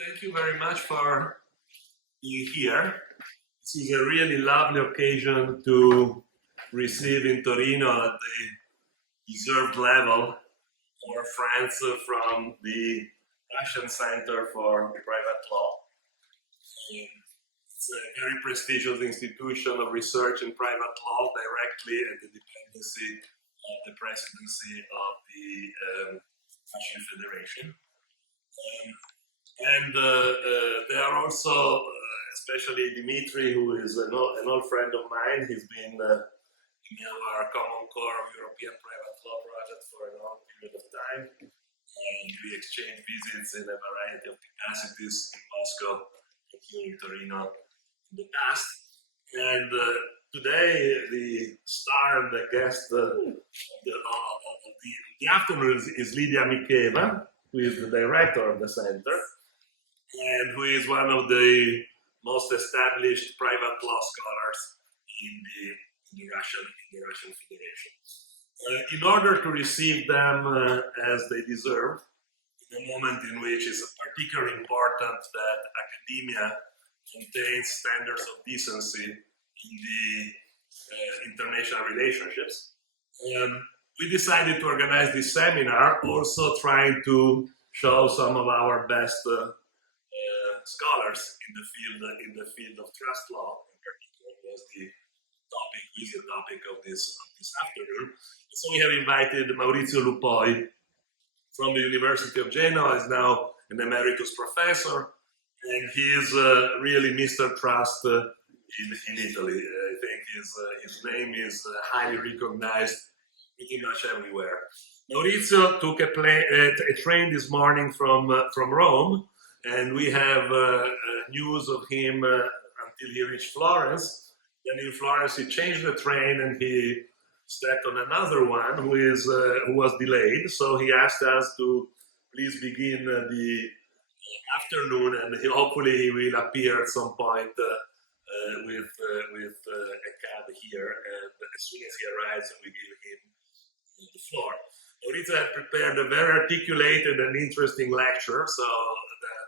Thank you very much for being here. This is a really lovely occasion to receive in Torino at the deserved level our friends from the Russian Center for Private Law. It's a very prestigious institution of research in private law directly at the dependency of the presidency of the Russian Federation. There are also, especially Dimitri, who is an old friend of mine. He's been in our common core of European private law project for a long period of time. And we exchanged visits in a variety of capacities in Moscow and here in Torino in the past. And today, the star and the guest of the afternoon is Lidia Mikheeva, who is the director of the center, and who is one of the most established private law scholars in the Russian Federation. In order to receive them as they deserve, in a moment in which it's particularly important that academia maintains standards of decency in the international relationships, we decided to organize this seminar, also trying to show some of our best scholars in the field of trust law. In particular, was the topic of this afternoon. So we have invited Maurizio Lupoi from the University of Genoa. Is now an emeritus professor, and he is really Mr. Trust in Italy. I think his name is highly recognized pretty much everywhere. Maurizio took a train this morning from Rome, and we have news of him until he reached Florence. Then in Florence he changed the train and he stepped on another one who was delayed. So he asked us to please begin the afternoon, and hopefully he will appear at some point with a cab here. And as soon as he arrives, we give him the floor. Maurizio had prepared a very articulated and interesting lecture, so that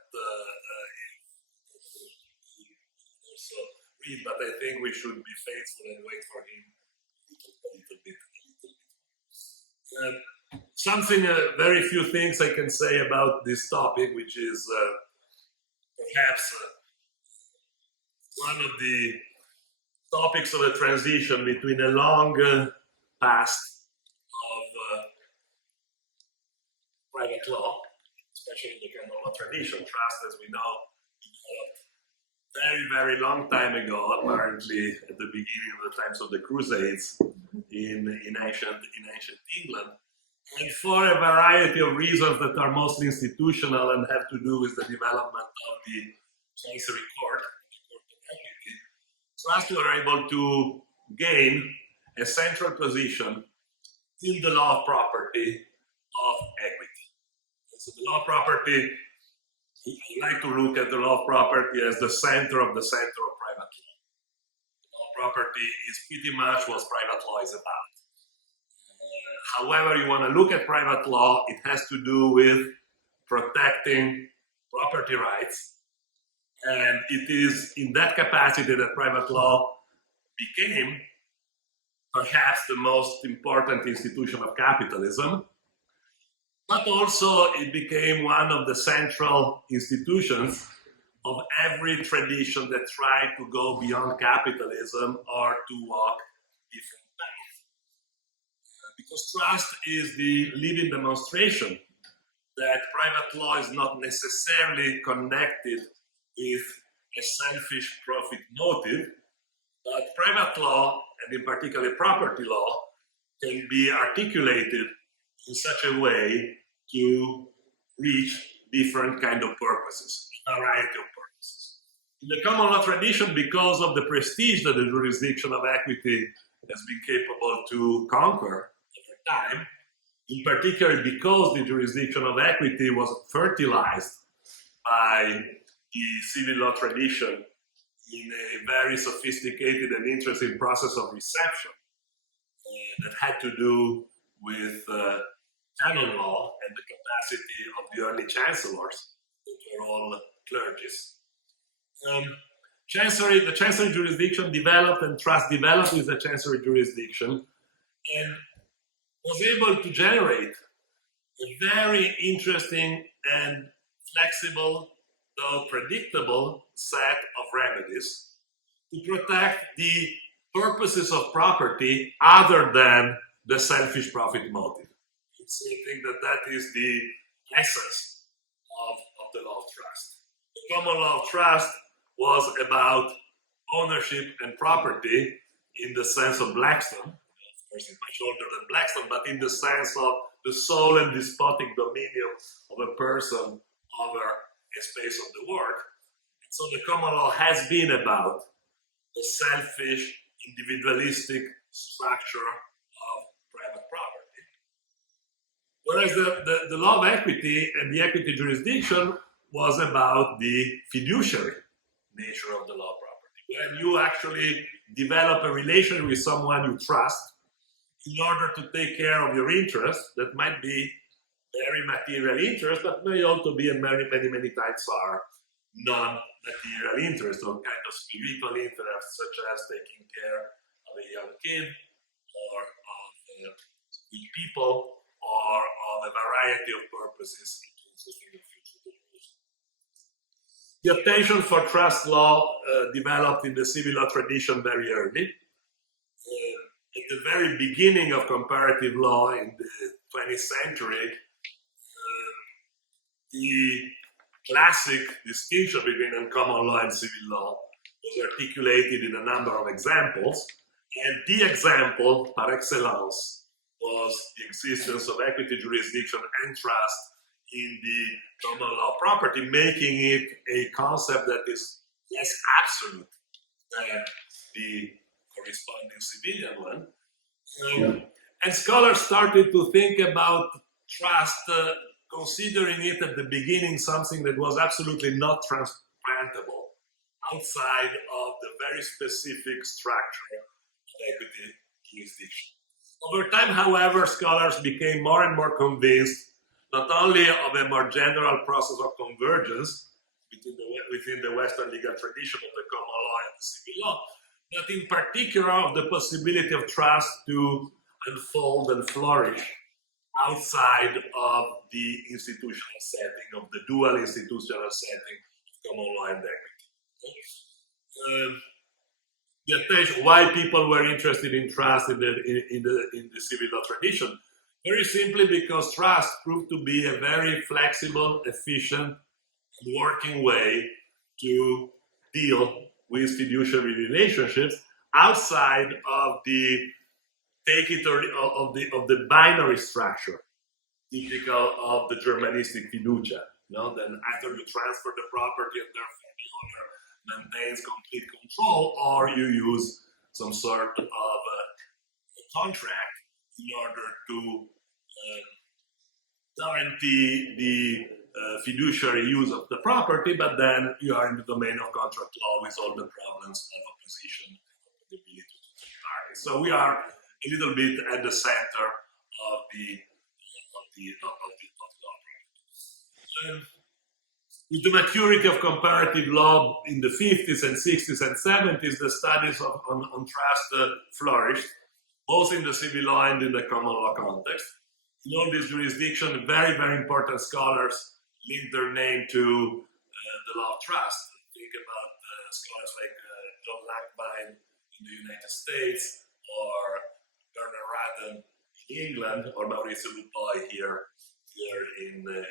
also read, but I think we should be faithful and wait for him a little bit. Something, very few things I can say about this topic, which is perhaps one of the topics of the transition between a long past of private law, especially the common law tradition. Trust, as we know, developed very, very long time ago, apparently at the beginning of the times of the Crusades in ancient England. And for a variety of reasons that are mostly institutional and have to do with the development of the Chancery Court, the Court of Equity, trusts were able to gain a central position in the law of property of equity. And so the law of property, I like to look at the law of property as the center of private law. The law of property is pretty much what private law is about. However you want to look at private law, it has to do with protecting property rights. And it is in that capacity that private law became perhaps the most important institution of capitalism. But also it became one of the central institutions of every tradition that tried to go beyond capitalism or to walk different paths. Because trust is the living demonstration that private law is not necessarily connected with a selfish profit motive, but private law, and in particular property law, can be articulated in such a way to reach different kind of purposes, a variety of purposes. In the common law tradition, because of the prestige that the jurisdiction of equity has been capable to conquer over time, in particular because the jurisdiction of equity was fertilized by the civil law tradition in a very sophisticated and interesting process of reception that had to do with canon law and the capacity of the early chancellors that were all clergies. The Chancery jurisdiction developed and Trust developed with the Chancery jurisdiction and was able to generate a very interesting and flexible, though predictable, set of remedies to protect the purposes of property other than the selfish profit motive. So I think that is the essence of the law of trust. The common law of trust was about ownership and property in the sense of Blackstone. Of course, it's much older than Blackstone, but in the sense of the sole and despotic dominion of a person over a space of the world. And so the common law has been about the selfish, individualistic structure of private property. Whereas the law of equity and the equity jurisdiction was about the fiduciary nature of the law of property. When you actually develop a relation with someone you trust in order to take care of your interests, that might be very material interest, but may also be, and many times are, non-material interest, or kind of spiritual interest, such as taking care of a young kid, or of weak people, or of a variety of purposes in fulfilling future goals. The attention for trust law developed in the civil law tradition very early. At the very beginning of comparative law in the 20th century, the classic distinction between common law and civil law was articulated in a number of examples, and the example par excellence was the existence of equity jurisdiction and trust in the common law property, making it a concept that is less absolute than the corresponding civilian one. And scholars started to think about trust, considering it at the beginning something that was absolutely not transplantable outside of the very specific structure of equity jurisdiction. Over time, however, scholars became more and more convinced not only of a more general process of convergence within the Western legal tradition of the common law and the civil law, but in particular of the possibility of trust to unfold and flourish outside of the institutional setting, of the dual institutional setting of common law and equity. The attention, why people were interested in trust in the civil law tradition? Very simply because trust proved to be a very flexible, efficient, and working way to deal with fiduciary relationships outside of the of the binary structure typical of the Germanistic fiducia. Then after you transfer the property and therefore the owner maintains complete control, or you use some sort of a contract in order to guarantee the fiduciary use of the property, but then you are in the domain of contract law with all the problems of opposition and ability to take part. So we are a little bit at the center of the law. With the maturity of comparative law in the 50s and 60s and 70s, the studies on trust flourished, both in the civil law and in the common law context. In all these jurisdictions, very, very important scholars link their name to the law of trust. Think about scholars like John Langbein in the United States, or Bernard Radden in England, or Maurizio Lupoi here in the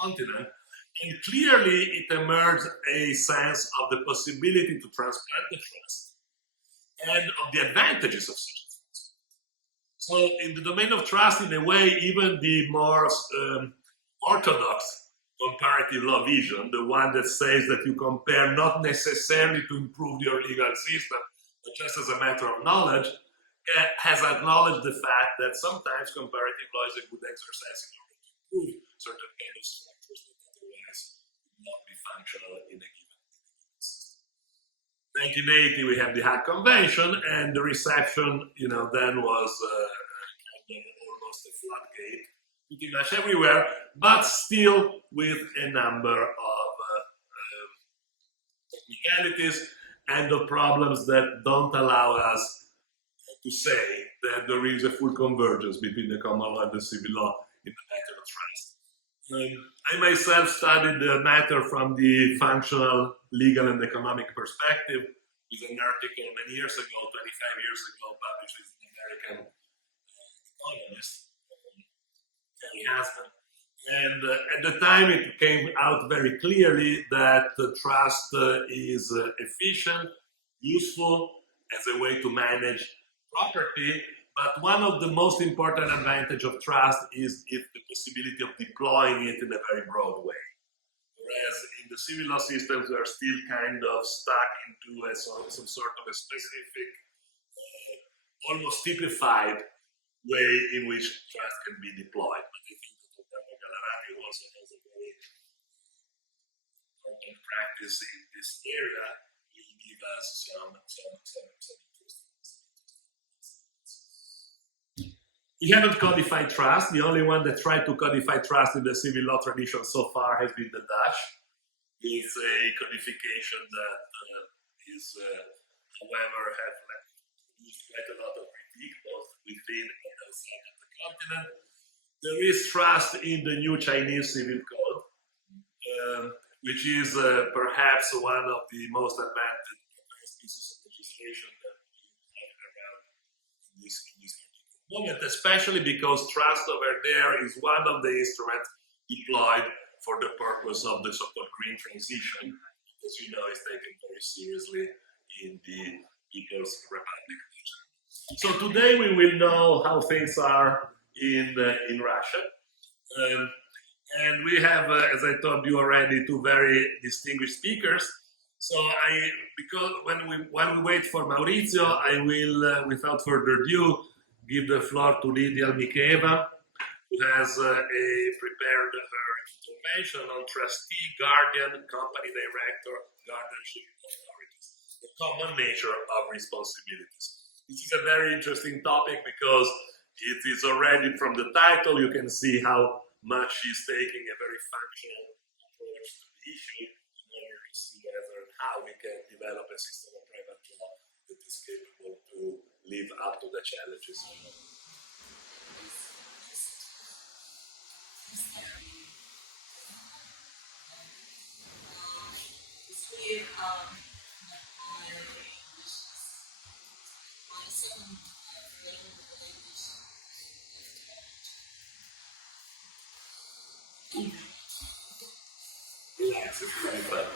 continent. And clearly it emerged a sense of the possibility to transplant the trust and of the advantages of such a trust. So in the domain of trust, in a way, even the more orthodox comparative law vision, the one that says that you compare not necessarily to improve your legal system, but just as a matter of knowledge, has acknowledged the fact that sometimes comparative law is a good exercise in order to improve certain kind of structures that otherwise would not be functional in a given system. 1980, we have the Hague Convention, and the reception, then was kind of almost a floodgate, pretty much everywhere. but still with a number of technicalities and of problems that don't allow us to say that there is a full convergence between the common law and the civil law in the matter of trust. I myself studied the matter from the functional, legal, and economic perspective with an article many years ago, 25 years ago, published with an American economist, Kelly Hasman. And at the time, it came out very clearly that trust is efficient, useful as a way to manage property. But one of the most important advantages of trust is the possibility of deploying it in a very broad way. Whereas in the civil law systems, we are still kind of stuck into some sort of a specific, almost typified way in which trust can be deployed. But I think that Alberto Gallarati also has a very important practice in this area. Will give us some interesting. We haven't codified trust. The only one that tried to codify trust in the civil law tradition so far has been the Dutch. It's a codification that is, however, has produced quite a lot of critique, both within and outside of the continent. There is trust in the new Chinese civil code, which is perhaps one of the most advanced pieces of legislation that we have around in this moment, especially because trust over there is one of the instruments deployed for the purpose of the so-called green transition, as you know, is taken very seriously in the People's Republic. So today we will know how things are in Russia. And we have, as I told you already, two very distinguished speakers. So because when we wait for Maurizio, I will, without further ado, give the floor to Lidia Mikheeva, who has prepared her information on trustee, guardian, company director, guardianship authorities, the common nature of responsibilities. This is a very interesting topic because it is already from the title, you can see how much she's taking a very functional approach to the issue in order to see whether and how we can develop a system of private law that is capable to live up to the challenges. Relax, it's very fun.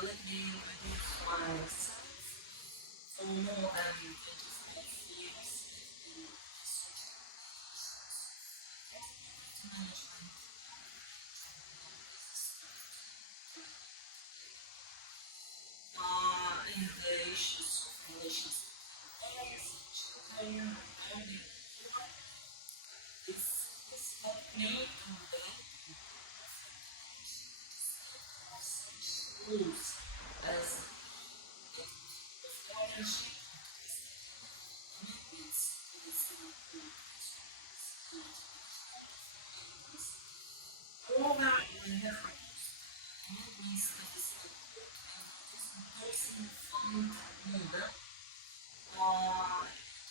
Let me introduce myself. For more than 25 years, I've been management in the issues of relations with parents, children, family. This helped me to develop rules as guardianship commitments to the civil code. Moreover, we have commitments to the civil code and this comparison fund model,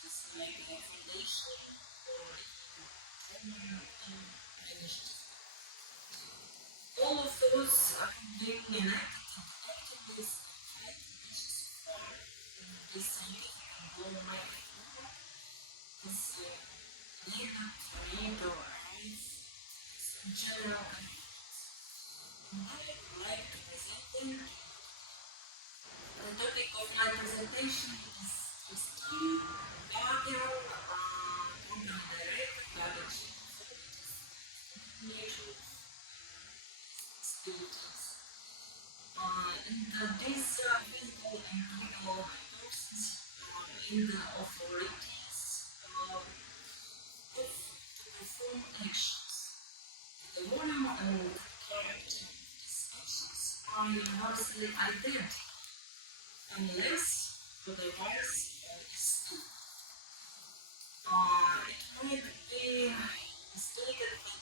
just like a foundation or initiative. All of those are being enacted general I would like to present them. The topic of my presentation is trustee, guardian, company director, guardianship, nature responsibilities. And these physical and legal persons in the authorities are universally identical, unless otherwise is it might be stated that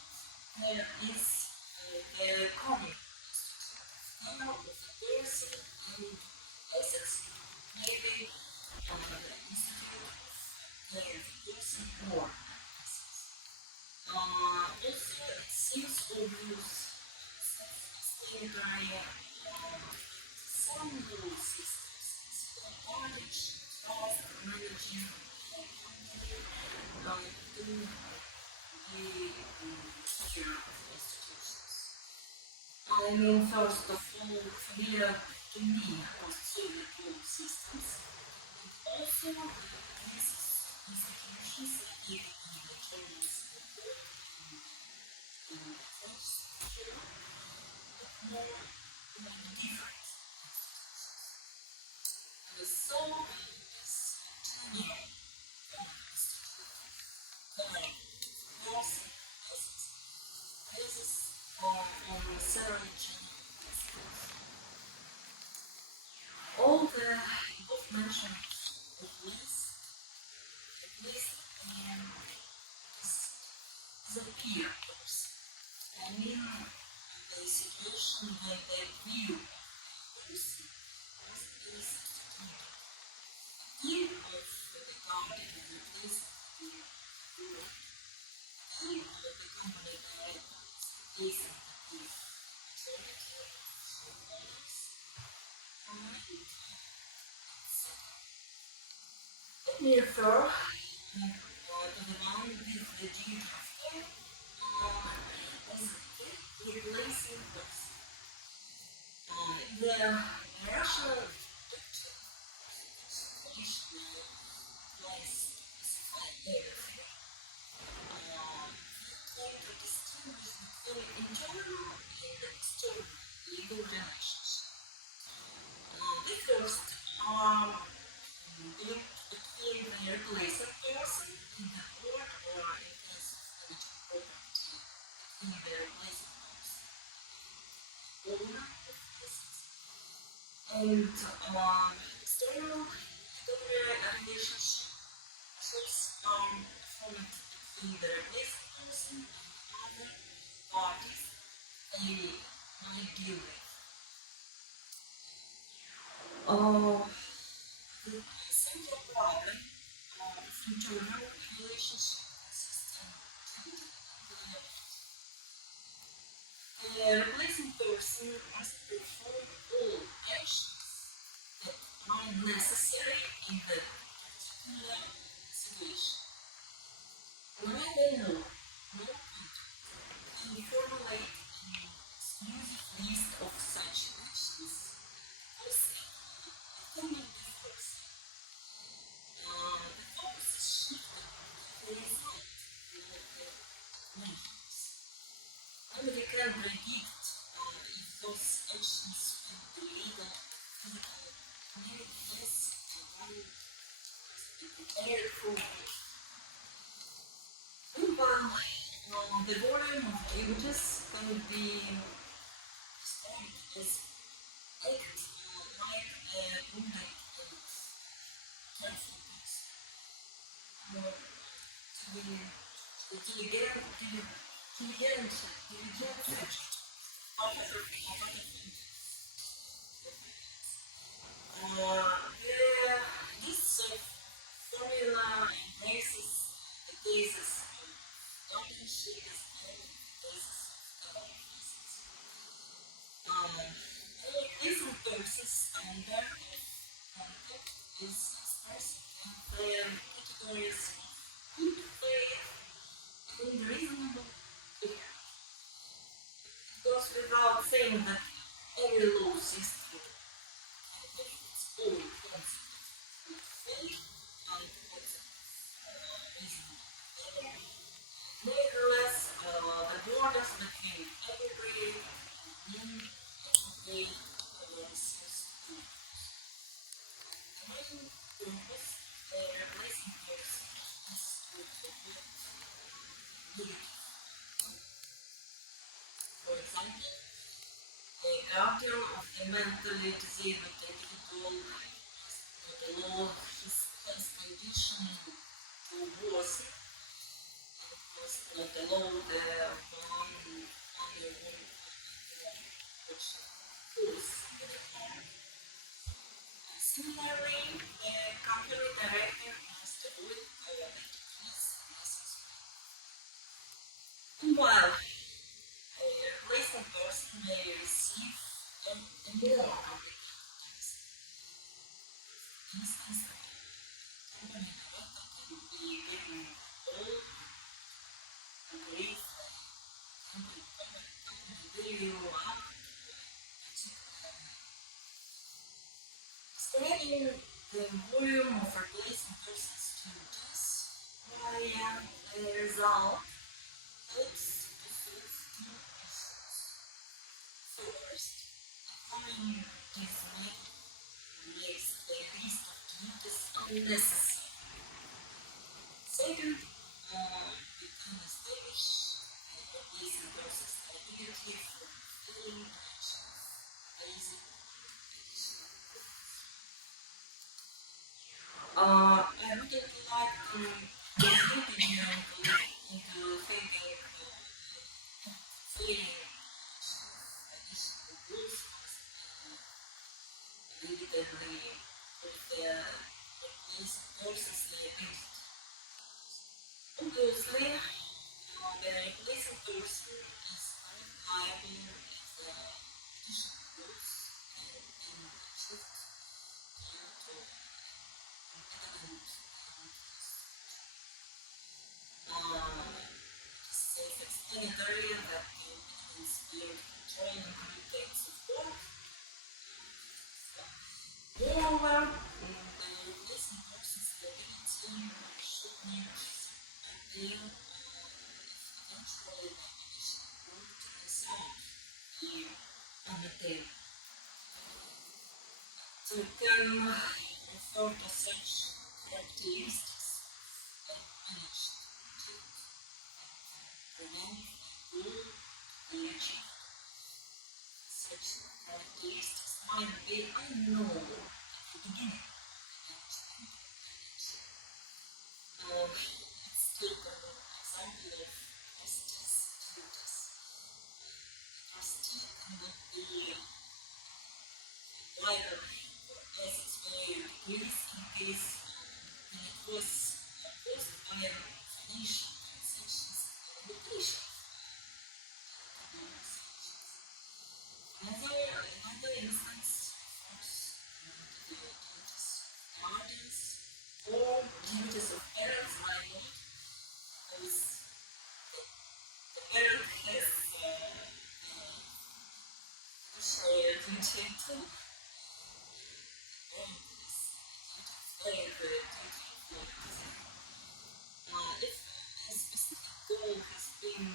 there is the common now of the person and essence maybe the institute of the person or essence. Also, it seems obvious by some rule systems manage of managing to the secure institutions. I mean, first of all, familiar to me post-Soviet rule systems, and also these institutions like the Germans and the French secure, but more different. So, as general basis on several general principles. All the above mentioned at least disappear. I mean, the situation when they view person as a substitute. Team of the guardian is replaced with the ruler. Team of the company director is replaced with authority, owners, and etc. Let me refer to the one with the duty of care as a replacing person. The rational doctrine traditionally applies to specify everything. We try to distinguish between internal and external legal relations. The first link between the replacing person in the court or in case of intellectual property between the replacing person owner of assets and external legal relationship formed between the replacing person and other parties they might deal with. The central problem of internal relationship consists in gender and liability. The replacing person must perform all actions that are necessary in the particular situation. Neither law nor contract can formulate an exclusive list of such actions because it cannot be forced. The focus is shifted to the result of the measures. And we can predict if those actions will be legal, physical, nevertheless, one must be prepared for. Meanwhile, the volume of damages can be described as act like a wounded and careful person. This formula embraces the cases of guardianship as well as the cases of other cases. Different persons under contact is expressed in the categories of good faith and reasonable care. It goes without saying that every law system has its own concept of good faith and concept of reasonable care. Nevertheless, the borders between appropriate and inappropriate seems to be. The main purpose of the replacing person is to avoid litigation. For example, a guardian of the mentally disabled individual must not allow his health condition to worsen and must not allow the one undergoing which cause the harm. Similarly, the company director must avoid decrease losses. While a replacement person may receive a more complicated tax. For instance, company director can be given all agreed company value up to estimating the volume of replacement persons to reduce via the result helps to solve two issues. First, applying this method makes the list of duties unnecessary. Second, we can establish a replacement process liability for failing to achieve basic additional profits. I wouldn't like to continue into thinking failing additional rules repeatedly with the replacement process liability. Obviously, the replacement person is liable if the additional rules have been achieved due to impediment it's self-explanatory that the impediments beyond control include types of work. Moreover, the replacement person's liability should not appeal if eventually the additional work to resolve the MAURIZIO. So we can refer to such characteristics that managed to prevent the goal to be achieved. Such characteristics might be unknown at the beginning. Let's take an example of trustees' duties. The trustee cannot be liable for assets value decrease in case when it was caused by financial transactions and litigation. Another instance refers to the duties of guardians or duties of parents liable because the parent has fiduciary duty to if a specific goal has been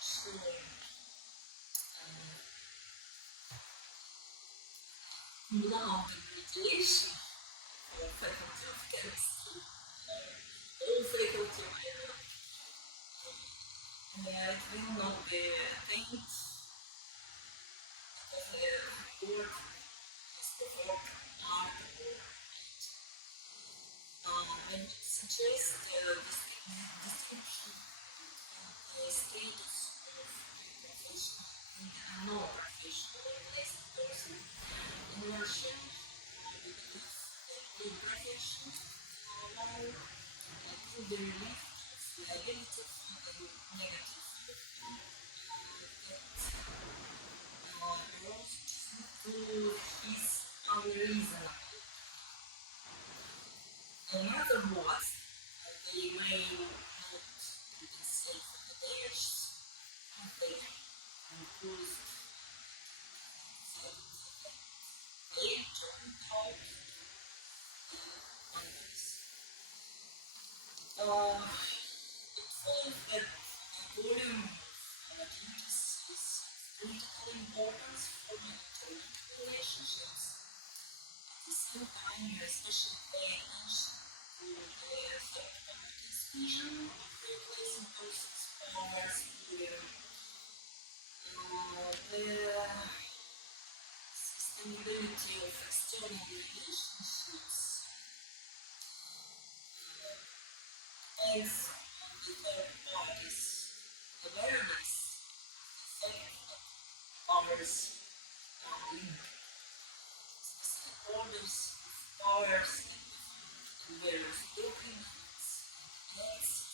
shown without the graduation or faculty of chemistry or faculty of it will not be attained because the board has performed art or I suggest the distinction between the status of a professional and a non-professional replacement person. In Russia, we believe that all professions are allowed to the relief of liability from the negative outcome that arose due to his unreasonable. In other words, they may not compensate for the damage they imposed they turned out others. It follows that the volume of duties is of critical importance for monitoring relationships. At the same time, you especially pay attention to the third party's vision of replacing persons' powers. sustainability of external relationships depends on the third party's awareness of the powers link. Specific orders of powers and various documents and acts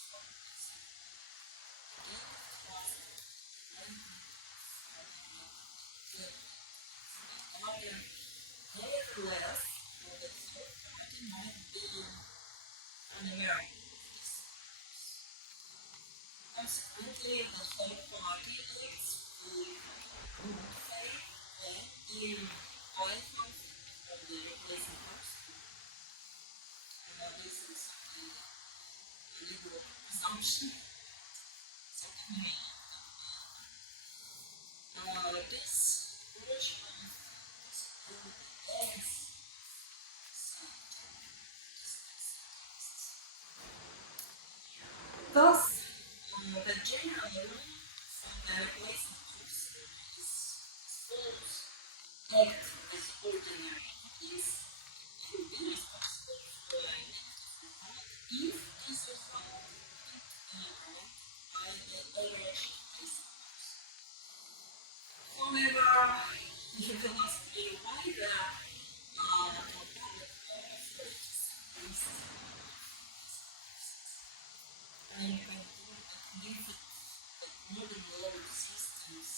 nevertheless, the third party might be unaware of this. Consequently, the third party acts with good faith and in high confidence of the replacing person. This is a legal presumption. Secondly, this version thus, the general rule for the replacement person is supposed to act as ordinary entities and be responsible for if this is found by the average replacement person. However, you will ask me why the public authorities and give it modern law systems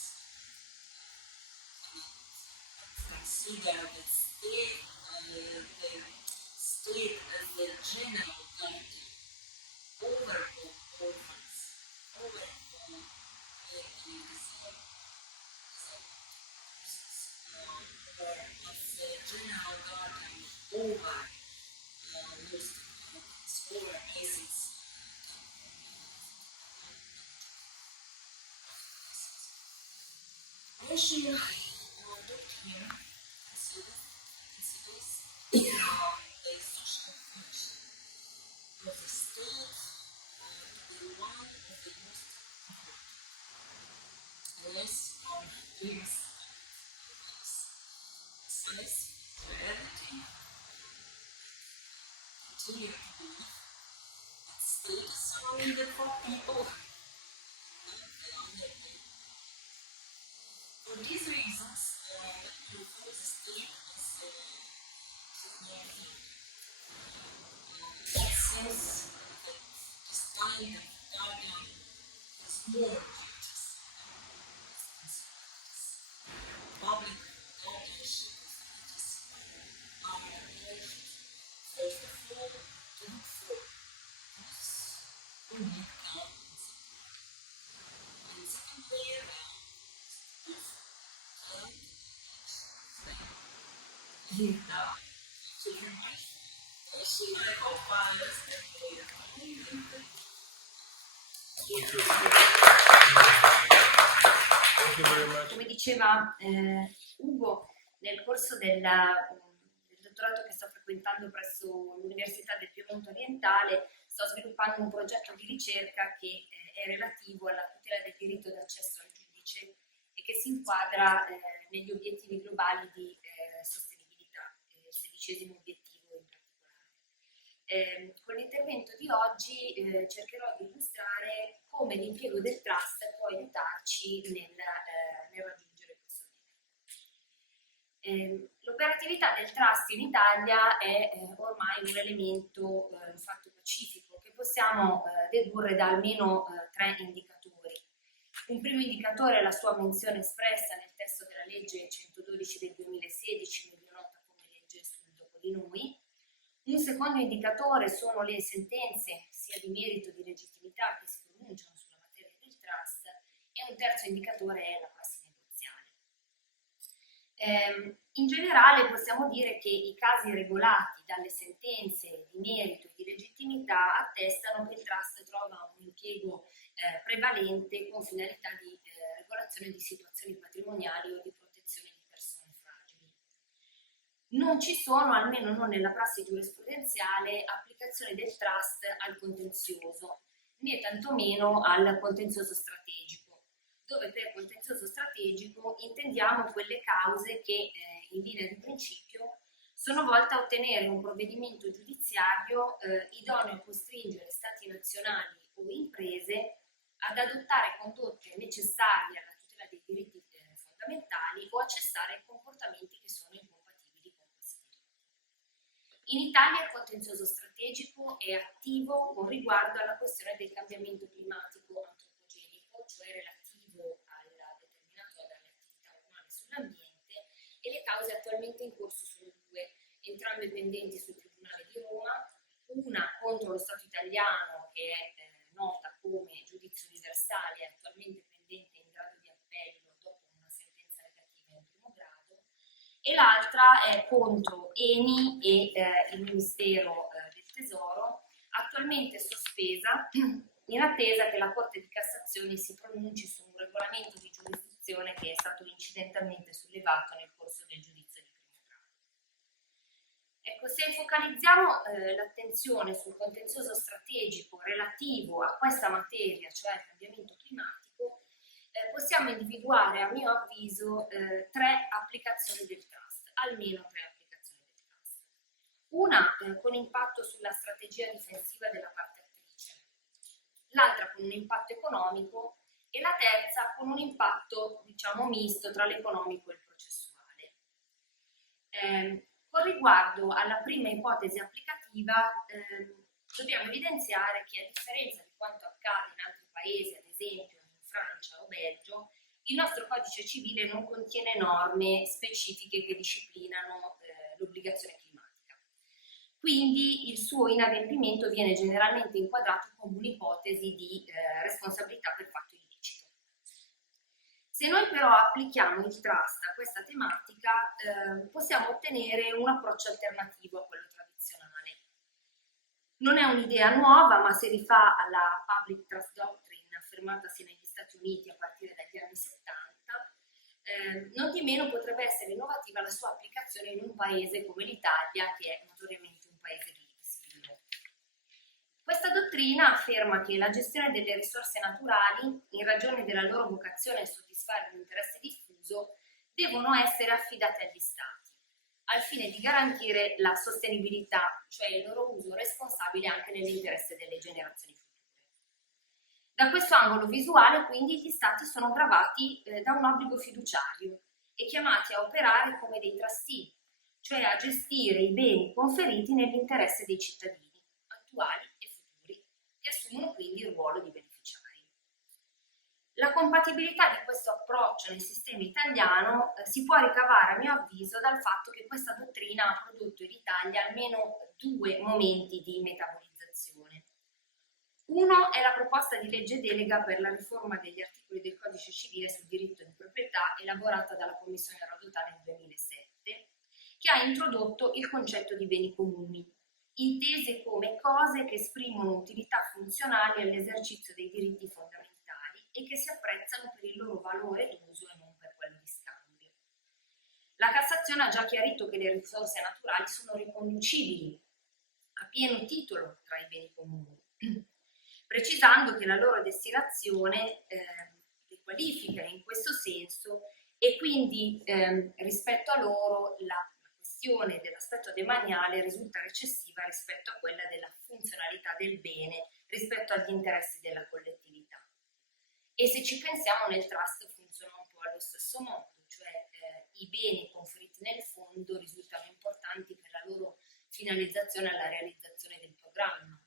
consider the state as the general guardian over all orphans, over all or as the general guardian over those over cases. Russian doctrine considers the social function of the state to be one of the most important. Less on things size, reality, continue to believe that state is surrounded for people. For these reasons, we refer the state as it says that this kind of guardian has more duties. Public guardianship duties are urged, first of all, to look for those who need help and support. And secondly, Come diceva Ugo, nel corso del dottorato che sto frequentando presso l'Università del Piemonte Orientale, sto sviluppando un progetto di ricerca che è relativo alla tutela del diritto d'accesso al giudice e che si inquadra negli obiettivi globali di sostenibilità, il 16° obiettivo in particolare. Con l'intervento di oggi cercherò di illustrare come l'impiego del trust può aiutarci nel raggiungere questo obiettivo. L'operatività del trust in Italia è ormai un elemento, un fatto pacifico, che possiamo dedurre da almeno 3 indicatori. Un primo indicatore è la sua menzione espressa nel testo della legge 112 del 2016, meglio nota come legge sul dopo di noi. Un secondo indicatore sono le sentenze, sia di merito che di legittimità, che si pronunciano sulla materia del trust, e un terzo indicatore è la prassi negoziale. In generale possiamo dire che i casi regolati dalle sentenze di merito e di legittimità attestano che il trust trova un impiego prevalente con finalità di regolazione di situazioni patrimoniali o di protezione di persone fragili. Non ci sono, almeno non nella prassi giurisprudenziale, applicazioni del trust al contenzioso, né tantomeno al contenzioso strategico, dove per contenzioso strategico intendiamo quelle cause che in linea di principio sono volte a ottenere un provvedimento giudiziario idoneo a costringere stati nazionali o imprese ad adottare condotte necessarie alla tutela dei diritti fondamentali o a cessare comportamenti che sono incompatibili con questi diritti. In Italia il contenzioso strategico è attivo con riguardo alla questione del cambiamento climatico antropogenico, cioè relativo determinato dalle attività umane sull'ambiente, e le cause attualmente in corso sono due, entrambe pendenti sul Tribunale di Roma, una contro lo Stato italiano che è nota come giudizio universale, attualmente pendente in grado di appello dopo una sentenza negativa in primo grado, e l'altra è contro ENI e il Ministero del Tesoro, attualmente sospesa in attesa che la Corte di Cassazione si pronunci su un regolamento di giurisdizione che è stato incidentalmente sollevato nel corso del giudizio di primo grado. Ecco, se focalizziamo l'attenzione sul contenzioso strategico relativo a questa materia, cioè il cambiamento climatico, possiamo individuare, a mio avviso, tre applicazioni del trust, almeno tre applicazioni del trust. Una con impatto sulla strategia difensiva della parte attrice, l'altra con un impatto economico e la terza con un impatto, diciamo, misto tra l'economico e il processuale. Con riguardo alla prima ipotesi applicativa, dobbiamo evidenziare che, a differenza di quanto accade in altri paesi, ad esempio in Francia o Belgio, il nostro codice civile non contiene norme specifiche che disciplinano l'obbligazione climatica. Quindi il suo inadempimento viene generalmente inquadrato come un'ipotesi di responsabilità per fatto illecito. Se noi però applichiamo il trust a questa tematica, possiamo ottenere un approccio alternativo a quello tradizionale. Non è un'idea nuova, ma si rifà alla Public Trust Doctrine affermatasi negli Stati Uniti a partire dagli anni 70, non di meno potrebbe essere innovativa la sua applicazione in un paese come l'Italia, che è notoriamente un paese di sviluppo. Questa dottrina afferma che la gestione delle risorse naturali, in ragione della loro vocazione a soddisfare un interesse diffuso, devono essere affidate agli Stati, al fine di garantire la sostenibilità, cioè il loro uso responsabile anche nell'interesse delle generazioni future. Da questo angolo visuale, quindi, gli Stati sono gravati da un obbligo fiduciario e chiamati a operare come dei trustee, cioè a gestire i beni conferiti nell'interesse dei cittadini, attuali e futuri, che assumono quindi il ruolo di beneficiari. La compatibilità di questo approccio nel sistema italiano si può ricavare, a mio avviso, dal fatto che questa dottrina ha prodotto in Italia almeno due momenti di metabolizzazione. Uno è la proposta di legge delega per la riforma degli articoli del Codice Civile sul diritto di proprietà elaborata dalla Commissione Rodotà nel 2007, che ha introdotto il concetto di beni comuni, intese come cose che esprimono utilità funzionali all'esercizio dei diritti fondamentali e che si apprezzano per il loro valore d'uso e non per quello di scambio. La Cassazione ha già chiarito che le risorse naturali sono riconducibili a pieno titolo tra i beni comuni, precisando che la loro destinazione li qualifica in questo senso e quindi rispetto a loro la questione dell'aspetto demaniale risulta recessiva rispetto a quella della funzionalità del bene rispetto agli interessi della collettività. E se ci pensiamo, nel trust funziona un po' allo stesso modo, cioè i beni conferiti nel fondo risultano importanti per la loro finalizzazione alla realizzazione del programma,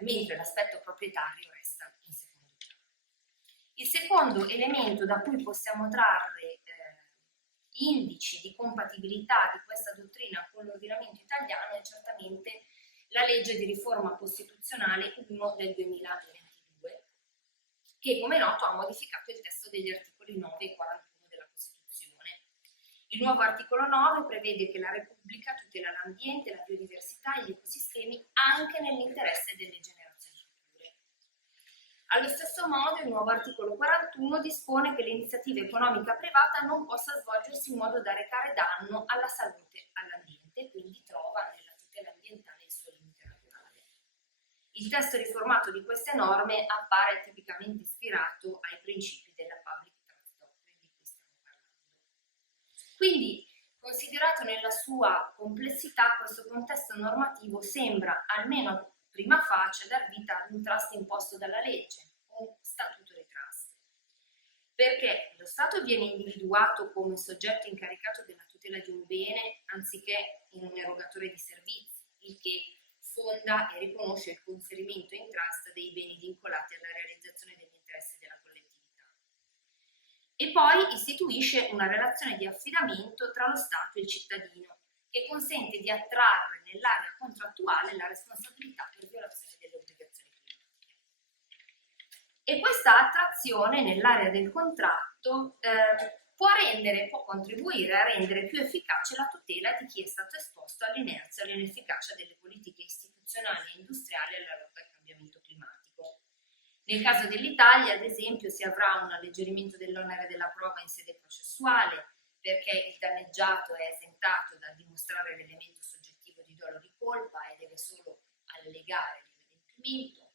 mentre l'aspetto proprietario resta in secondo piano. Il secondo elemento da cui possiamo trarre indici di compatibilità di questa dottrina con l'ordinamento italiano è certamente la legge di riforma costituzionale 1 del 2022, che, come noto, ha modificato il testo degli articoli 9 e 41 della Costituzione. Il nuovo articolo 9 prevede che la Repubblica tutela l'ambiente, la biodiversità e gli ecosistemi anche nell'interesse delle generazioni future. Allo stesso modo, il nuovo articolo 41 dispone che l'iniziativa economica privata non possa svolgersi in modo da recare danno alla salute e all'ambiente, quindi trova nella tutela ambientale il suo limite naturale. Il testo riformato di queste norme appare tipicamente ispirato ai principi della Public Quindi, considerato nella sua complessità, questo contesto normativo sembra, almeno a prima faccia, dar vita ad un trust imposto dalla legge, un statuto di trust. Perché lo Stato viene individuato come soggetto incaricato della tutela di un bene anziché in un erogatore di servizi, il che fonda e riconosce il conferimento in trust dei beni vincolati alla realizzazione degli interessi della collettività. E poi istituisce una relazione di affidamento tra lo Stato e il cittadino, che consente di attrarre nell'area contrattuale la responsabilità per violazione delle obbligazioni climatiche. E questa attrazione nell'area del contratto può contribuire a rendere più efficace la tutela di chi è stato esposto all'inerzia e all'inefficacia delle politiche istituzionali e industriali alla lotta al cambiamento climatico. Nel caso dell'Italia, ad esempio, si avrà un alleggerimento dell'onere della prova in sede processuale, perché il danneggiato è esentato dal dimostrare l'elemento soggettivo di dolo di colpa e deve solo allegare l'adempimento.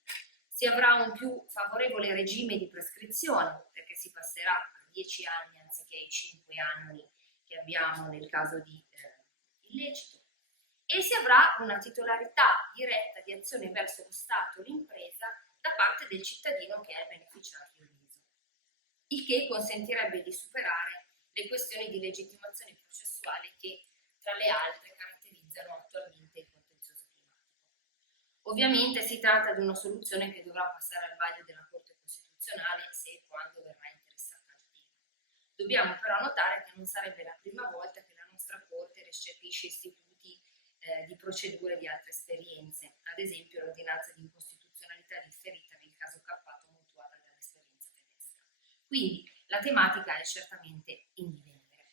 Si avrà un più favorevole regime di prescrizione, perché si passerà a 10 anni anziché ai 5 anni che abbiamo nel caso di illecito, e si avrà una titolarità diretta di azione verso lo Stato o l'impresa da parte del cittadino che è il beneficiario leso, il che consentirebbe di superare le questioni di legittimazione processuale che, tra le altre, caratterizzano attualmente il contenzioso climatico. Ovviamente si tratta di una soluzione che dovrà passare al vaglio della Corte Costituzionale se e quando verrà interessata al tema. Dobbiamo però notare che non sarebbe la prima volta che la nostra Corte recepisce istituti di procedure di altre esperienze, ad esempio l'ordinanza di incostituzionalità differita nel caso Cappato mutuata dall'esperienza tedesca. Quindi la tematica è certamente in divenire.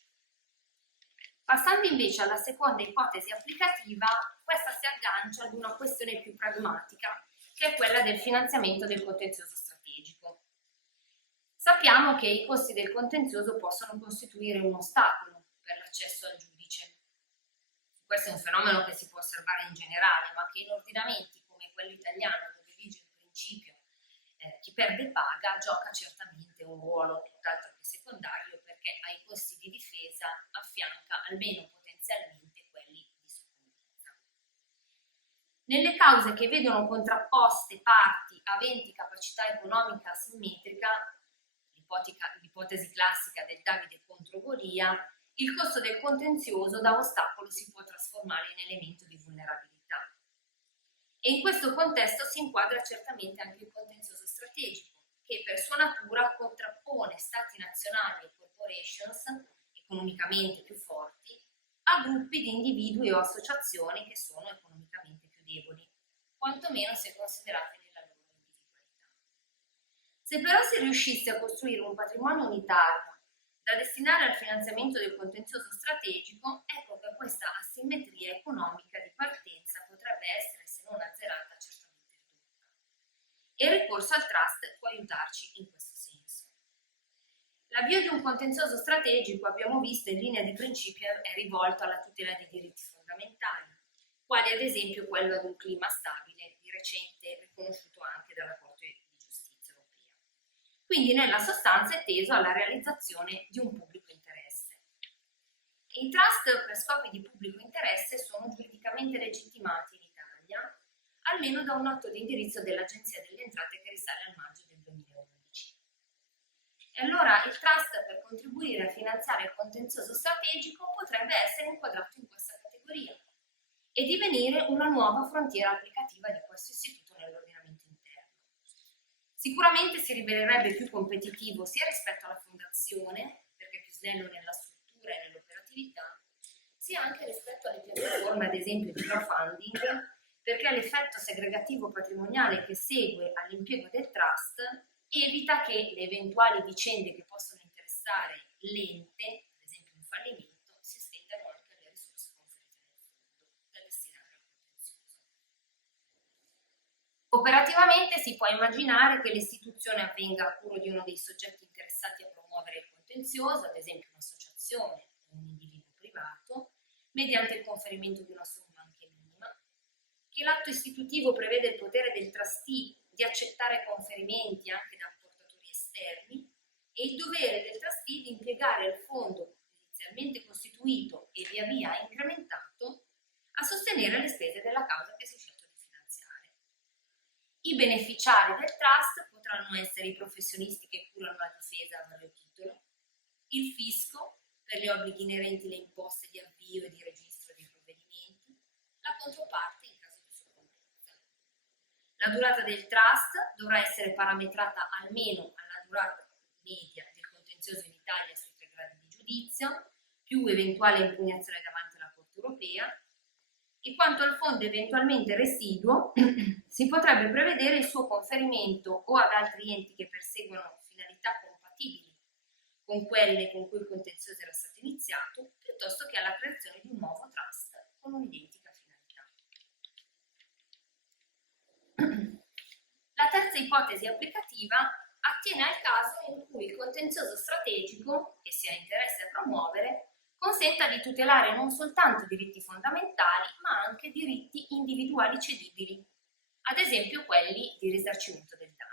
Passando invece alla seconda ipotesi applicativa, questa si aggancia ad una questione più pragmatica, che è quella del finanziamento del contenzioso strategico. Sappiamo che i costi del contenzioso possono costituire un ostacolo per l'accesso al giudice. Questo è un fenomeno che si può osservare in generale, ma che in ordinamenti come quello italiano, dove vige il principio chi perde paga, gioca certamente un ruolo tutt'altro che secondario, perché ai costi di difesa affianca almeno potenzialmente quelli di supplenza. Nelle cause che vedono contrapposte parti aventi capacità economica asimmetrica, l'ipotesi classica del Davide contro Golia, il costo del contenzioso da ostacolo si può trasformare in elemento di vulnerabilità. E in questo contesto si inquadra certamente anche il contenzioso strategico, che per sua natura contrappone stati nazionali e corporations economicamente più forti a gruppi di individui o associazioni che sono economicamente più deboli, quantomeno se considerate nella loro individualità. Se però si riuscisse a costruire un patrimonio unitario da destinare al finanziamento del contenzioso strategico, ecco che questa asimmetria economica di partenza potrebbe essere, se non azzerata, certamente ridotta. E il ricorso al trust può aiutarci in questo senso. L'avvio di un contenzioso strategico, abbiamo visto, in linea di principio è rivolto alla tutela dei diritti fondamentali, quali ad esempio quello ad un clima stabile, di recente riconosciuto anche dalla Corte di Giustizia europea. Quindi nella sostanza è teso alla realizzazione di un pubblico interesse. I trust per scopi di pubblico interesse sono giuridicamente legittimati in Italia, almeno da un atto di indirizzo dell'Agenzia delle Entrate che risale al maggio del 2011. E allora il trust, per contribuire a finanziare il contenzioso strategico, potrebbe essere inquadrato in questa categoria e divenire una nuova frontiera applicativa di questo istituto nell'ordinamento interno. Sicuramente si rivelerebbe più competitivo sia rispetto alla fondazione, perché è più snello nella struttura e nell'operatività, sia anche rispetto alle piattaforme, ad esempio di crowdfunding, perché l'effetto segregativo patrimoniale che segue all'impiego del trust evita che le eventuali vicende che possono interessare l'ente, ad esempio un fallimento, si estendano anche alle risorse conferite nel fondo da destinare al contenzioso. Operativamente si può immaginare che l'istituzione avvenga a cura di uno dei soggetti interessati a promuovere il contenzioso, ad esempio un'associazione o un individuo privato, mediante il conferimento di una somma anche minima, che l'atto istitutivo prevede il potere del trustee di accettare conferimenti anche da portatori esterni e il dovere del trustee di impiegare il fondo inizialmente costituito e via via incrementato, a sostenere le spese della causa che si è scelto di finanziare. I beneficiari del trust potranno essere i professionisti che curano la difesa a vario titolo, il fisco per gli obblighi inerenti alle imposte di avvio e di registro dei provvedimenti, la controparte in caso di soccombenza. La durata del trust dovrà essere parametrata almeno alla durata media del contenzioso in Italia sui 3 gradi di giudizio, più eventuale impugnazione davanti alla Corte europea, e quanto al fondo eventualmente residuo si potrebbe prevedere il suo conferimento o ad altri enti che perseguono finalità compatibili con quelle con cui il contenzioso era stato iniziato, piuttosto che alla creazione di un nuovo trust con un'identica finalità. La terza ipotesi applicativa attiene al caso in cui il contenzioso strategico, che si ha interesse a promuovere, consenta di tutelare non soltanto diritti fondamentali, ma anche diritti individuali cedibili, ad esempio quelli di risarcimento del danno.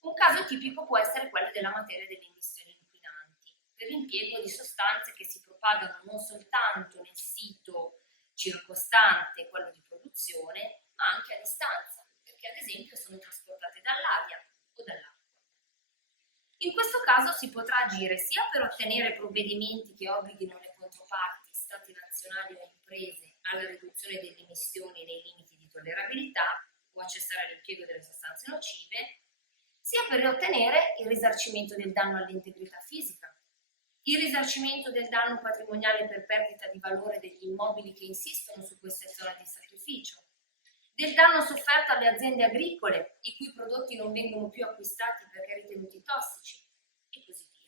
Un caso tipico può essere quello della materia delle emissioni inquinanti, per l'impiego di sostanze che si propagano non soltanto nel sito circostante, quello di produzione, ma anche a distanza, perché ad esempio sono trasportate dall'aria o dall'acqua. In questo caso si potrà agire sia per ottenere provvedimenti che obblighino le controparti, stati nazionali o imprese, alla riduzione delle emissioni nei limiti di tollerabilità o a cessare l'impiego delle sostanze nocive, sia per ottenere il risarcimento del danno all'integrità fisica, il risarcimento del danno patrimoniale per perdita di valore degli immobili che insistono su queste zone di sacrificio, del danno sofferto alle aziende agricole, i cui prodotti non vengono più acquistati perché ritenuti tossici, e così via.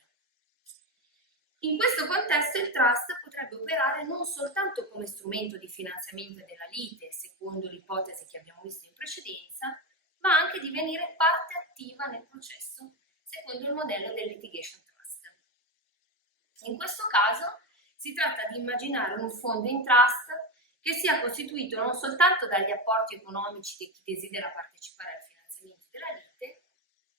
In questo contesto il trust potrebbe operare non soltanto come strumento di finanziamento della lite, secondo l'ipotesi che abbiamo visto in precedenza, ma anche divenire parte attiva nel processo, secondo il modello del litigation trust. In questo caso si tratta di immaginare un fondo in trust che sia costituito non soltanto dagli apporti economici di chi desidera partecipare al finanziamento della lite,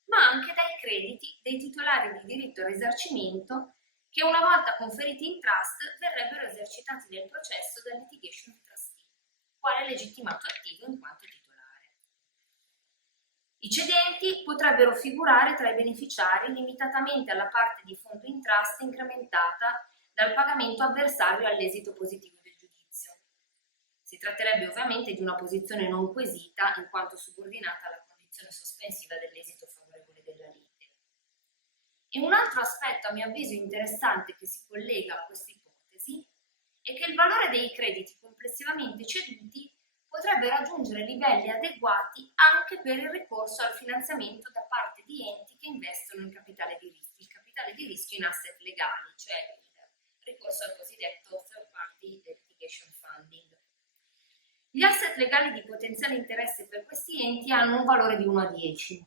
ma anche dai crediti dei titolari di diritto al risarcimento che una volta conferiti in trust verrebbero esercitati nel processo dal litigation trustee, quale legittimato attivo in quanto titolare. I cedenti potrebbero figurare tra i beneficiari limitatamente alla parte di fondo in trust incrementata dal pagamento avversario all'esito positivo del giudizio. Si tratterebbe ovviamente di una posizione non quesita in quanto subordinata alla condizione sospensiva dell'esito favorevole della lite. E un altro aspetto a mio avviso interessante che si collega a questa ipotesi è che il valore dei crediti complessivamente ceduti potrebbe raggiungere livelli adeguati anche per il ricorso al finanziamento da parte di enti che investono in capitale di rischio, il capitale di rischio in asset legali, cioè il ricorso al cosiddetto third party litigation funding. Gli asset legali di potenziale interesse per questi enti hanno un valore di 1 a 10,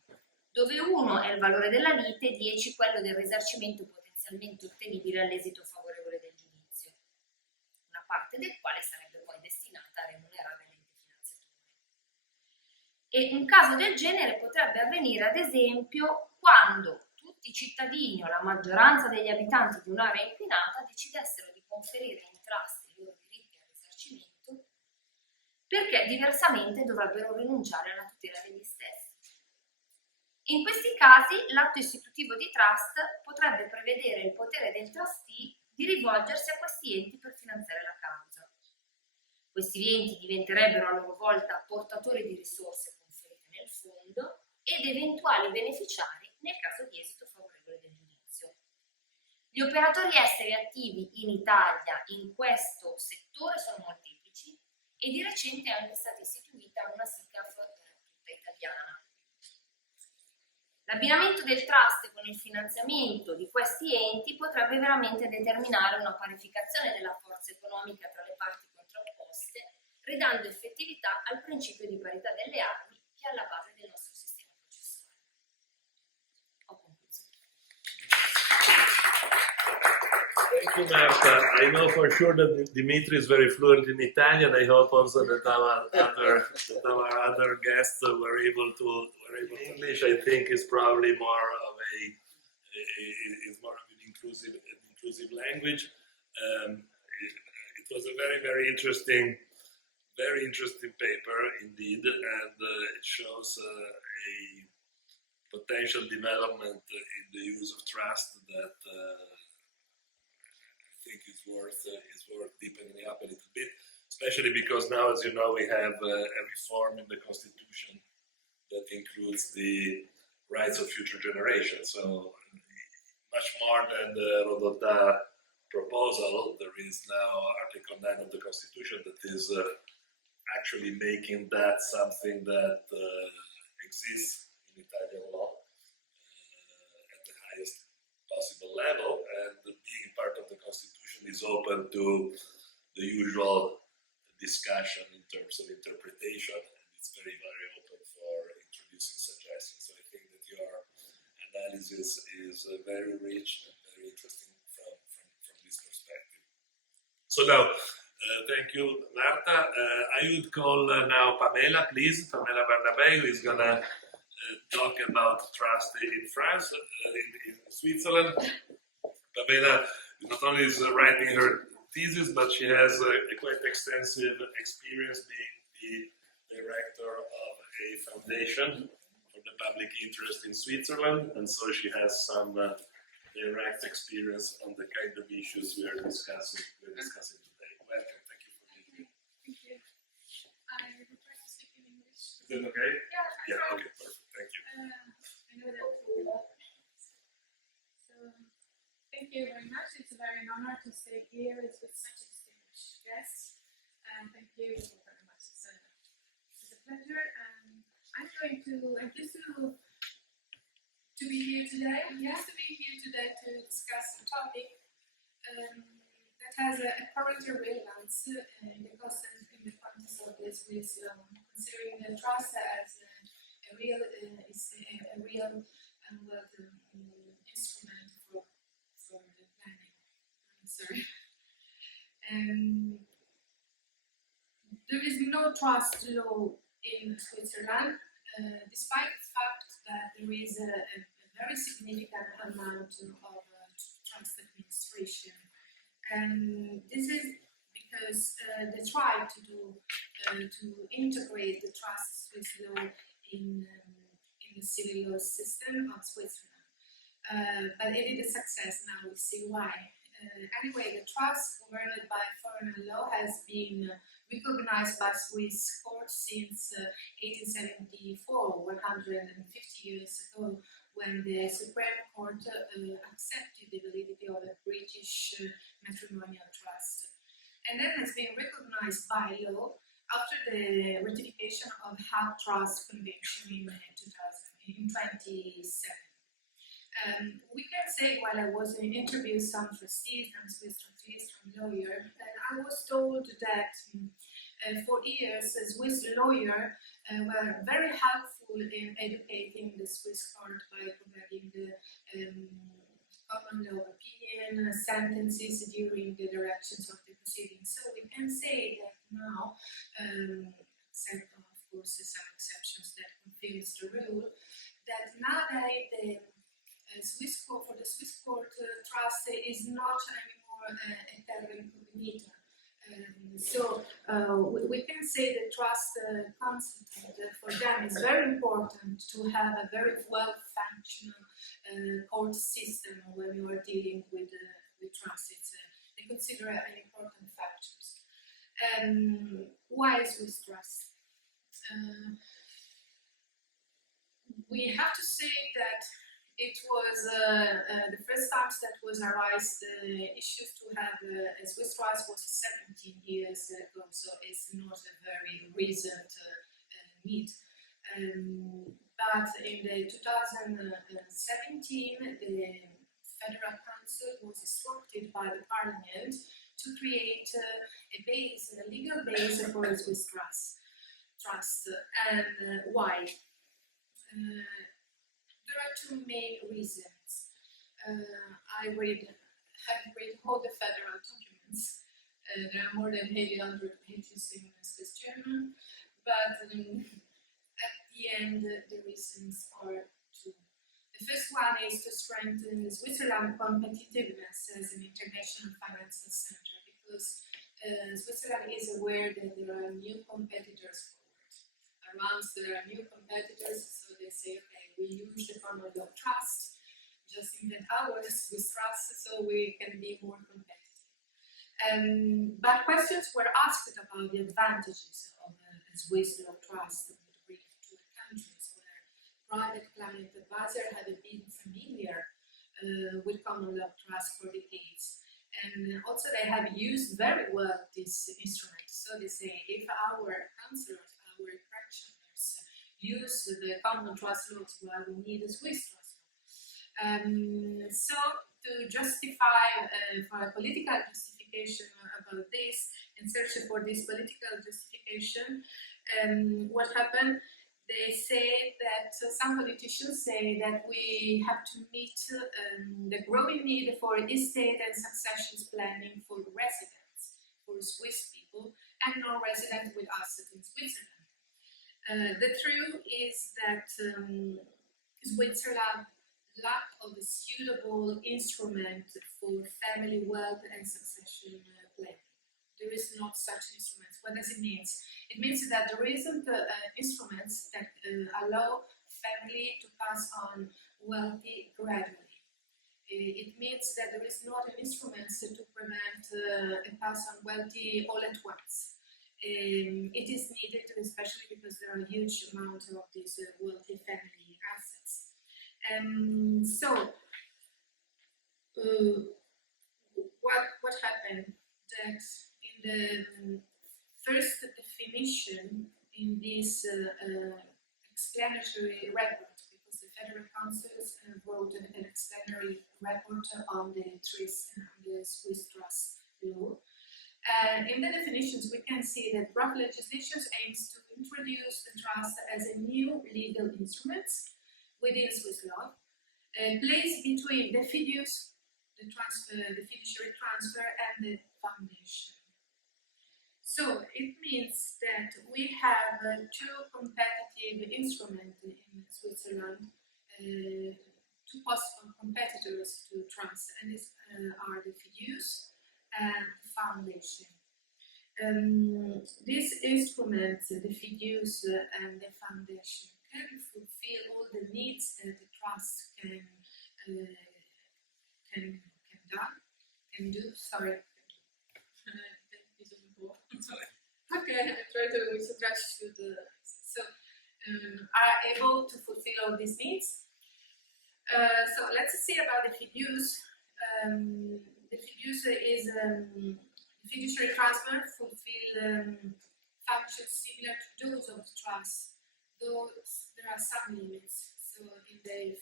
dove 1 è il valore della lite e 10 quello del risarcimento potenzialmente ottenibile all'esito favorevole del giudizio, una parte del quale sarebbe poi destinata a remunerare l'ente finanziatore. E un caso del genere potrebbe avvenire ad esempio quando tutti i cittadini o la maggioranza degli abitanti di un'area inquinata decidessero di conferire in trust i loro diritti al risarcimento perché diversamente dovrebbero rinunciare alla tutela degli stessi. In questi casi l'atto istitutivo di trust potrebbe prevedere il potere del trustee di rivolgersi a questi enti per finanziare la causa. Questi enti diventerebbero a loro volta portatori di risorse conferite nel fondo ed eventuali beneficiari nel caso di esito favorevole del giudizio. Gli operatori esteri attivi in Italia in questo settore sono molteplici e di recente è anche stata istituita una SICAF tutta italiana. L'abbinamento del trust con il finanziamento di questi enti potrebbe veramente determinare una parificazione della forza economica tra le parti contrapposte, ridando effettività al principio di parità delle armi che è alla base del nostro sistema processuale. Ho concluso. Thank you, Marta. I know for sure that Dimitri is very fluent in Italian. I hope also that our other guests were able to English. I think is probably more of an inclusive inclusive language. It was a very, very interesting paper indeed, and it shows a potential development in the use of trust that I think is worth deepening up a little bit, especially because now, as you know, we have a reform in the Constitution that includes the rights of future generations. So much more than the Rodotà proposal, there is now Article 9 of the Constitution that is actually making that something that exists in Italian law at the highest possible level, and being part of the Constitution is open to the usual discussion in terms of interpretation, and it's very, very open for introducing suggestions. So I think that your analysis is very rich and very interesting from this perspective. So now, thank you, Marta. I would call now Pamela, please. Pamela Barnabei, who is going to talk about trust in France, in Switzerland. Pamela not only is writing her thesis, but she has a quite extensive experience being the director of a foundation for the public interest in Switzerland, and so she has some direct experience on the kind of issues we're discussing today. Welcome, thank you for being here. Thank you. I would try to speak in English. Is that okay? Yeah, okay, perfect, thank you. I know that. So, thank you very much. It's a very honor to stay here with such a distinguished guest. Thank you very much. It's a pleasure. I'm pleased to be here today. I'm pleased to be here today to discuss a topic that has a current relevance in the context of this, with considering the trust as a real instrument for the planning. Sorry. There is no trust law in Switzerland, despite the fact that there is a very significant amount of trust administration. And this is because they try to integrate the trust Swiss law in the civil law system of Switzerland. But it is a success now, we see why. Anyway, the trust governed by foreign law has been recognized by Swiss courts since 1874, 150 years ago, when the Supreme Court accepted the validity of a British matrimonial trust. And then has been recognized by law after the ratification of the Hague Convention in 2007. We can say, while I was interviewing some trustees and Swiss trustees from lawyers, that I was told that for years a Swiss lawyer were very helpful in educating the Swiss court by providing the common law opinion, sentences during the directions of the proceedings. So we can say that now, except of course some exceptions that confirms the rule, that nowadays the Swiss court, for the Swiss court, trust is not anymore a terra incognita. So we can say that trust concept for them is very important to have a very well-functional court system when you are dealing with trust. They consider an important factors. Why Swiss trust? We have to say that it was the first time that was arised issues to have a Swiss trust was 17 years ago, so it's not a very recent need. But in the 2017, the Federal Council was instructed by the Parliament to create a legal base for a Swiss trust. And why? There are two main reasons. I have read all the federal documents. There are more than 800 pages in Swiss German, but at the end the reasons are two. The first one is to strengthen Switzerland's competitiveness as an international financial center, because Switzerland is aware that there are new competitors forward. Once there are new competitors, so they say, okay, we use the common law trust, just invent ours with trust so we can be more competitive. But questions were asked about the advantages of a Swiss law trust would bring to the countries where private client advisors have been familiar with common law trust for decades. And also they have used very well this instrument. So they say, if our counselors, our practitioners use the common trust laws, well, we need a Swiss trust law. So to justify, for a political justification about this, in search for this political justification, what happened? They say that some politicians say that we have to meet the growing need for estate and succession planning for residents, for Swiss people, and non-residents with assets in Switzerland. The truth is that Switzerland lack of a suitable instrument for family wealth and succession planning. There is not such instruments. What does it mean? It means that there isn't instruments that allow family to pass on wealthy gradually. It means that there is not an instrument to prevent a pass on wealthy all at once. It is needed, especially because there are a huge amount of these wealthy family assets. What happened? That in the first definition in this explanatory report, because the Federal Councils wrote an explanatory report on the TRIS and on the Swiss trust law. In the definitions, we can see that draft legislation aims to introduce the trust as a new legal instrument within Swiss law, placed between the fiduciary transfer, and the foundation. So it means that we have two competitive instruments in Switzerland, two possible competitors to trust, and these are the fiduciary and the foundation. These instruments, the fiduciary and the foundation, can fulfill all the needs that the trust can do. Sorry. Okay, I try to stretch to the are able to fulfill all these needs. So let's see about the fiduciary. The fiduciary is fiduciary transfer fulfill functions similar to those of the trust, though there are some limits. So in the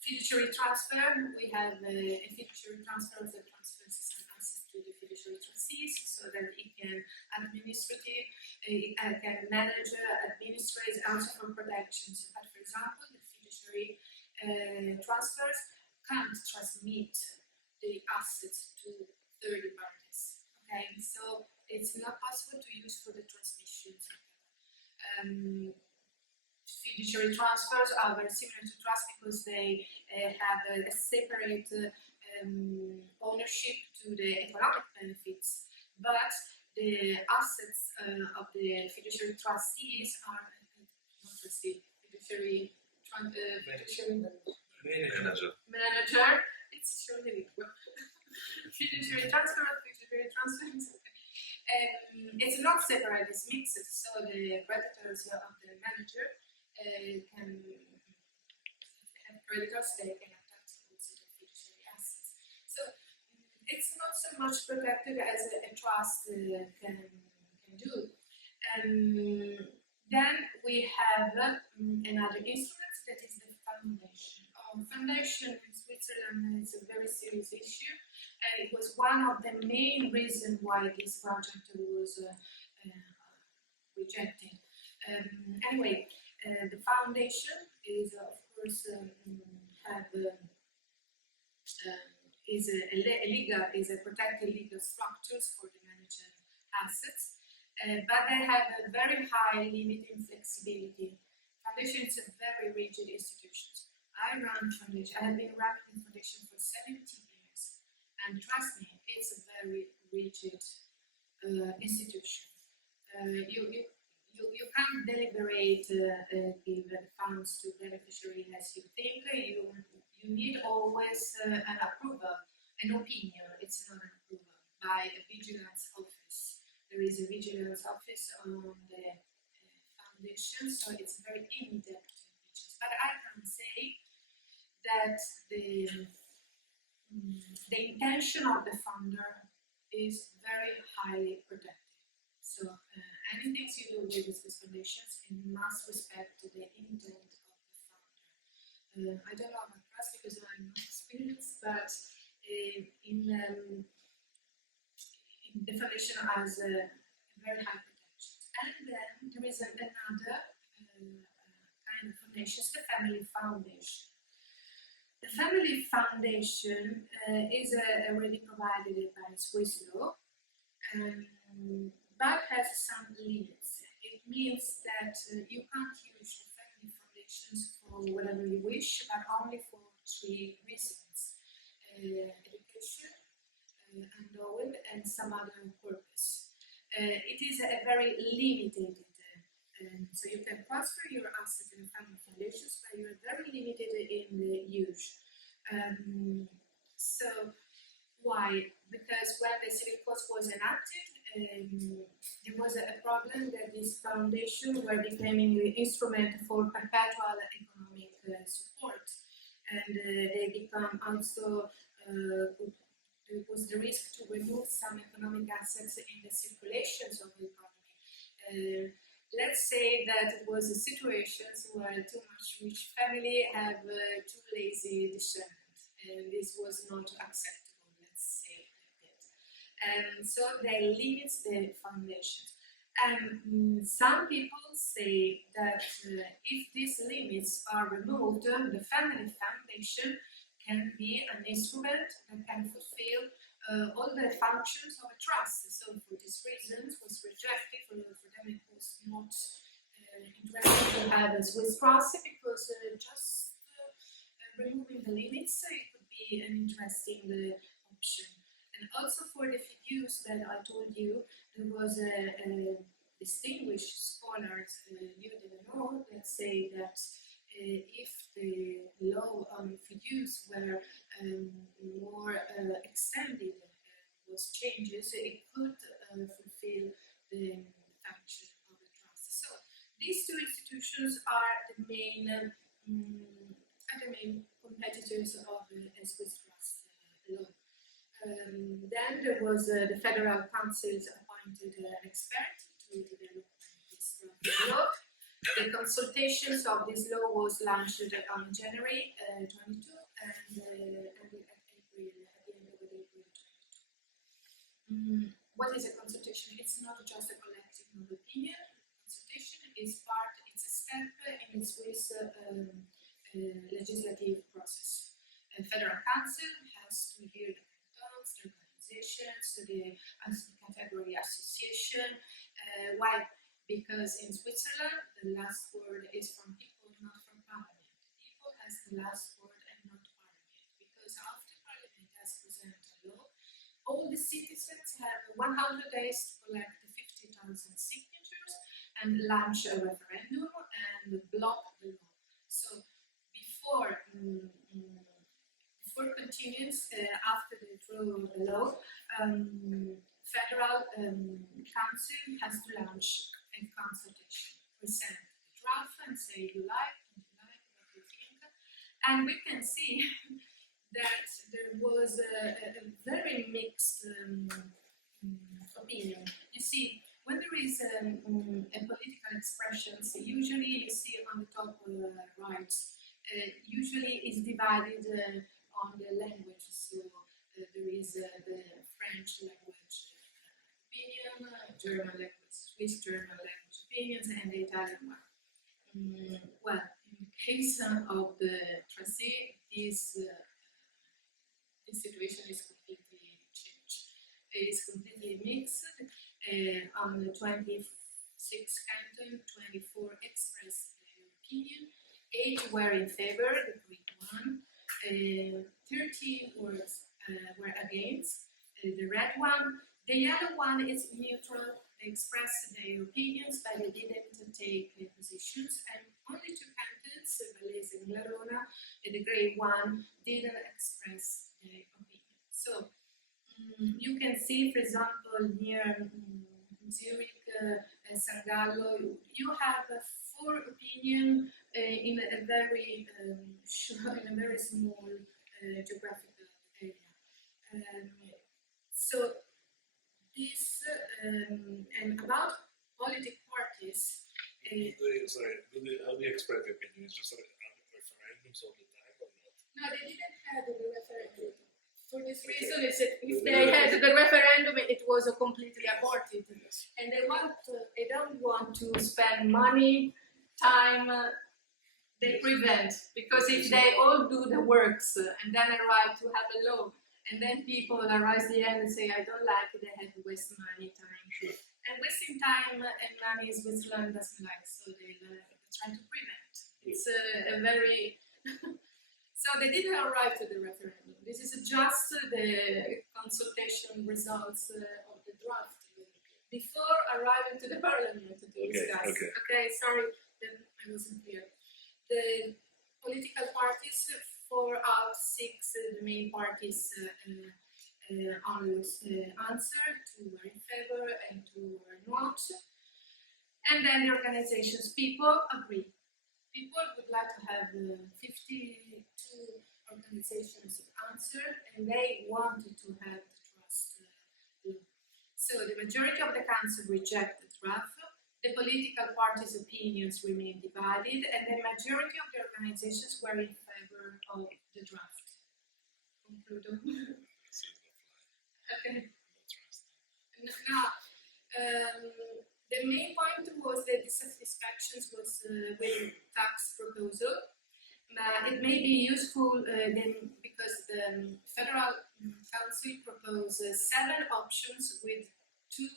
fiduciary transfer, we have a fiduciary transfer that transfers some assets to the fiduciary trustees so that it can manage, administrate, answer for protections. But for example, the fiduciary transfers can't transmit the assets to third parties. Okay, so it's not possible to use for the transmissions. Fiduciary transfers are very similar to trust because they have a separate ownership to the economic benefits, but the assets of the fiduciary trustees are not trustee, fiduciary manager. It's surely fiduciary transfer, fiduciary transfer. It's not separate, it's mixed, so the creditors of the manager can have creditors, they can attach also the fiduciary assets. So it's not so much protected as a trust can do. Then we have another instrument that is the foundation. Foundation in Switzerland is a very serious issue, and it was one of the main reasons why this project was rejected. Anyway, the foundation is, of course, is a protected legal structures for the managed assets, but they have a very high limit in flexibility. Foundation is a very rigid institution. I run a foundation. I have been running the foundation for 17 years, and trust me, it's a very rigid institution. You can't deliberate give the funds to beneficiaries as you think. You need always an approval, an opinion. It's not an approval by a vigilance office. There is a vigilance office on the foundation, so it's very in-depth. But I can say that the intention of the founder is very highly protected. So anything you do with these foundations, you must respect the intent of the founder. I don't know about trust because I'm not experienced, but the foundation has a very high protection. And then there is another kind of foundation, the family foundation. The family foundation is already provided by Swiss law, but has some limits. It means that you can't use family foundations for whatever you wish, but only for 3 reasons: education, endowment, and some other purpose. It is a very limited. So you can transfer your assets in family foundations, but you're very limited in the use. So why? Because when the civil code was enacted, there was a problem that this foundation were becoming an instrument for perpetual economic support, and they become also there was the risk to remove some economic assets in the circulations of the economy. Let's say that it was a situation where too much rich family have too lazy descendants, and this was not acceptable, let's say like that. And so they limit the foundation. And some people say that if these limits are removed, the family foundation can be an instrument that can fulfill all the functions of a trust. So for these reasons was rejected. For them it was not interesting to have a Swiss trust because just removing the limits it could be an interesting option. And also for the figures that I told you, there was a distinguished scholars, you didn't know, that say that if the law on figures were more extended, was changes, it could fulfill the function of the trust. So these 2 institutions are the main competitors of the Swiss trust law. Then there was the Federal Council's appointed expert to develop this law. The consultations of this law was launched on January 22 and ended at the end of April 22. What is a consultation? It's not just a collective of opinion. Consultation is it's a step in the Swiss legislative process. The Federal Council has to hear the cantons, the organizations, the category association. Why? Because in Switzerland, the last word is from people, not from parliament. People has the last word and not parliament. Because after parliament has presented a law, all the citizens have 100 days to collect the 50,000 signatures and launch a referendum and block the law. So before continuance, after they throw the law, Federal Council has to launch a consultation. Present the draft and say you like, don't you like, what you think. And we can see that there was a very mixed opinion. You see, when there is a political expression, so usually you see on the top right, usually is divided on the language. So there is the French language opinion, German language, Swiss German language opinions, and the Italian one. Well, in the case of the Trustee, this situation is completely changed. It is completely mixed. On the 26 canton, 24 express opinion, 8 were in favor, the green one, 13 were against, the red one. The yellow one is neutral. They expressed their opinions, but they didn't take positions. And only 2 cantons, Vallese and Verona, and the grey one, didn't express their opinion. So you can see, for example, near Zurich, San Gallo, you have 4 opinions in a very small geographical area. So this and about political parties. How do you express the opinion? It's just referendums all the time or not? No, they didn't have the referendum. For this reason, if they had the referendum, it was completely aborted. And they don't want to spend money, time, they prevent. Because if they all do the works and then arrive to have a law, and then people arrive at the end and say, I don't like it, they have to waste money, time. Sure. And wasting time and money Switzerland doesn't like, so they try to prevent. It's a very... So they didn't arrive to the referendum. This is just the consultation results of the draft before arriving to the parliament to discuss. Okay, sorry, then I wasn't clear. The political parties, 4 out of 6, the main parties answered, 2 were in favor and 2 were not. And then the organizations, people agree. People would like to have 52 organizations answered, and they wanted to have the trust law. So the majority of the council rejected the draft. The political parties' opinions remain divided, and the majority of the organizations were in favor of the draft. Concludo. Okay. Now, the main point was the dissatisfaction with tax proposal. It may be useful then because the Federal Council proposed 7 options with 2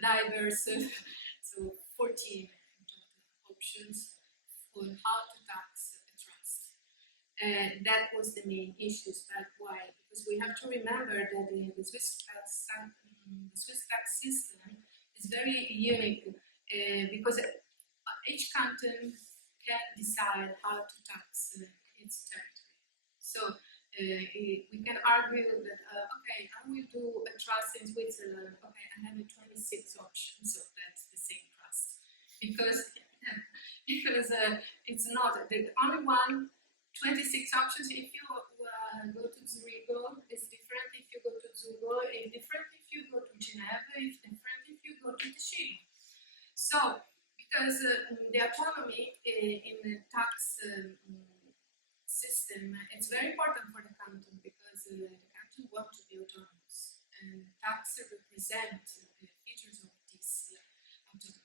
diverse, so 14 options on how to tax a trust. That was the main issue. But why? Because we have to remember that the Swiss tax system is very unique because each canton can decide how to tax its territory. So we can argue that, okay, I will do a trust in Switzerland, okay, I have 26 options, so that's the same trust. Because it's not, the only one, 26 options, if you go to Zurich, it's different. If you go to Zugo, it's different. If you go to Geneva, it's different. If you go to Ticino. So, because the autonomy in the tax system, it's very important for the canton because the canton wants to be autonomous, and tax represent the features of this autonomy,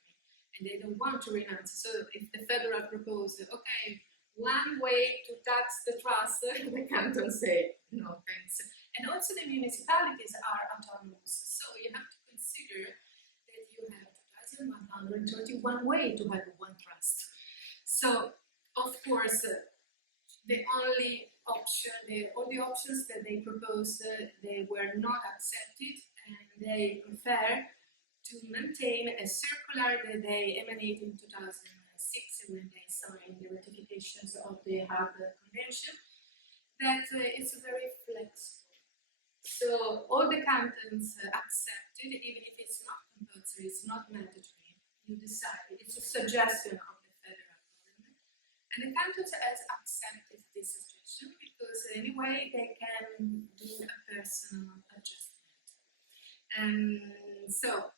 and they don't want to renounce. So, if the federal proposes, okay, one way to tax the trust, the canton say no thanks. And also the municipalities are autonomous, so you have to consider that you have 2,131 ways to have one trust. So, of course, the only option, all the options that they proposed, they were not accepted, and they prefer to maintain a circular that they emanated in 2006 when they signed the ratifications of the Hague Convention, that it's very flexible. So all the cantons accepted, even if it's not compulsory, it's not mandatory. You decide, it's a suggestion of the federal government. And the cantons has accepted this suggestion because anyway they can do a personal adjustment. And so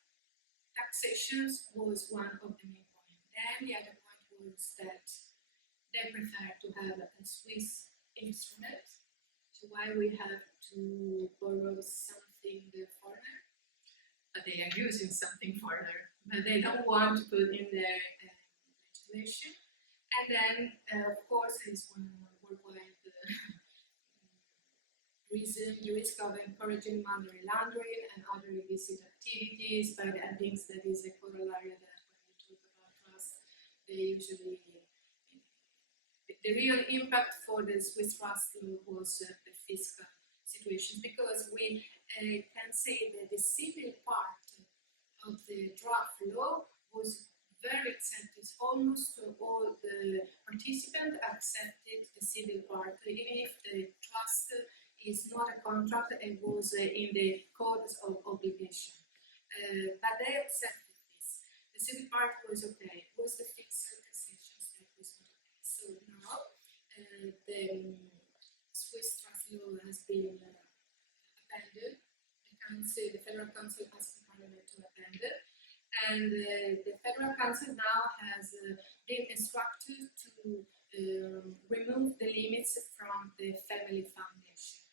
taxation was one of the main points. Then the other point was that they prefer to have a Swiss instrument. So why we have to borrow something foreigner? But they are using something foreigner, but they don't want to put in their legislation. And then, of course, there is one worldwide reason, the risk of encouraging money laundering and other illicit activities, but I think that is a corollary that when we talk about trust, they usually the real impact for the Swiss trust law was the fiscal situation, because we can say that the civil part of the draft law was very accepted. Almost all the participants accepted the civil part, even if the trust is not a contract and was in the codes of obligation. But they accepted this. The civil part was okay. It was the fixed taxations that was not okay. So now the Swiss trust law has been appended. The Federal Council asked the Parliament to append it. And the Federal Council now has been instructed to remove the limits from the family foundation.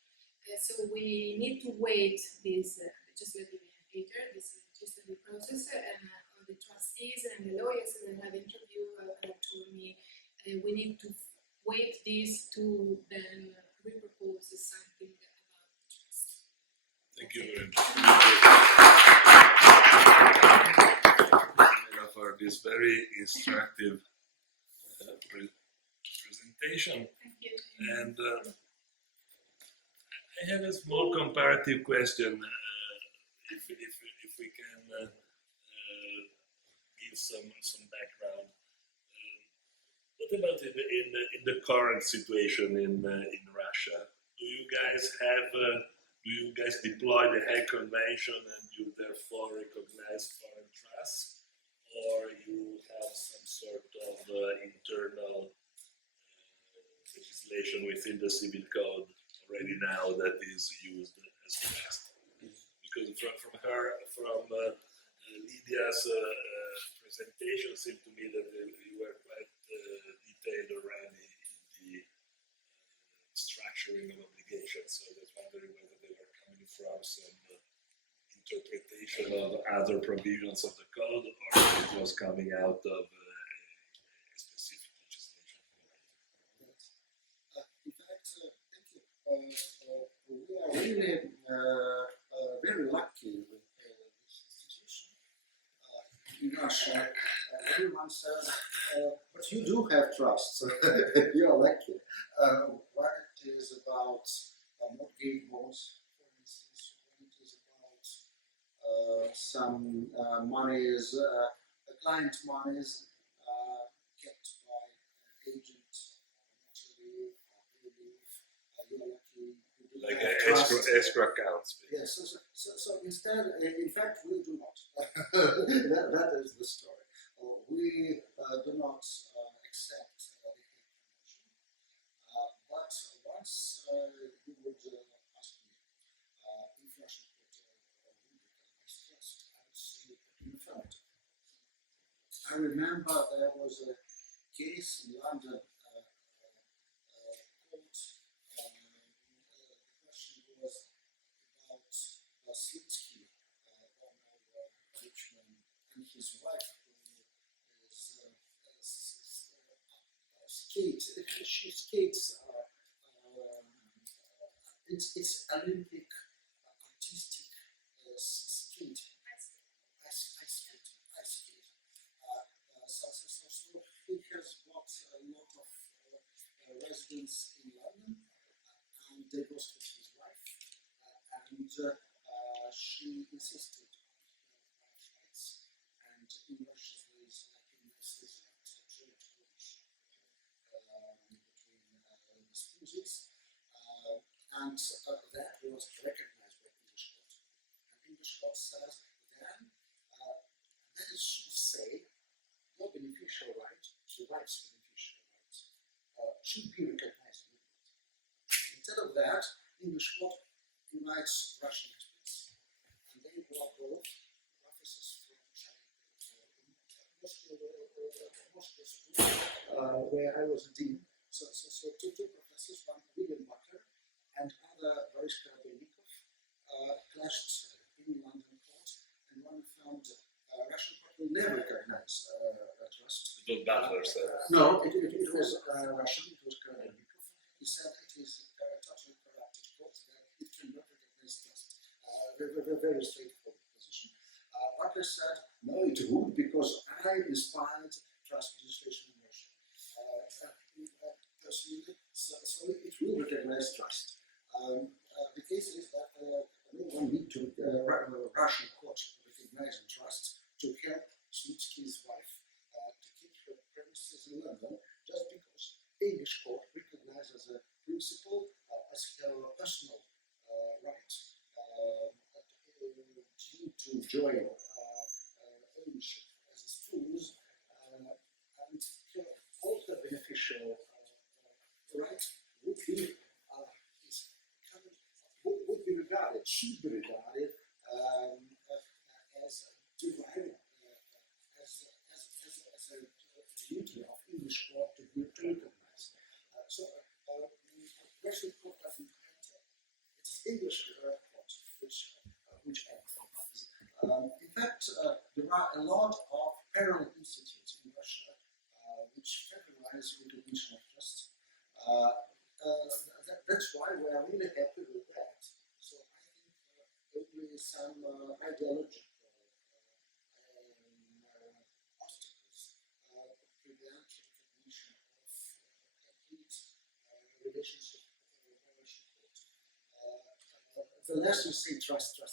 So we need to wait this legislative behavior, this legislative process, and the trustees and the lawyers that have interviewed told me we need to wait this to then repropose something about the trust. Thank you very much for this very instructive presentation. Thank you. And I have a small comparative question. If we can give some background. What about in the current situation in Russia? Do you guys deploy the Hague Convention and you therefore recognize foreign trusts, or you have some sort of internal legislation within the civil code already now that is used as trust? Because from Lydia's presentation, it seemed to me that you were quite detailed already in the structuring of obligations. So I was wondering whether they were coming from some interpretation of other provisions of the code, or if it was coming out of a specific legislation. In fact, thank you. We are really very lucky with this institution. In Russia, everyone says, but you do have trust, so you are lucky. When it is about mortgage bonds, for instance, when it is about some monies, client monies kept by agents, naturally, you are lucky. Like escrow accounts. Yes, so instead, in fact, we do not. that is the story. We do not accept the Hague Convention. But once you would ask me if Russia could recognize trust, I would say in the affirmative. I remember there was a case in London court. Was about Slitsky, one of Richmond, and his wife, who is she skates. It's Olympic artistic skate, ice skate. So he has got a lot of residents in London, and they go to his wife. And she insisted on flights, and in Russia there is like in Switzerland, a trade bridge between the spouses, and that was recognized by English court. And English court says then that is should say your beneficial right, the wife's beneficial rights, should be recognized. Instead of that, English court invites Russian experts, and they were both professors from Moscow School, where I was a dean. So two professors, one William Butler and other Boris Karabelnikov, clashed in London court, and one found Russian court will never recognize trust. The Butler said. No, it was Russian. It was Karabelnikov. He said it is totally corrupted court. It cannot recognize trust. Very straightforward position. Butler said, no, it would, because I inspired trust legislation in Russia. personally, so it will recognize trust. The case is that one need to Russian court recognizing trust to help Slutsky's wife to keep her premises in London, just because English court recognizes a principle as her personal right due to join ownership as a spouse, and her also beneficial right would be would be regarded, should be regarded as deriving as a duty of English court to be recognized. Russian court doesn't enter. It's English court which enters. In fact, there are a lot of parallel institutes in Russia which recognize recognition of trust. That's why we are really happy with that. So I think only some ideological obstacles prevent recognition of complete relationship with the Russian court. The less you say trust, the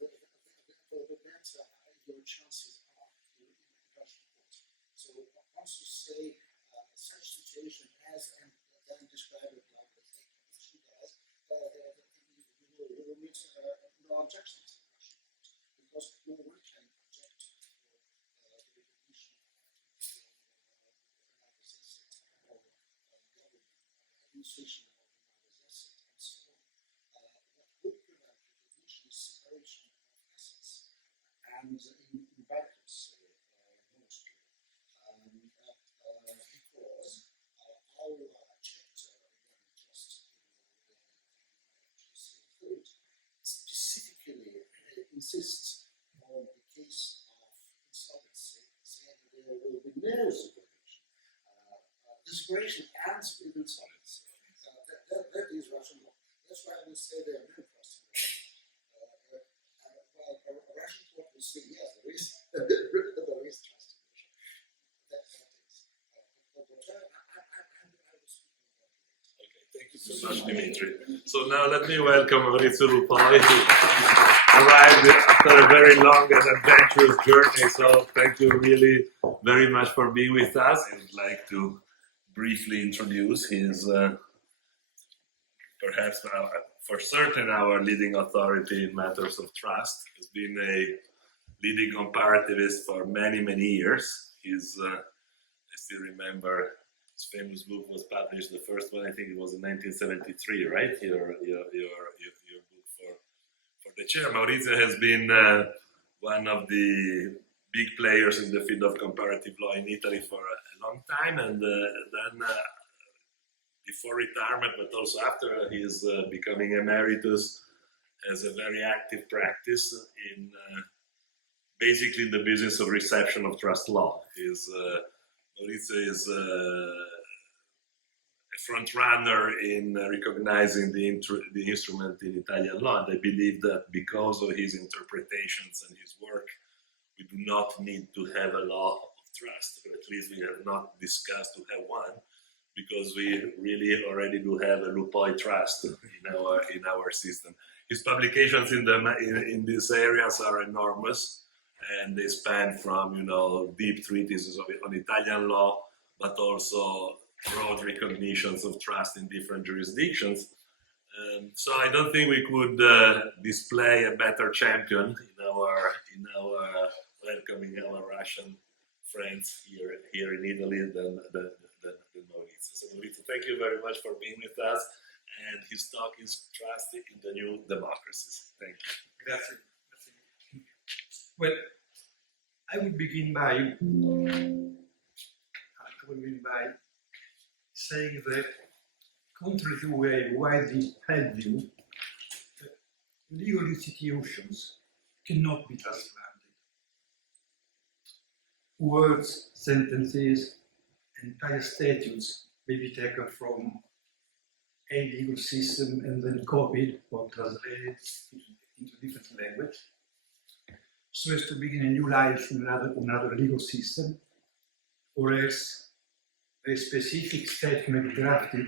better your chances are in the Russian court. So once you say such situation as and then describe it like the thing she does, you will meet no objections in Russian court, because no one can object to the recognition of another's asset or government administration of another's asset and so on. What would prevent recognition is separation of assets, and in bankruptcy mostly, because our chapter regarding trust in specifically insists on the case of insolvency, saying that there will be no separation. The separation ends with insolvency. That is Russian law. That's why I will say there are no trusts in Russia. While a Russian court will say yes, there is trust in Russia. That is. Okay, thank you so much, Dimitri. So now let me welcome Maurizio Lupoi, who arrived after a very long and adventurous journey. So thank you really very much for being with us. I would like to briefly introduce his, perhaps for certain, our leading authority in matters of trust. He's been a leading comparativist for many, many years. He's, I still remember his famous book was published, the first one, I think it was in 1973, right? Your book for the chair. Maurizio has been one of the big players in the field of comparative law in Italy for a long time, and then before retirement, but also after, he's becoming emeritus, has a very active practice in basically the business of reception of trust law. Maurizio is a front runner in recognizing the instrument in Italian law, and I believe that because of his interpretations and his work, we do not need to have a law of trust, or at least we have not discussed to have one, because we really already do have a Lupoi trust in our system. His publications in these areas are enormous, and they span from deep treatises on Italian law, but also broad recognitions of trust in different jurisdictions. So I don't think we could display a better champion in our welcoming our Russian friends here in Italy than Maurizio. So Maurizio, thank you very much for being with us, and his talk is Trustee in the New Democracies. Thank you. Grazie. Well, I will begin by saying that, contrary to a widely held view, legal institutions cannot be just granted. Words, sentences, entire statutes may be taken from a legal system and then copied or translated into different language, so as to begin a new life in another legal system, or else a specific statement drafted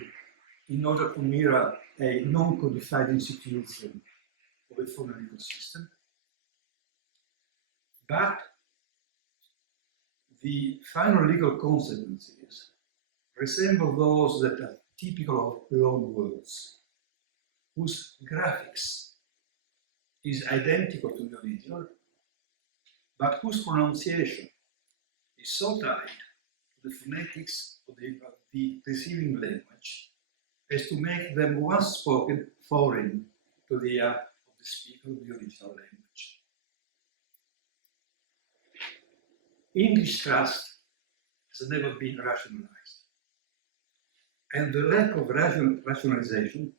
in order to mirror a non-codified institution of a formal legal system. But the final legal consequences resemble those that are typical of long words, whose graphics is identical to the original, but whose pronunciation is so tied to the phonetics of the receiving language as to make them once spoken foreign to the ear of the speaker of the original language. English trust has never been rationalized, and the lack of rationalization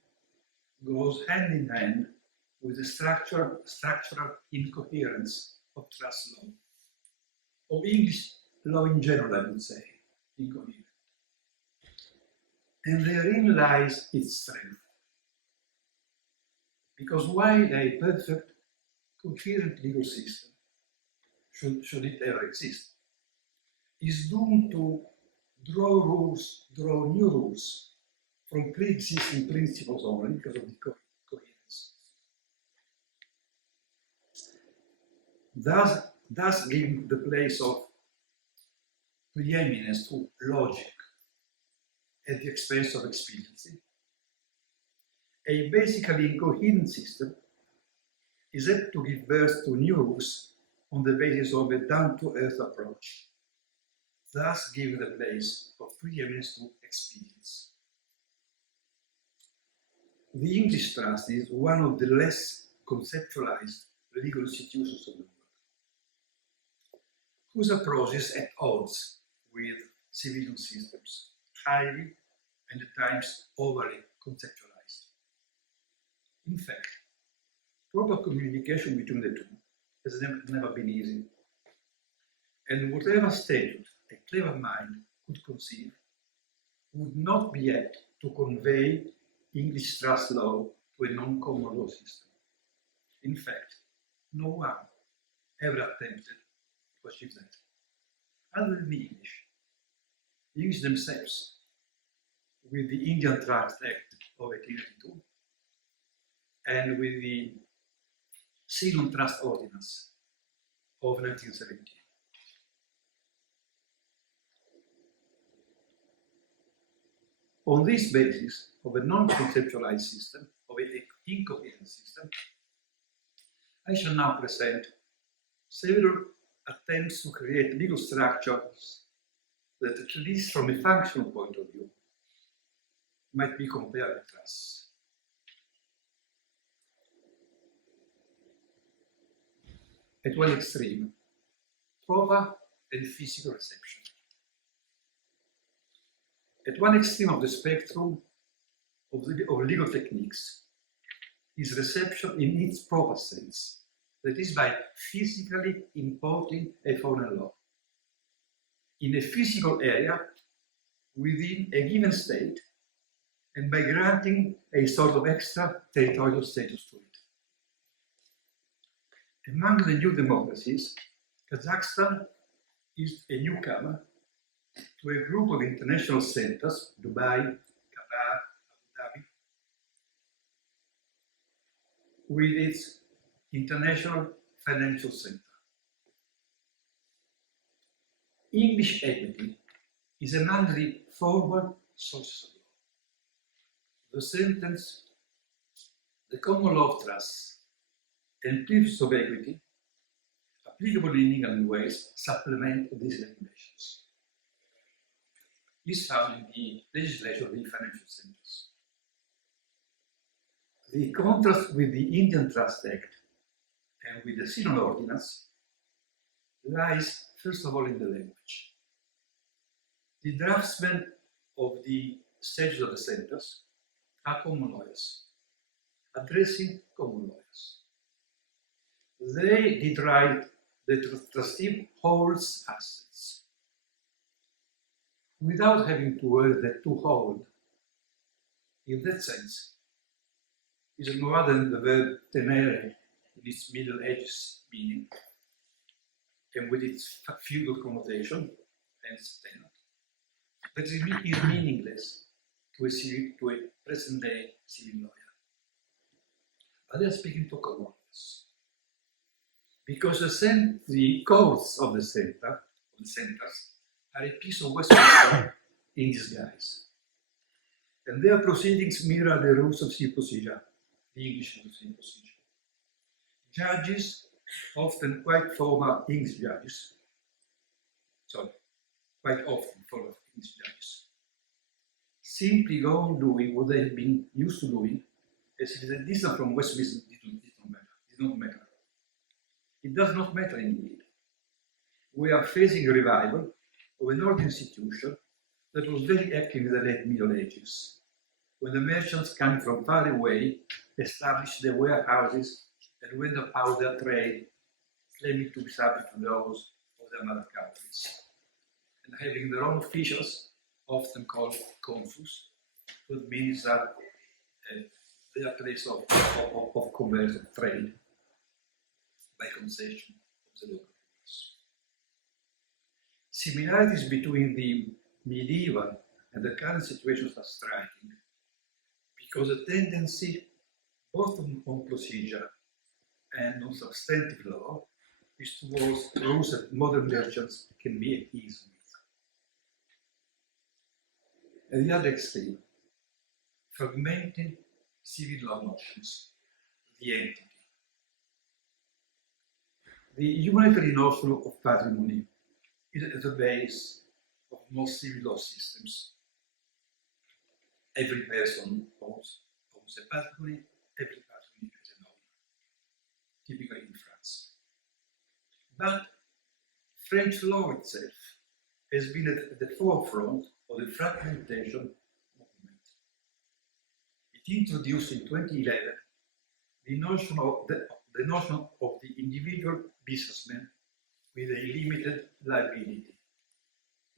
goes hand in hand with the structural incoherence of trust law, of English law in general, I would say, incoherent. And therein lies its strength. Because while a perfect, coherent legal system, should it ever exist, is doomed to draw new rules from pre-existing principles only because of the coherence. Thus giving the place of preeminence to logic at the expense of expediency, a basically incoherent system is apt to give birth to new rules on the basis of a down-to-earth approach, thus giving the place of preeminence to expedience. The English trust is one of the less conceptualized legal institutions of the world, whose approach is at odds with civilian systems, highly and at times overly conceptualized. In fact, proper communication between the two has never been easy, and whatever statute a clever mind could conceive would not be apt to convey English trust law to a non-common law system. In fact, no one ever attempted to achieve that, other than the English themselves, with the Indian Trust Act of 1882 and with the Ceylon Trust Ordinance of 1917. On this basis of a non-conceptualized system, of an incoherent system, I shall now present several attempts to create legal structures that, at least from a functional point of view, might be compared with trusts. At one extreme, proper and physical reception. At one extreme of the spectrum of legal techniques is reception in its proper sense, that is, by physically importing a foreign law in a physical area within a given state and by granting a sort of extra territorial status to it. Among the new democracies, Kazakhstan is a newcomer to a group of international centers, Dubai, Qatar, Abu Dhabi, with its International Financial Center. English equity is among the forward sources of law. The sentence, the common law of trusts and principles of equity, applicable in England ways, supplement these regulations. Is found in the legislation of the financial centers. The contrast with the Indian Trust Act and with the Ceylon Ordinance lies, first of all, in the language. The draftsmen of the statutes of the centers are common lawyers, addressing common lawyers. They did write that the trustee holds assets without having to worry that to hold, in that sense, is no other than the verb tenere in its Middle Ages meaning, and with its feudal connotation, hence tenant. that is meaningless to a present-day civil lawyer. But they are speaking to common lawyers. Because the courts of the centers are a piece of Westminster in disguise. And their proceedings mirror the rules of civil procedure, the English rules of civil procedure. Judges, often quite formal English judges, simply go on doing what they have been used to doing, as it is a distance from Westminster did not matter. It does not matter indeed. We are facing a revival of an old institution that was very active in the late Middle Ages, when the merchants coming from far away established their warehouses and went about their trade, claiming to be subject to those of their mother countries, and having their own officials, often called consuls, which means that their place of commerce and trade by concession of the local rulers. Similarities between the medieval and the current situations are striking, because the tendency, both on procedure and on substantive law, is towards rules that modern merchants can be at ease with. At the other extreme, fragmenting civil law notions, the entity. The humanitarian notion of patrimony is at the base of most civil law systems. Every person owns a patrimony, every patrimony has an owner, typically in France. But French law itself has been at the forefront of the fragmentation movement. It introduced in 2011 the notion of the individual businessman with a limited liability,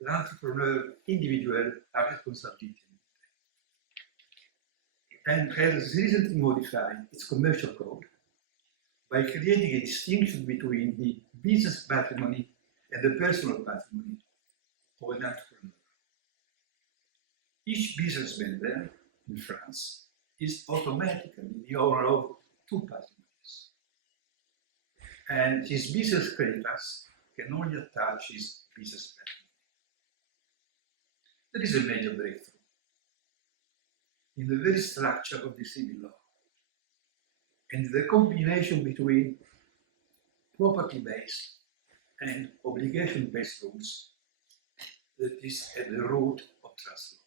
l'entrepreneur individuel à responsabilité, and has recently modified its commercial code by creating a distinction between the business patrimony and the personal patrimony of an entrepreneur. Each businessman then, in France, is automatically the owner of two patrimonies, and his business creditors can only attach his business patrimony. That is a major breakthrough in the very structure of the civil law, and the combination between property-based and obligation-based rules that is at the root of trust law.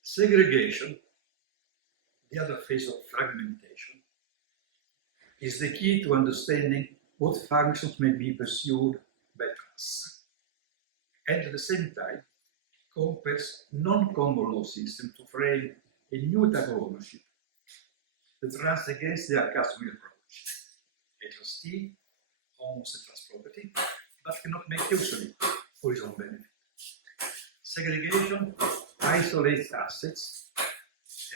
Segregation, the other phase of fragmentation, is the key to understanding what functions may be pursued by trusts, and at the same time compels non-common law systems to frame a new type of ownership that runs against their customary approach. A trustee owns the trust property, but cannot make use of it for his own benefit. Segregation isolates assets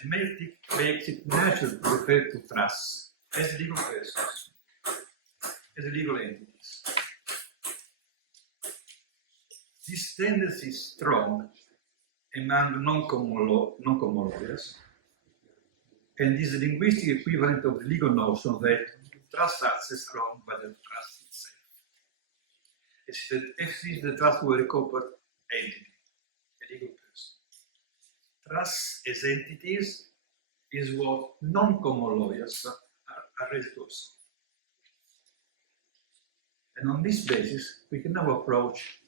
and makes it natural to refer to trusts as legal persons, as legal entities. This tendency is strong among non-common lawyers, and is a linguistic equivalent of the legal notion that trust assets are owned by the trust itself. As if the trust were a corporate entity, a legal person. Trusts as entities is what non-common lawyers are ready to observe. And on this basis, we can now approach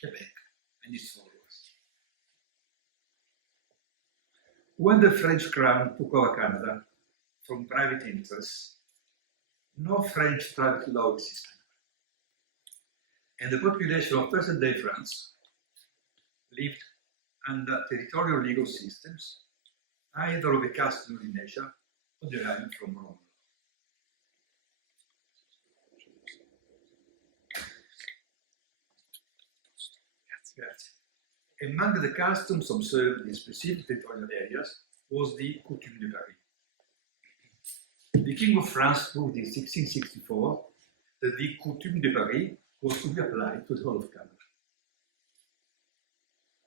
Quebec and its followers. When the French crown took over Canada from private interests, no French private law existed. And the population of present-day France lived under territorial legal systems, either of a customary nature or deriving from Roman law. Among the customs observed in specific territorial areas was the coutume de Paris. The King of France proved in 1664 that the coutume de Paris was to be applied to the whole of Canada.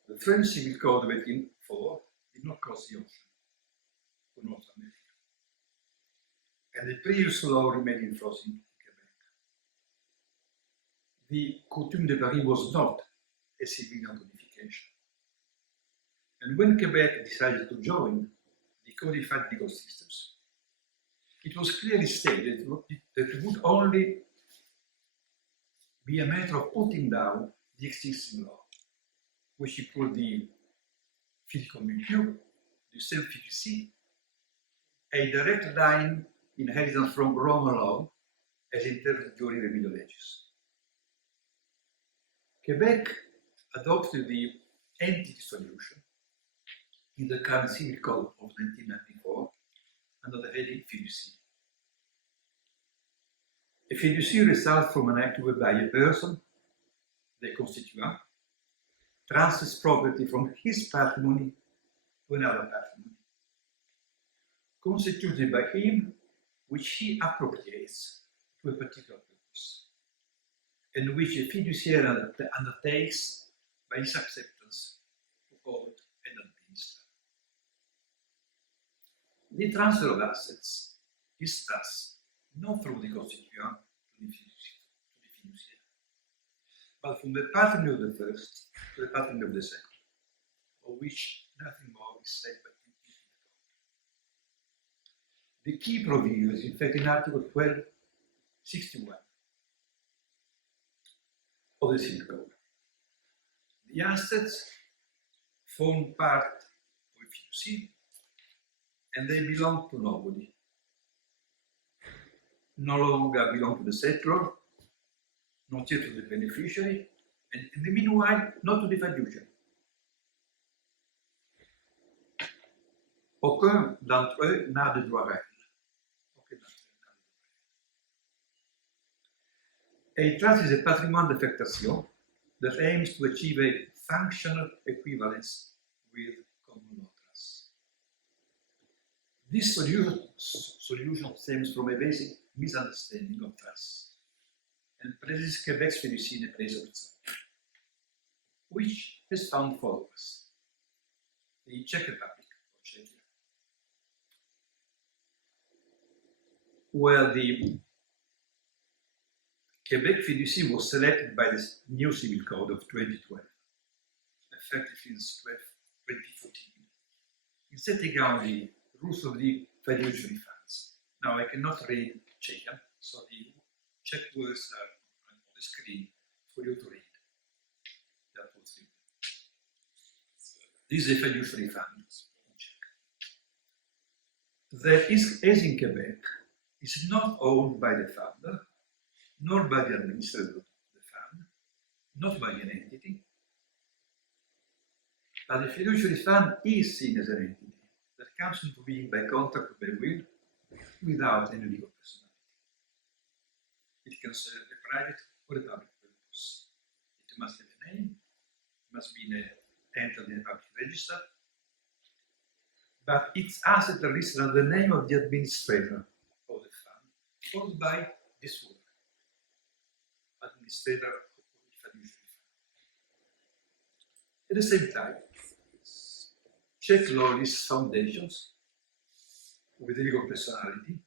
The French Civil Code of 1804 did not cross the ocean to North America, and the previous law remained in force in Quebec. The Coutume de Paris was not a civilian codification. And when Quebec decided to join the codified legal systems, it was clearly stated that it would only be a matter of putting down the existing law, which include the fiduciaire pure, the self-fiducie, a direct line inheritance from Roman law as interpreted during the Middle Ages. Quebec adopted the entity solution in the current Civil Code of 1994 under the heading fiducie. A fiducie results from an act whereby a person, the constituent, transfers property from his patrimony to another patrimony, constituted by him, which he appropriates to a particular purpose, and which a fiduciary undertakes by his acceptance to hold and administer. The transfer of assets is thus not through the constituent to the fiduciary, but from the patrimony of the first to the patrimony of the second, of which nothing more is said but in the code. The key provision is in fact in Article 1261 of the Civil Code. The assets form part of a fiducie and they belong to nobody. No longer belong to the settlor, not yet to the beneficiary, and in the meanwhile, not to the fiduciary. Aucun d'entre eux n'a de droit réel. A trust is a patrimoine d'affectation that aims to achieve a functional equivalence with common law trusts. This solution stems from a basic misunderstanding of trusts and places Quebec's fiducie in a place of its own, which has found followers. The Czech Republic, or Czechia, where the Quebec fiducie was selected by the new Civil Code of 2012, effective since 2014, in setting down the rules of the fiduciary funds. Now I cannot read Czech, so the Czech words are on the screen for you to read. This is a fiduciary fund in Czech. That is, as in Quebec, is not owned by the funder, nor by the administrator of the fund, not by an entity, but the fiduciary fund is seen as an entity that comes into being by contract or by will without any legal personality. It can serve a private or a public purpose. It must have a name, it must be entered in a public register, but its assets are listed under the name of the administrator of the fund, followed by this word, administrator of the fiduciary fund. At the same time, Czech law lists foundations with legal personality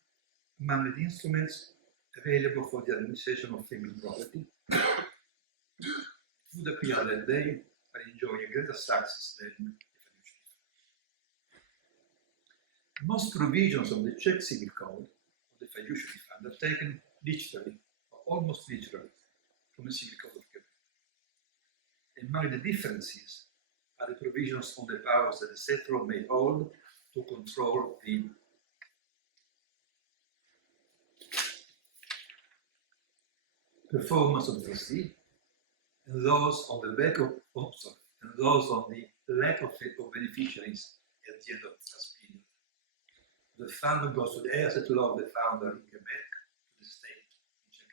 among the instruments available for the administration of family property. It would appear that they are enjoying greater success than the fiduciary fund. Most provisions of the Czech Civil Code of the fiduciary fund are taken literally, or almost literally, from the Civil Code of Quebec. Among the differences are the provisions on the powers that the settlor may hold to control the performance of the trustee, and those on the lack of beneficiaries at the end of the trust period. The fund goes to the asset law of the founder in Quebec, to the state in Czech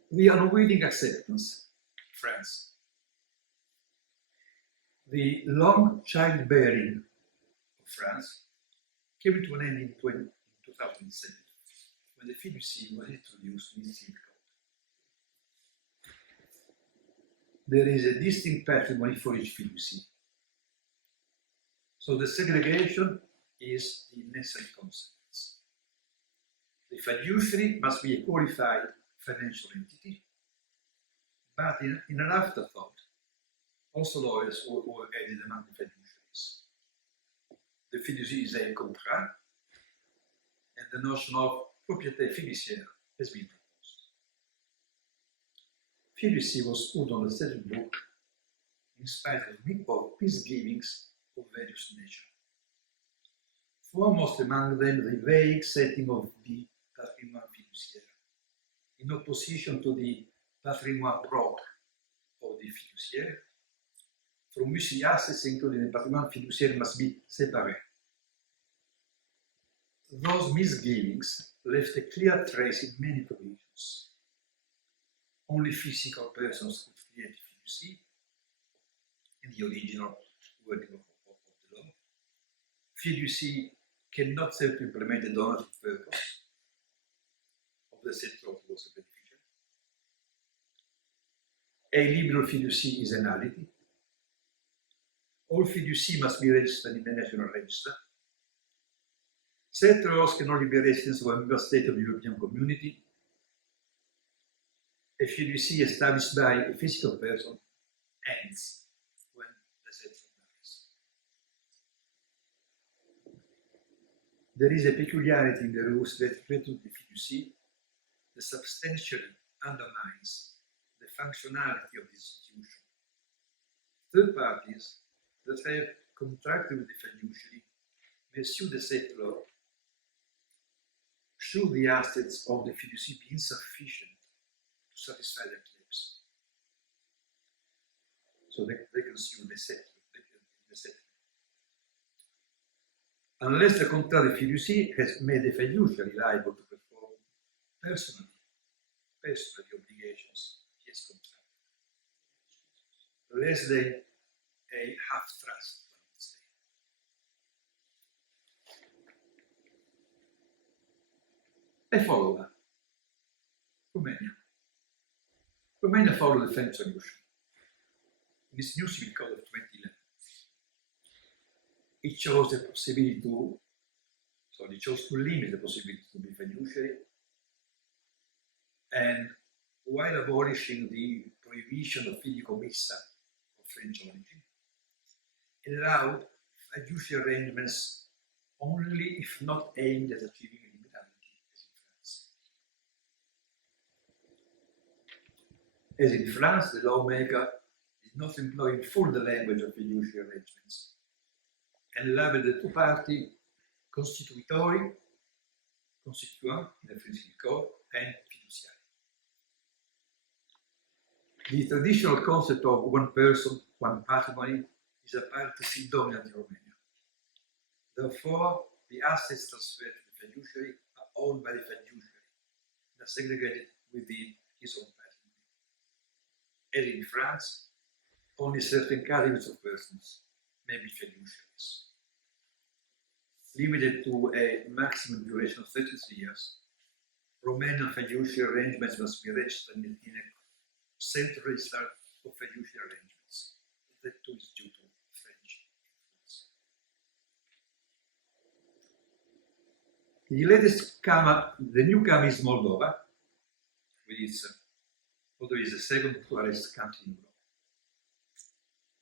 Republic. The unwilling acceptance, France. The long childbearing of France came to an end in 2007, when the fiducie was introduced in the Civil Code. there is a distinct patrimony for each fiducie. So the segregation is the necessary consequence. The fiduciary must be a qualified financial entity, but in an afterthought, also lawyers were added among the fiduciaries. The fiducie is a contrat, and the notion of propriété fiduciaire has been proposed. Fiducie was put on the statute book in spite of misgivings of various nature. Foremost among them, the vague setting of the patrimoine fiduciaire, in opposition to the patrimoine propre of the fiduciaire, from which the assets including the patrimoine fiduciaire must be separate. Those misgivings left a clear trace in many provisions. Only physical persons could create fiducie, in the original wording of the law. Fiducie cannot serve to implement the donative purpose of the set law towards the beneficiary. A liberal fiducie is a nullity. All fiducie must be registered in the National Register. Set laws can only be residents of a member state of the European Community. A fiducie established by a physical person ends when the set law dies. There is a peculiarity in the rules that relate to the fiducie that substantially undermines the functionality of the institution. Third parties that have contracted with the fiduciary may sue the set law should the assets of the fiducie be insufficient to satisfy their claims. So they can sue the set law. Unless the contract fiducie has made the fiduciary liable to perform personally obligations he has contracted. Less than a half trust, I would say. A follow-up. Romania. Romania followed the French solution. In its new civil code of 2011, it chose the possibility to, it chose to limit the possibility to be fiduciary, and while abolishing the prohibition of fideicomissa of French origin, allowed fiduciary arrangements only if not aimed at achieving liberality, as in France. As in France, the lawmaker did not employ in full the language of fiduciary arrangements and labeled the two parties constituent in the French code, and fiduciary. The traditional concept of one person, one patrimony is apparently still dominant in Romania. Therefore, the assets transferred to the fiduciary are owned by the fiduciary and are segregated within his own patrimony. As in France, only certain categories of persons may be fiduciaries. Limited to a maximum duration of 33 years, Romanian fiduciary arrangements must be registered in a central register of fiduciary arrangements. That too is due to French influence. The latest the newcomer is Moldova, Moldova is the second poorest country in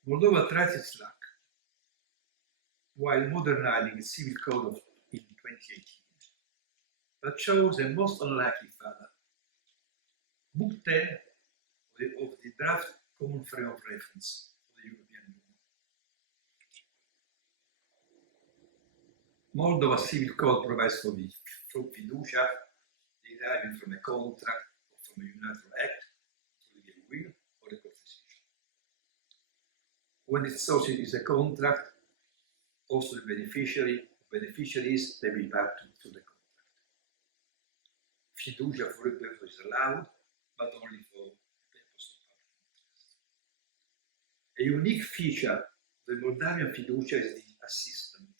Europe. Moldova tries its luck while modernizing its civil code in 2018, but chose a most unlikely father. Book 10 of the draft common frame of reference of the European Union. Moldova's civil code provides for fiducia deriving from a contract or from a unilateral act, including a will or a constitution. When its source is a contract, also the beneficiaries may be party to the contract. Fiducia for a purpose is allowed, but only for the purpose of public interest. A unique feature of the Moldavian fiducia is the assistant,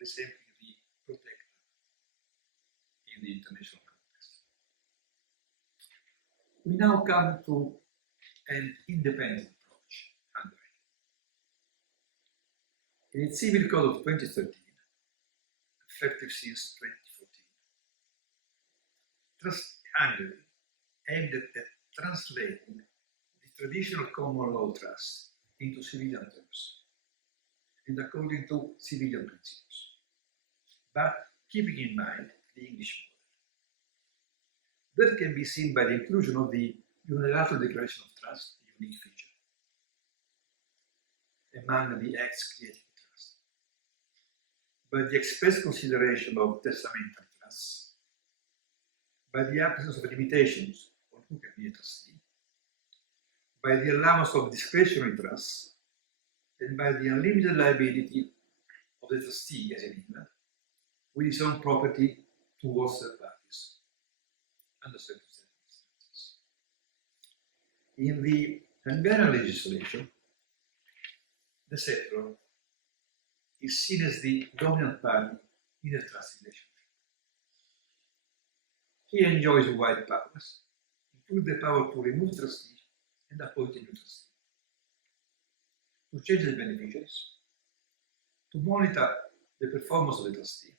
resembling the protector in the international context. We now come to an independent approach. In its Civil Code of 2013, effective since 2014, Hungary aimed at translating the traditional common law trust into civilian terms and according to civilian principles, but keeping in mind the English model. That can be seen by the inclusion of the unilateral declaration of trust, a unique feature, among the acts creating trust, by the express consideration of testamental trusts, by the absence of limitations on who can be a trustee, by the allowance of discretionary trusts, and by the unlimited liability of the trustee as an England with his own property towards third parties under certain circumstances. In the Hungarian legislation, the settlor is seen as the dominant party in a trust relationship. He enjoys wide powers, including the power to remove trustee and appoint a new trustee, to change the beneficiaries, to monitor the performance of the trustee,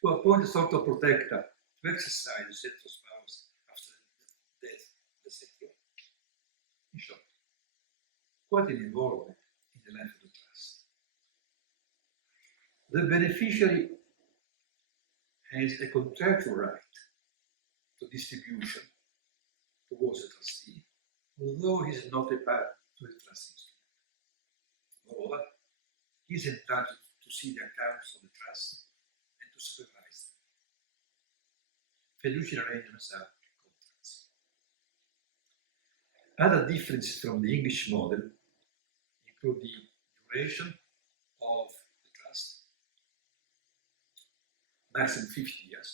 to appoint a sort of protector to exercise the settlor's powers after the death of the settlor. In short, quite an involvement in the life of the trust. The beneficiary has a contractual right to distribution towards the trustee, although he is not a part to the trust instrument. Moreover, he is entitled to see the accounts of the trust and to supervise them. Fiduciary arrangements are contracts. Other differences from the English model include the duration of the trust, maximum 50 years,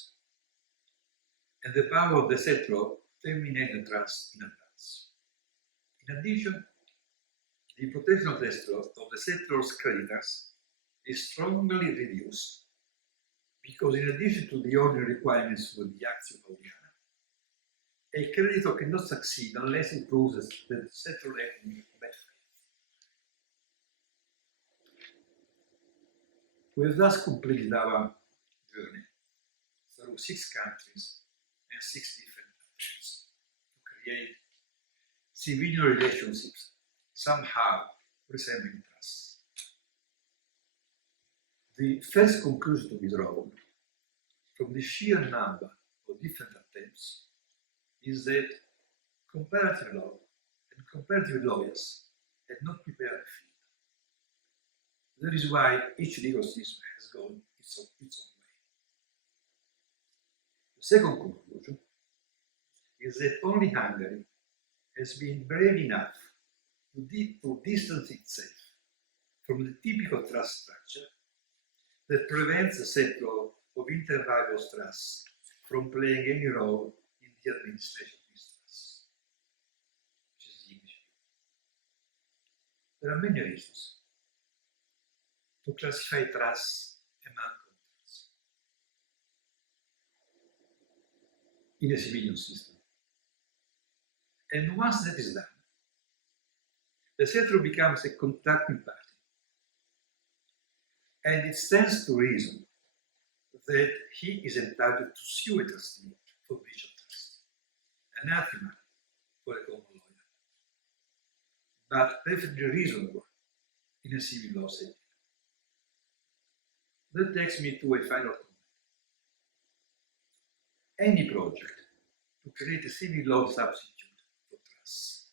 and the power of the settlor to terminate the trust in advance. In addition, the protection of the settlor's creditors is strongly reduced because, in addition to the ordinary requirements with the Actio Pauliana, a creditor cannot succeed unless he proves that the settlor acted in bad faith. We have thus completed our journey through 6 countries and 6 different attempts to create civilian relationships somehow resembling trust. The first conclusion to be drawn from the sheer number of different attempts is that comparative law and comparative lawyers had not prepared the field. That is why each legal system has gone its own way. The second conclusion is that only Hungary has been brave enough to distance itself from the typical trust structure that prevents the settlor of inter vivos trust from playing any role in the administration of these trusts, which is the English view. There are many reasons to classify trusts among contracts in a civilian system. And once that is done, the settlor becomes a contracting party. And it stands to reason that he is entitled to sue a trustee for breach of trust, anathema for a common lawyer, but perfectly reasonable in a civil law setting. That takes me to a final comment. Any project to create a civil law substitute for trust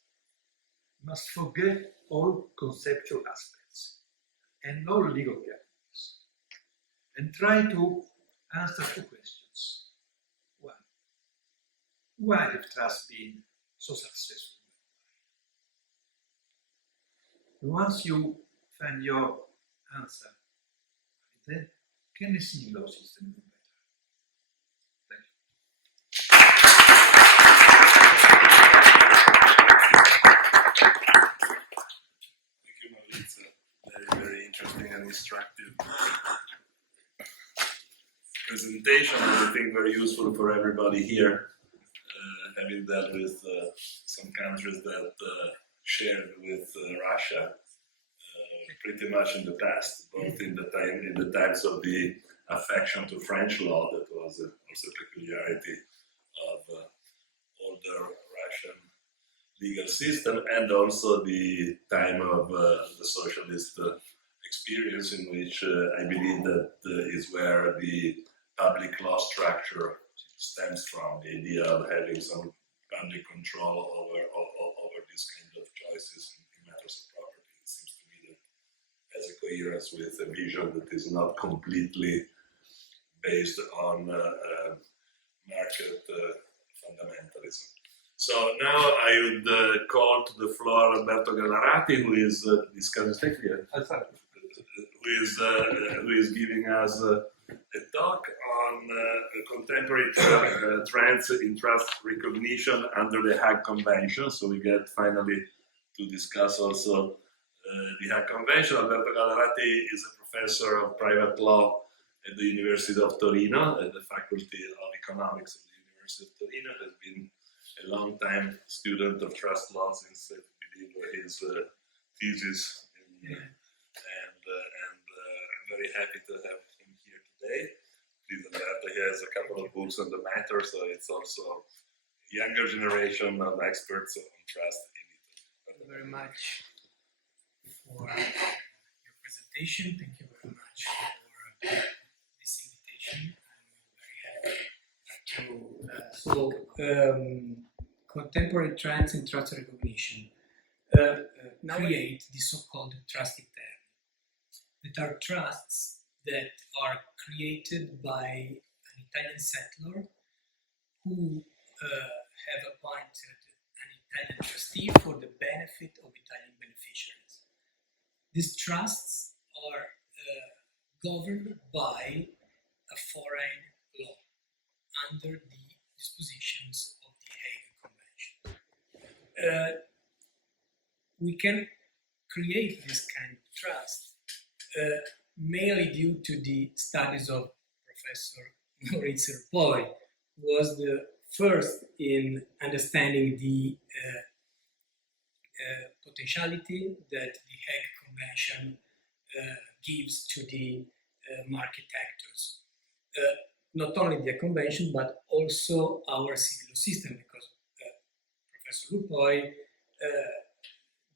must forget all conceptual aspects and all legal categories and try to answer 2 questions. 1, why have trusts been so successful? And once you find your answer, then can a civil law system do better? Thank Thank you, Maurizio. Very, very interesting and instructive presentation, and I think very useful for everybody here, having dealt with some countries that shared with Russia pretty much in the past, both in the times of the affection to French law, that was also a peculiarity of older Russian legal system, and also the time of the socialist experience, in which I believe that is where the public law structure stems from, the idea of having some public control over this kind of choices in matters of property. It seems to me that has a coherence with a vision that is not completely based on market fundamentalism. So now I would call to the floor Alberto Gallarati, who is discussing here, who is giving us a talk on contemporary trends in trust recognition under the Hague Convention. So we get finally to discuss also the Hague Convention. Alberto Gallarati is a professor of private law at the University of Torino, at the Faculty of Economics of the University of Torino. Has been a long-time student of trust law since I believe his thesis, and I'm very happy to have him here today. Please, Alberto, he has a couple of books on the matter, so it's also a younger generation of experts on trust in Italy. Thank you very much for your presentation. Thank you very much for this invitation. I'm very happy to contemporary trends in trust recognition create the so-called trustee term, that are trusts that are created by an Italian settler who have appointed an Italian trustee for the benefit of Italian beneficiaries. These trusts are governed by a foreign law under the dispositions of the Hague Convention. We can create this kind of trust mainly due to the studies of Professor MAURIZIO LUPOI, who was the first in understanding the potentiality that the Hague Convention gives to the market actors. Not only the convention, but also our civil system, because Professor LUPOI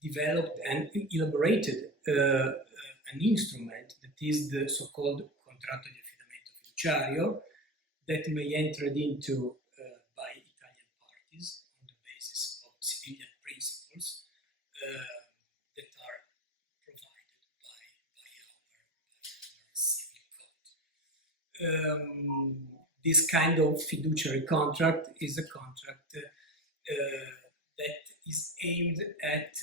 developed and elaborated an instrument that is the so-called contratto di affidamento fiduciario that may enter into by Italian parties on the basis of civilian principles that are provided by our civil code. This kind of fiduciary contract is a contract that is aimed at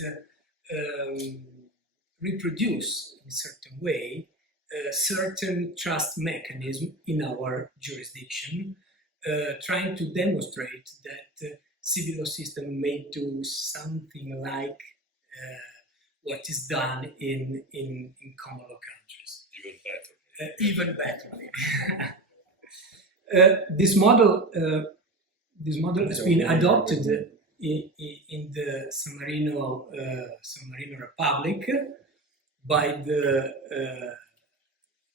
reproduce in a certain way certain trust mechanism in our jurisdiction, trying to demonstrate that civil law system may do something like what is done in common law countries. Even better. This model has been adopted in the San Marino Republic by the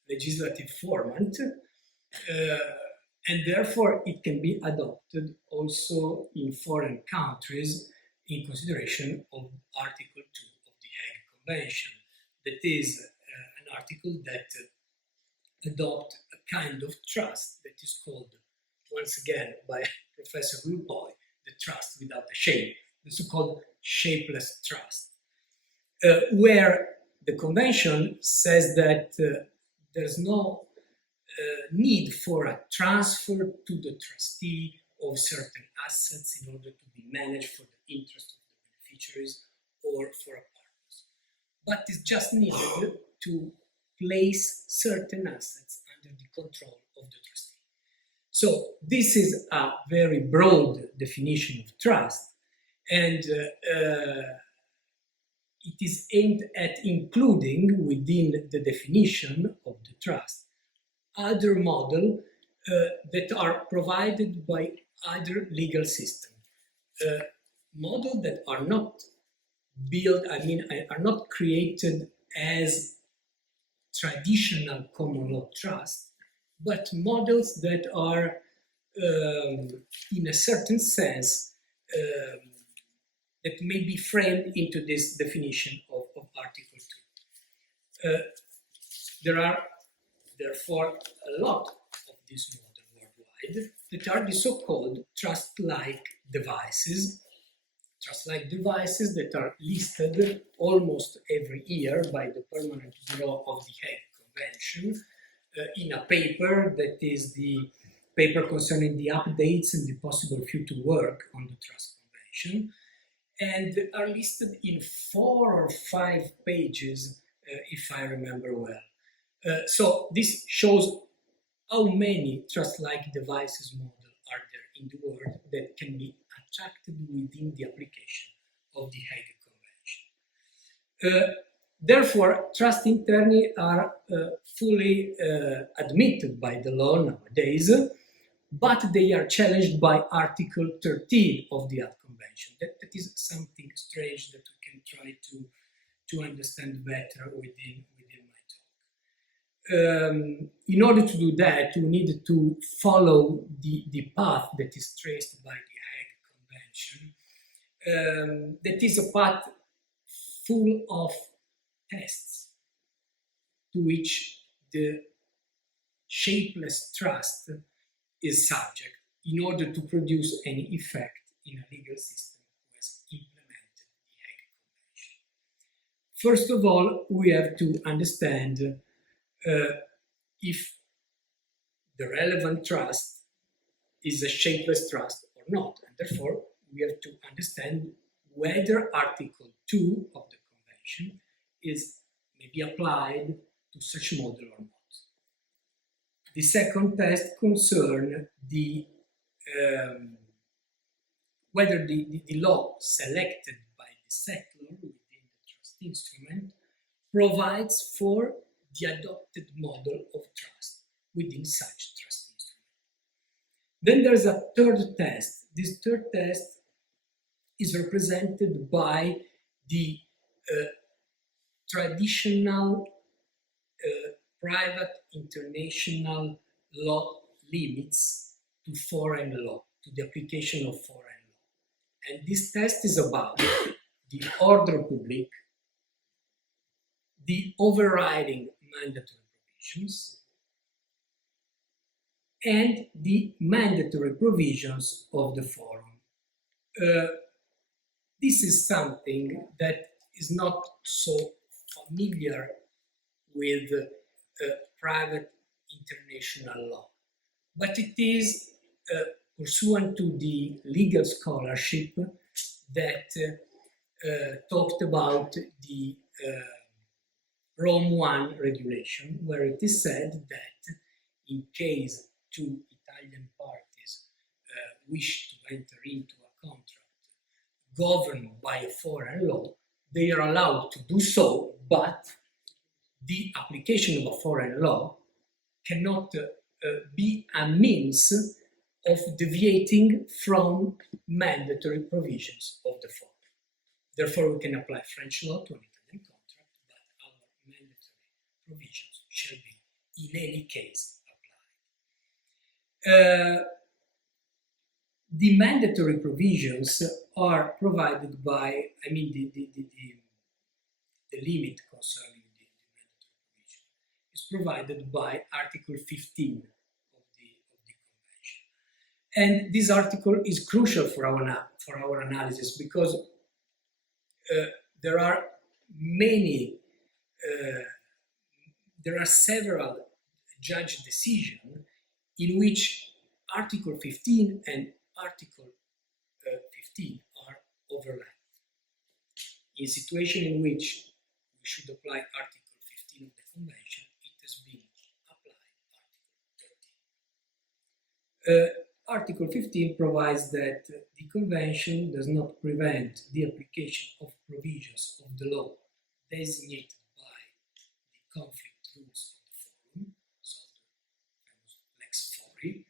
legislative format, and therefore it can be adopted also in foreign countries in consideration of Article 2 of the Hague Convention. That is an article that adopts a kind of trust that is called, once again by Professor LUPOI, the trust without a shape, the so-called shapeless trust, where the convention says that there's no need for a transfer to the trustee of certain assets in order to be managed for the interest of the beneficiaries or for a purpose, but it's just needed to place certain assets under the control of the trustee. So this is a very broad definition of trust, and it is aimed at including within the definition of the trust other models that are provided by other legal systems, models that are not built, are not created as traditional common law trust, but models that are, in a certain sense, that may be framed into this definition of Article 2. There are, therefore, a lot of these models worldwide that are the so-called trust-like devices. Trust-like devices that are listed almost every year by the Permanent Bureau of the Hague Convention in a paper that is the paper concerning the updates and the possible future work on the Trust Convention, and are listed in 4 or 5 pages, if I remember well. So this shows how many trust-like devices models are there in the world that can be attracted within the application of the Hague Convention. Therefore, trust interni are fully admitted by the law nowadays, but they are challenged by Article 13 of the Hague Convention. That is something strange that we can try to understand better within my talk. In order to do that, we need to follow the path that is traced by the Hague Convention. That is a path full of tests to which the shapeless trust is subject in order to produce any effect in a legal system who has implemented the Hague Convention. First of all, we have to understand if the relevant trust is a shapeless trust or not, and therefore we have to understand whether Article 2 of the Convention may be applied to such model or not. The second test concerns whether the law selected by the settler within the trust instrument provides for the adopted model of trust within such trust instrument. Then there's a third test. This third test is represented by the traditional private international law limits to foreign law, to the application of foreign law. And this test is about the ordre public, the overriding mandatory provisions, and the mandatory provisions of the forum. This is something that is not so familiar with private international law, but it is pursuant to the legal scholarship that talked about the Rome I regulation, where it is said that in case 2 Italian parties wish to enter into a contract governed by a foreign law, they are allowed to do so, but the application of a foreign law cannot be a means of deviating from mandatory provisions of the forum. Therefore, we can apply French law to an Italian contract, but our mandatory provisions shall be, in any case, applied. The mandatory provisions are provided by, the limit concerning the mandatory provision is provided by Article 15 of the Convention. And this article is crucial for our analysis because there are several judge decisions in which Article 15 and Article 15 are overlapped. In situation in which we should apply Article 15 of the Convention, it has been applied Article 15. Article 15 provides that the Convention does not prevent the application of provisions of the law designated by the conflict rules of the forum, so the lex fori,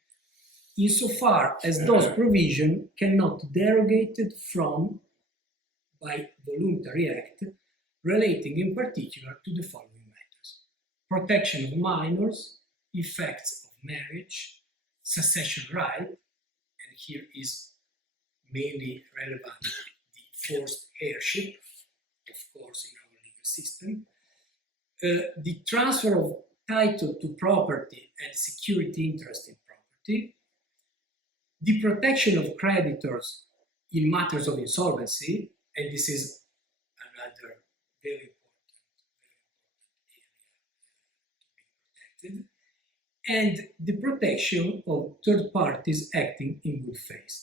insofar as those provisions cannot be derogated from by voluntary act relating in particular to the following matters: protection of minors, effects of marriage, succession right, and here is mainly relevant the forced heirship, of course, in our legal system, the transfer of title to property and security interest in property, the protection of creditors in matters of insolvency, and this is another very important area to be protected, and the protection of third parties acting in good faith.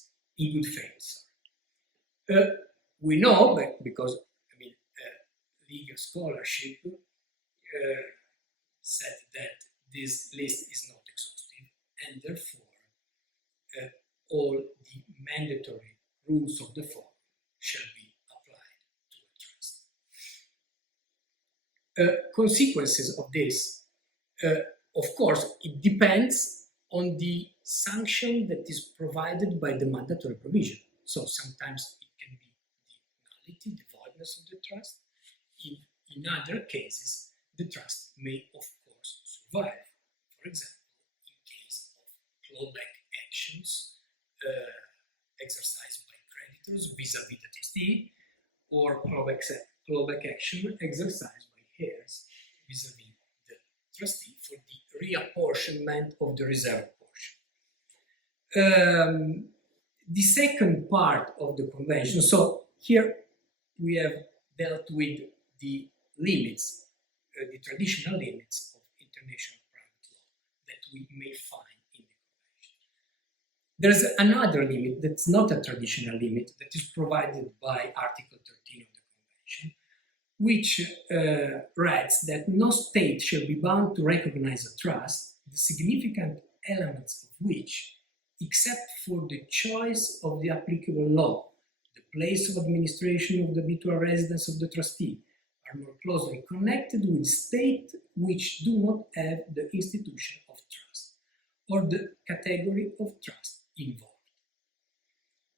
We know, because legal scholarship said that this list is not exhaustive, and therefore all the mandatory rules of the form shall be applied to a trust. Consequences of this, of course, it depends on the sanction that is provided by the mandatory provision. So sometimes it can be the nullity, the voidness of the trust. In other cases, the trust may, of course, survive. For example, in case of clawback actions exercised by creditors vis-à-vis the trustee, or clawback action exercised by heirs vis-à-vis the trustee for the reapportionment of the reserve portion. The second part of the convention, so here we have dealt with the limits, the traditional limits of international private law that we may find in the convention. There's another limit that's not a traditional limit that is provided by Article 13 of the convention, which reads that no state shall be bound to recognize a trust, the significant elements of which, except for the choice of the applicable law, the place of administration of the habitual residence of the trustee, are more closely connected with states which do not have the institution of trust or the category of trust involved.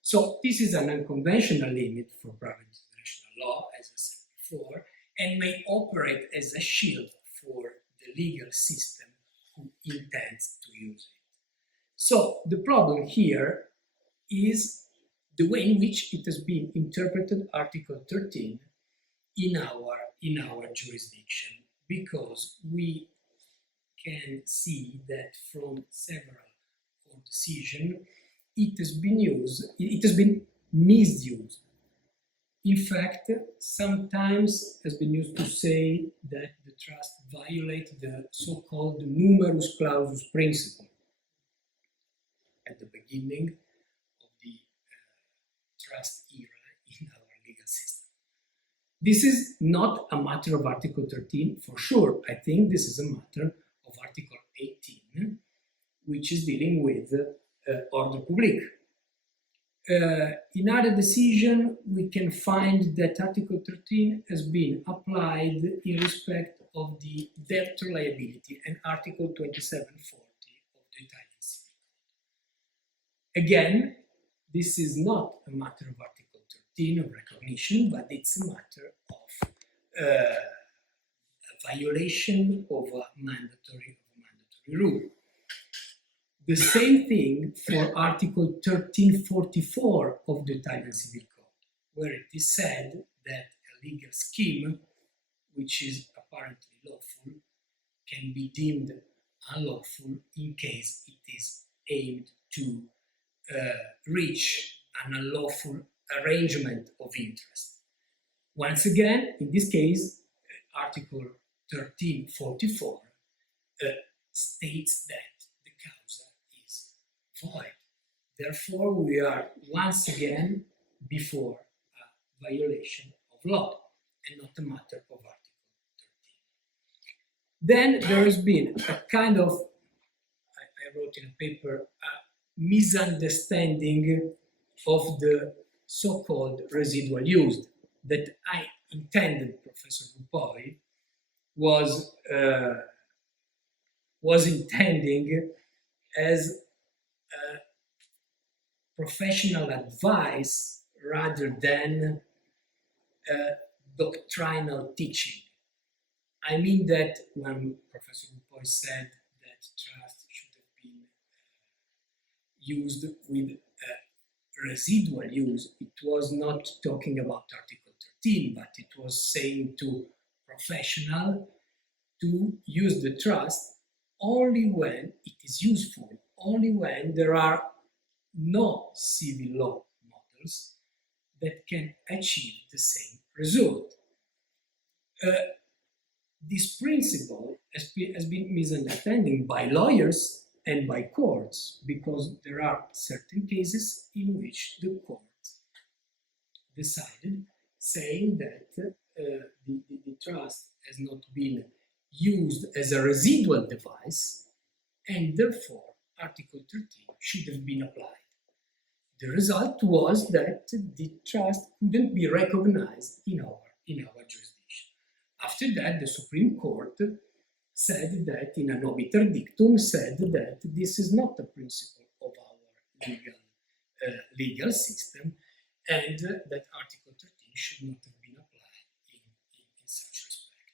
So this is an unconventional limit for private international law, as I said before, and may operate as a shield for the legal system who intends to use it. So the problem here is the way in which it has been interpreted Article 13 in our jurisdiction, because we can see that from several court decisions it has been misused. In fact, sometimes has been used to say that the trust violates the so-called numerus clausus principle at the beginning of the trust era in our legal system. This is not a matter of Article 13 for sure. I think this is a matter of Article 18, which is dealing with ordre public. In other decision, we can find that Article 13 has been applied in respect of the debtor liability and Article 2740 of the Italian Civil Code. Again, this is not a matter of Article 13 of recognition, but it's a matter of a violation of a mandatory rule. The same thing for Article 1344 of the Italian Civil Code, where it is said that a legal scheme, which is apparently lawful, can be deemed unlawful in case it is aimed to reach an unlawful arrangement of interest. Once again, in this case, Article 1344 states that the causa is void. Therefore, we are once again before a violation of law and not a matter of Article 13. Then there has been a kind of, I wrote in a paper, a misunderstanding of the so-called residual use that I intended Professor Lupoi was intending as professional advice rather than doctrinal teaching. I mean that when Professor Lupoi said that trust should have been used with residual use, it was not talking about Article 13, but it was saying to professional to use the trust only when it is useful, only when there are no civil law models that can achieve the same result. This principle has been misunderstood by lawyers and by courts, because there are certain cases in which the court decided, saying that the trust has not been used as a residual device, and therefore Article 13 should have been applied. The result was that the trust couldn't be recognized in our jurisdiction. After that, the Supreme Court said that, in an obiter dictum, said that this is not a principle of our legal system, and that Article 13 should not have been applied in such respect.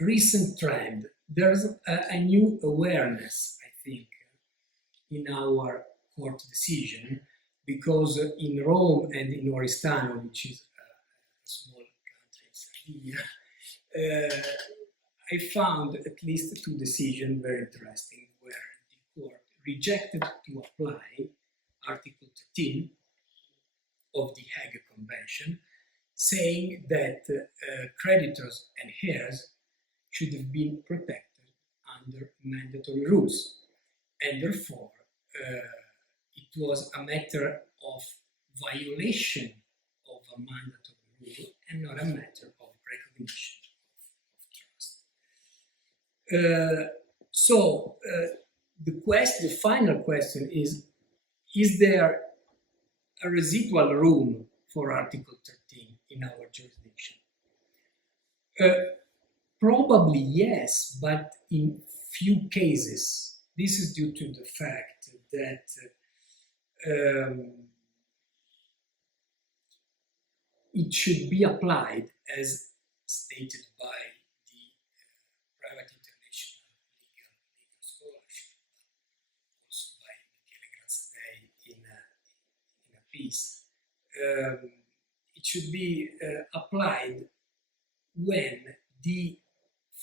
Recent trend, there's a new awareness, I think, in our court decision, because in Rome and in Oristano, which is a small country in Sardinia, I found at least two decisions very interesting, where the court rejected to apply Article 13 of the Hague Convention, saying that creditors and heirs should have been protected under mandatory rules, and therefore it was a matter of violation of a mandatory rule and not a matter of recognition of trust. So the final question is there a residual room for Article 13 in our jurisdiction? Probably yes, but in few cases. This is due to the fact that it should be applied, as stated by the private international legal scholarship, also by Michele Grazzadei in a piece. It should be applied when the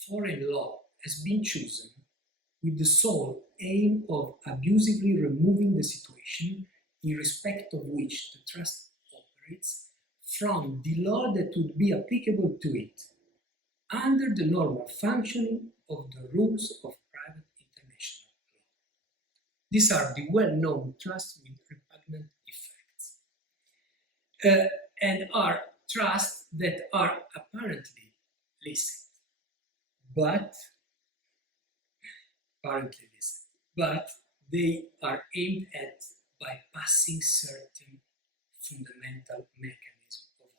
foreign law has been chosen with the sole aim of abusively removing the situation in respect of which the trust operates from the law that would be applicable to it, under the normal functioning of the rules of private international law. These are the well-known trusts with repugnant effects, and are trusts that are apparently licit, but they are aimed at bypassing certain fundamental mechanisms of our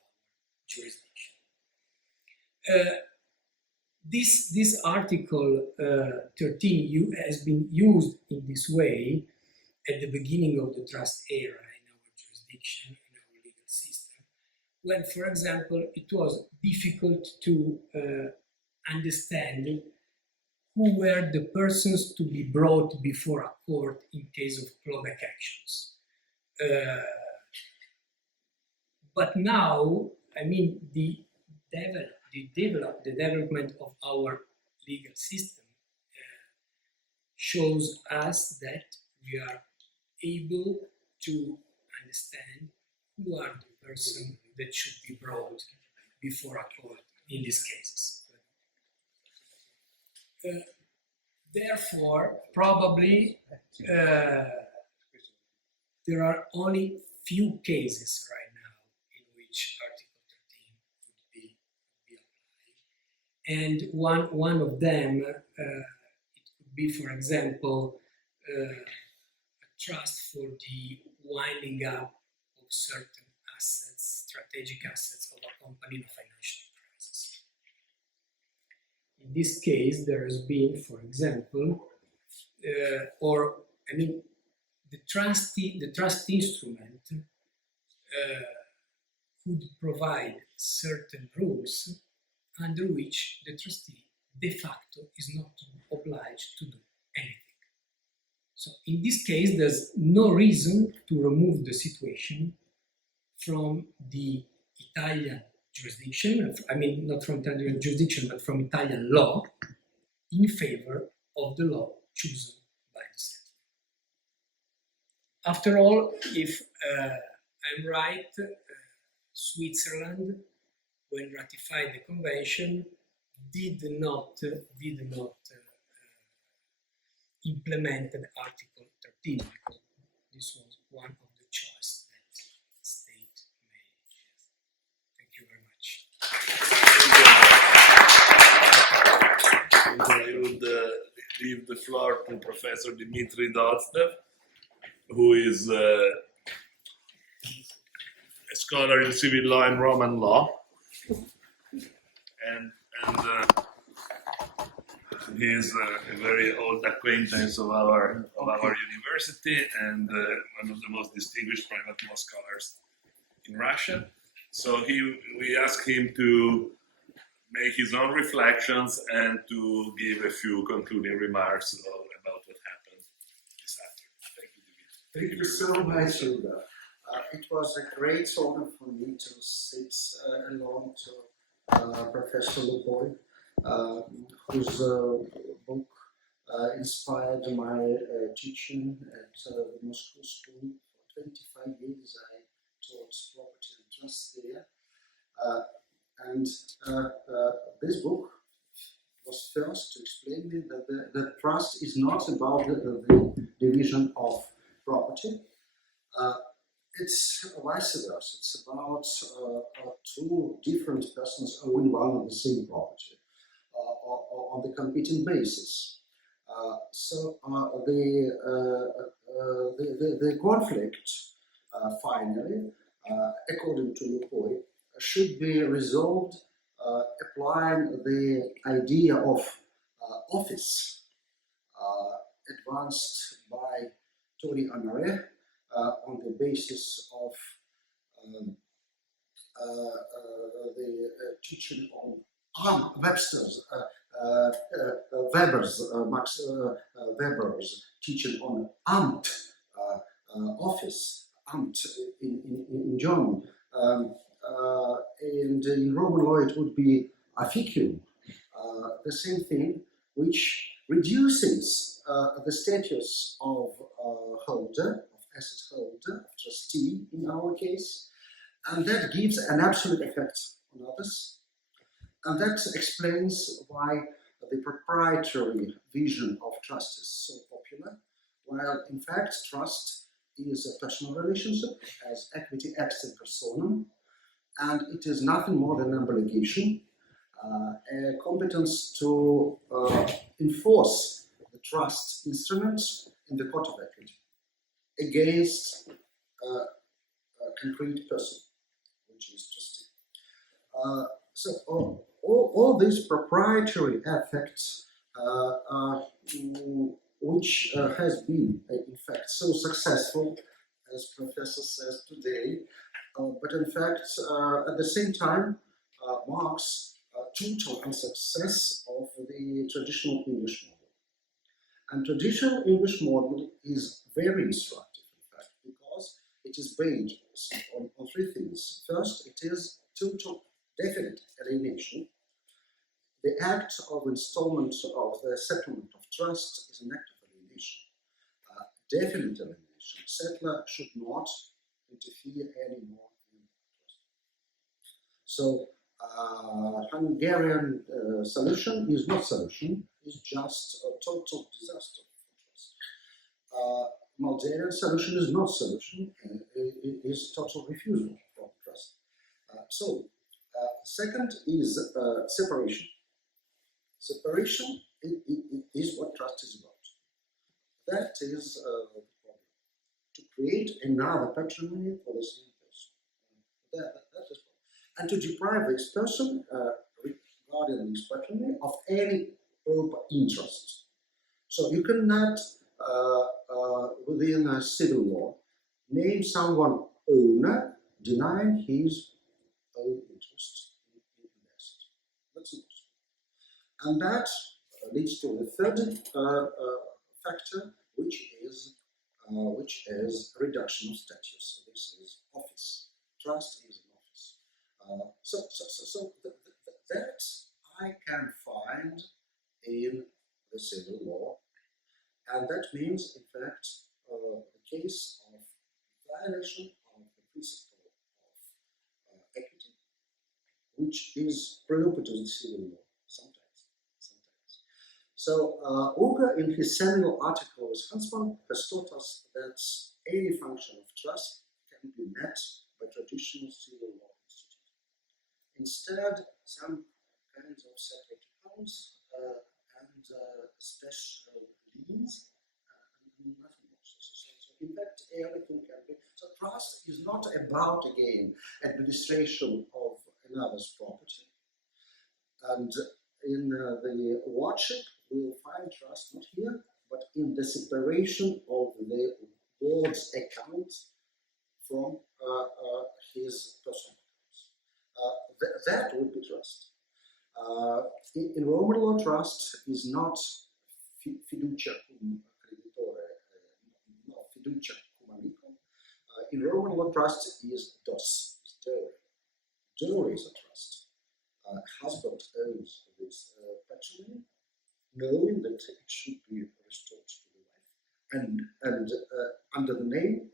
jurisdiction. This Article 13 has been used in this way at the beginning of the trust era in our jurisdiction, in our legal system, when, for example, it was difficult to understand who were the persons to be brought before a court in case of clawback actions. But now, I mean, the development of our legal system shows us that we are able to understand who are the persons that should be brought before a court in these cases. Therefore, probably there are only few cases right now in which Article 13 would be applied. And one of them, it could be, for example, a trust for the winding up of certain assets, strategic assets of a company in a financial crisis. In this case, there has been, for example, the trust instrument could provide certain rules under which the trustee de facto is not obliged to do anything. So in this case, there's no reason to remove the situation from the Italian jurisdiction, I mean, not from Italian jurisdiction, but from Italian law, in favor of the law chosen by the settler. After all, if I'm right, Switzerland, when ratified the convention, did not implement Article 13, because this was one of the choices that state made. Thank you very much. I would leave the floor to Professor DMITRY DOZHDEV, who is a scholar in civil law and Roman law, and he is a very old acquaintance of our university and one of the most distinguished private law scholars in Russia. So we asked him to make his own reflections and to give a few concluding remarks about what happened this afternoon. Thank you, Thank you so much, Luda. It was a great honor for me to sit along to Professor Lupoi, whose book inspired my teaching at the Moscow School. For 25 years I taught property and trust there. And this book was first to explain me that the trust is not about the division of property. It's vice versa. It's about two different persons owning one and the same property on the competing basis. So the conflict finally, according to Lupoi, should be resolved applying the idea of office advanced by Tony Honore on the basis of the teaching on Max Weber's teaching on Amt, office, Amt in German. And in Roman law it would be officium, the same thing, which reduces the status of holder, of asset holder, of trustee in our case, and that gives an absolute effect on others. And that explains why the proprietary vision of trust is so popular, while in fact trust is a personal relationship as equity ex personam, and it is nothing more than an obligation, a competence to enforce the trust instruments in the court of equity against a concrete person, which is trustee. So all these proprietary effects, which has been in fact so successful, as Professor says today, but in fact at the same time marks total unsuccess of the traditional English model. And traditional English model is very instructive, in fact, because it is based on three things. First, it is total definite alienation. The act of installment of the settlement of trust is an act of alienation. Definite alienation. Settler should not interfere anymore in trust. So Hungarian solution is not solution, it's just a total disaster for trust. Moldavian solution is not solution, it is total refusal of trust. Second is separation. Separation is what trust is about. That is the problem. To create another patrimony for the same person. That is problem. And to deprive this person regarding this patrimony of any proper interest. So you cannot, within civil law, name someone owner denying his And that leads to the third factor, which is reduction of status. So this is office. Trust is an office. That I can find in the civil law, and that means, in fact, the case of violation of the principle of equity, which is prelude to the civil law sometimes. So Ugo, in his seminal article with Huntsman, has taught us that any function of trust can be met by traditional civil law institute. Instead, some kinds of separate accounts and special liens, and nothing more. So in fact, everything can be. So trust is not about, again, administration of another's property. And in the wardship, we will find trust not here, but in the separation of the ward's account from his personal accounts. That would be trust. In Roman law, trust is not fiducia cum creditore, no, fiducia cum amico. In Roman law, trust is dos, is dowry. Dowry is a trust. Husband owes this patrimony, knowing that it should be restored to the wife, and under the name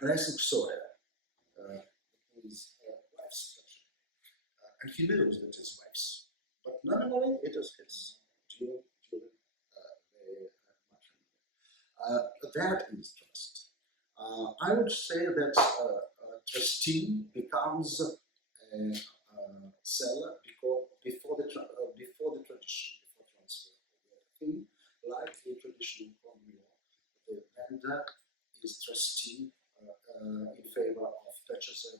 res ipsore, his wife's patrimony, and he knows that it's wife's, but nominally it is his during the matrimony. That is trust. I would say that trustee becomes a seller before the tradition, before transfer of the thing, like in traditional common law, the vendor is trustee in favor of purchaser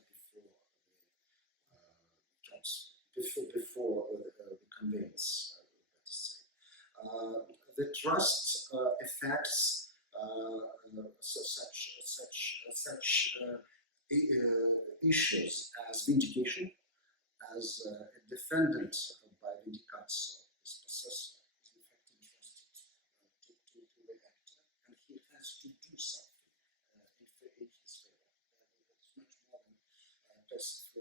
before the conveyance. Let's say the trust affects such issues as vindication. As a defendant by vindicatio, this possessor is in fact entrusted to the actor, and he has to do something in his favor. That's much more than passive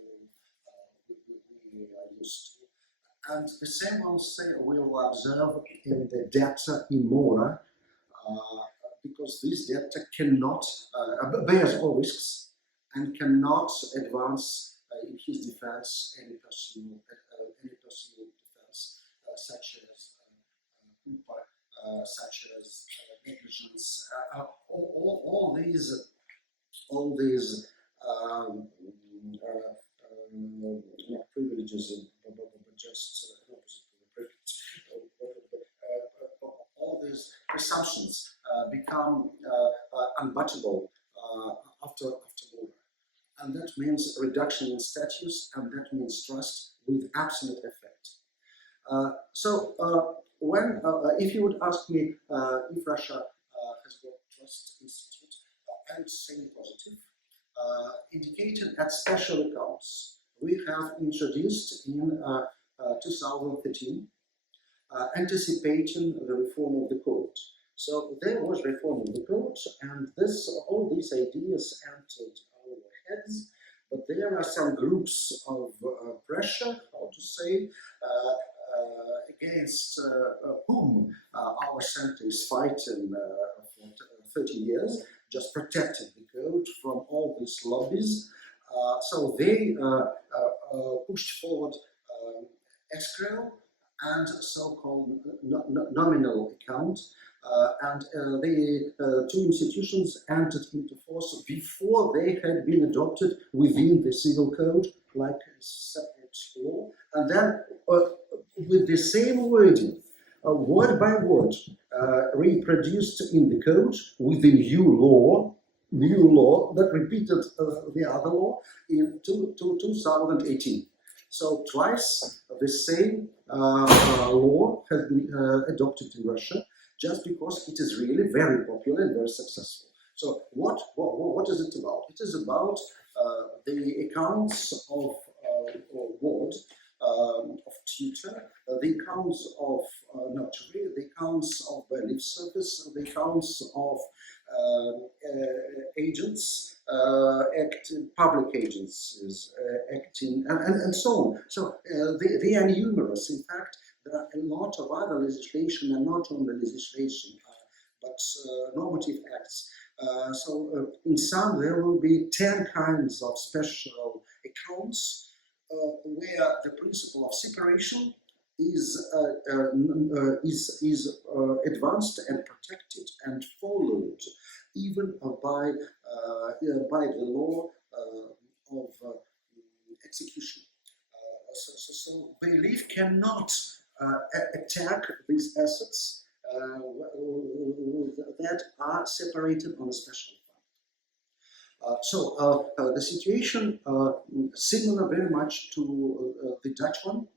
we are used to. And the same we will observe in the debtor in mora, because this debtor cannot bears all risks and cannot advance in his defense any personal defense, such as culpa, such as negligence, all these not privileges, but just all these presumptions become unbuttable after war. And that means reduction in status, and that means trust with absolute effect. When, if you would ask me if Russia has got trust institute, I would say positive. Indicated at special accounts, we have introduced in 2013, anticipating the reform of the code. So there was reform of the code, and all these ideas entered our heads, but there are some groups of pressure, how to say, against whom our center is fighting for 30 years, just protecting the code from all these lobbies. So they pushed forward escrow and so-called nominal account, and the two institutions entered into force before they had been adopted within the civil code, like a separate law, and then with the same wording, word by word, reproduced in the code with the new law that repeated the other law in 2018. So twice the same law has been adopted in Russia, just because it is really very popular and very successful. So what is it about? It is about the accounts of ward tutor, the accounts of notary, the accounts of bailiff service, the accounts of agents, public agencies acting, and so on. So they are numerous. In fact, there are a lot of other legislation, and not only legislation, but normative acts. So in some there will be 10 kinds of special accounts where the principle of separation is advanced and protected and followed even by the law of execution. So bailiff cannot attack these assets that are separated on a special fund. So the situation similar very much to the Dutch one,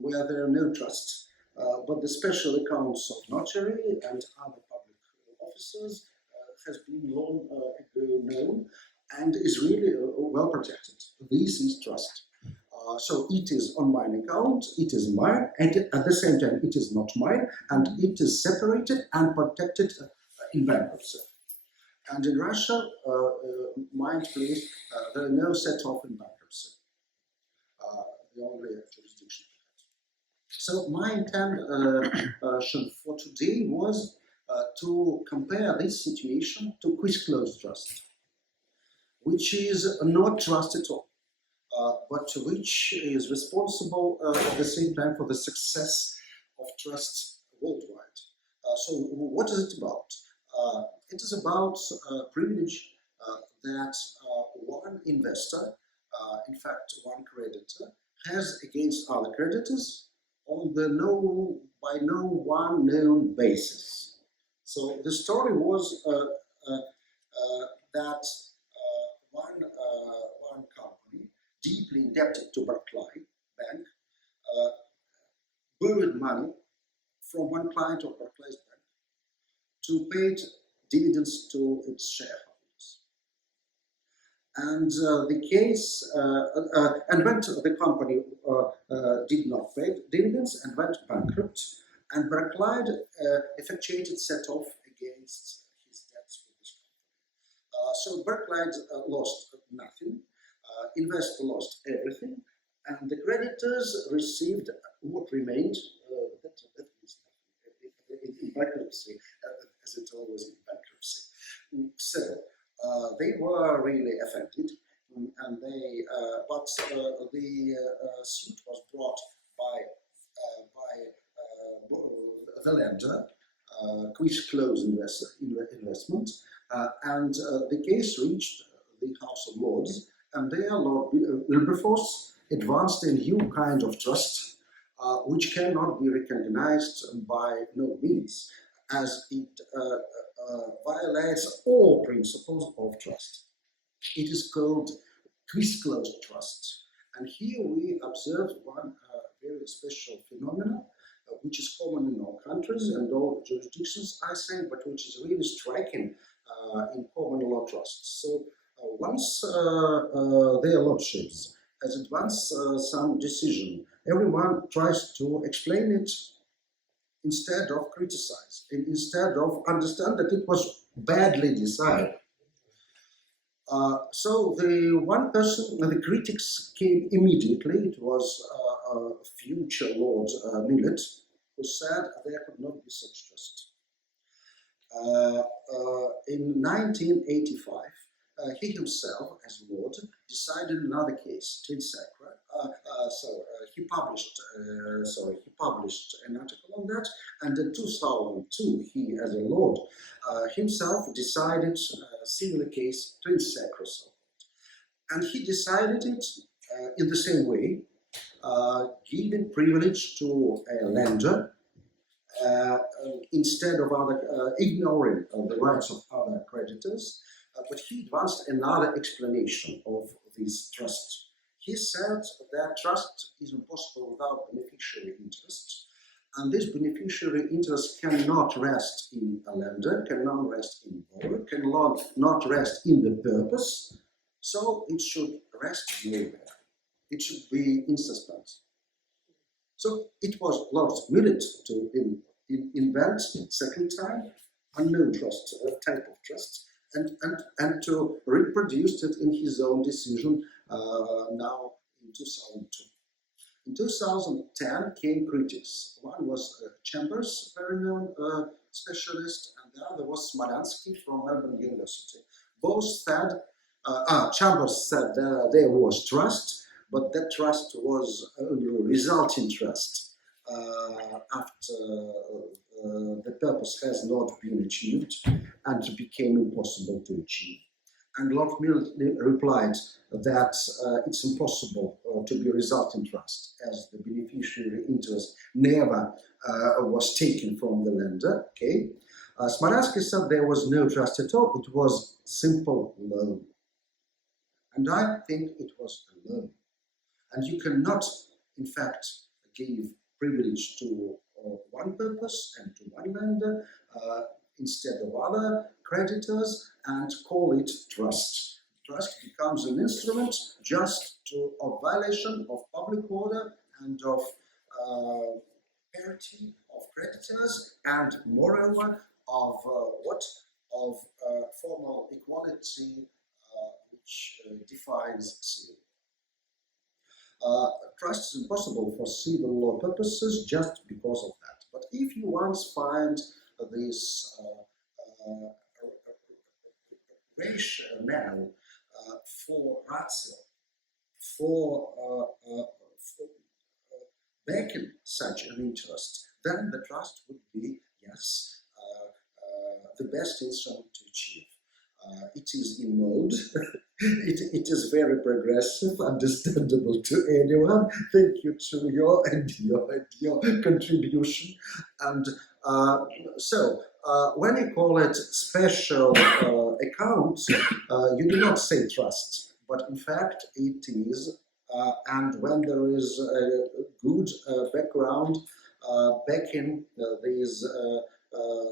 where there are no trusts, but the special accounts of notary and other public officers has been long ago known and is really well protected. This is trust. So it is on mine account, it is mine, and at the same time it is not mine, and it is separated and protected in bankruptcy. And in Russia, mind please, there are no set-off in bankruptcy. The only jurisdiction. So my intention for today was to compare this situation to quiz-closed trust, which is not trust at all, but which is responsible at the same time for the success of trust worldwide. So what is it about? It is about privilege that one investor, in fact one creditor, has against other creditors on the by no one known basis. So the story was that one company, deeply indebted to Barclay Bank, borrowed money from one client of Barclay's bank to pay dividends to its shareholders. And the case, and when the company did not pay dividends and went bankrupt, and Barclay effectuated set-off against his debts with this company. So Barclay lost nothing, investor lost everything, and the creditors received what remained. That means nothing in bankruptcy, as it always in bankruptcy. So they were really affected, and they. But the suit was brought by the lender, quiz-closed investment, and the case reached the House of Lords, and there Lord Wilberforce advanced a new kind of trust, which cannot be recognized by no means, as it violates all principles of trust. It is called quiz-closed trust, and here we observe one very special phenomenon, which is common in all countries and all jurisdictions, I say, but which is really striking in common law trusts. So once their lordships has advanced some decision, everyone tries to explain it instead of criticize, instead of understand that it was badly decided. So the one person, the critics came immediately. It was future Lord Millet, who said there could not be such trust. In 1985, he himself, as Lord, decided another case, Twin Sacra. He published an article on that, and in 2002, he, as a Lord, himself decided a similar case, Twin Sacra, and he decided it in the same way, giving privilege to a lender instead of ignoring the rights of other creditors. But he advanced another explanation of this trust. He said that trust is impossible without beneficiary interest, and this beneficiary interest cannot rest in a lender, cannot rest in borrower, cannot rest in the purpose, so it should rest nowhere. It should be in suspense. So it was Lord Millet to invent, second time, unknown trust, type of trust, and to reproduce it in his own decision now in 2002. In 2010 came critics. One was Chambers, very known specialist, and the other was Smolansky from Melbourne University. Both said, Chambers said there was trust, but that trust was only resulting trust after the purpose has not been achieved and became impossible to achieve. And Lord Millet replied that it's impossible to be resulting trust, as the beneficiary interest never was taken from the lender. Okay, Smolansky said there was no trust at all. It was simple loan, and I think it was a loan. And you cannot, in fact, give privilege to one purpose and to one lender instead of other creditors and call it trust. Trust becomes an instrument just of violation of public order and of parity of creditors, and moreover of formal equality which defines civil. Trust is impossible for civil law purposes just because of that. But if you once find this rationale for ratio, for backing such an interest, then the trust would be, yes, the best instrument to achieve. It is in mode, it is very progressive, understandable to anyone. Thank you to your contribution. And so, when you call it special accounts, you do not say trust, but in fact it is. And when there is a good background backing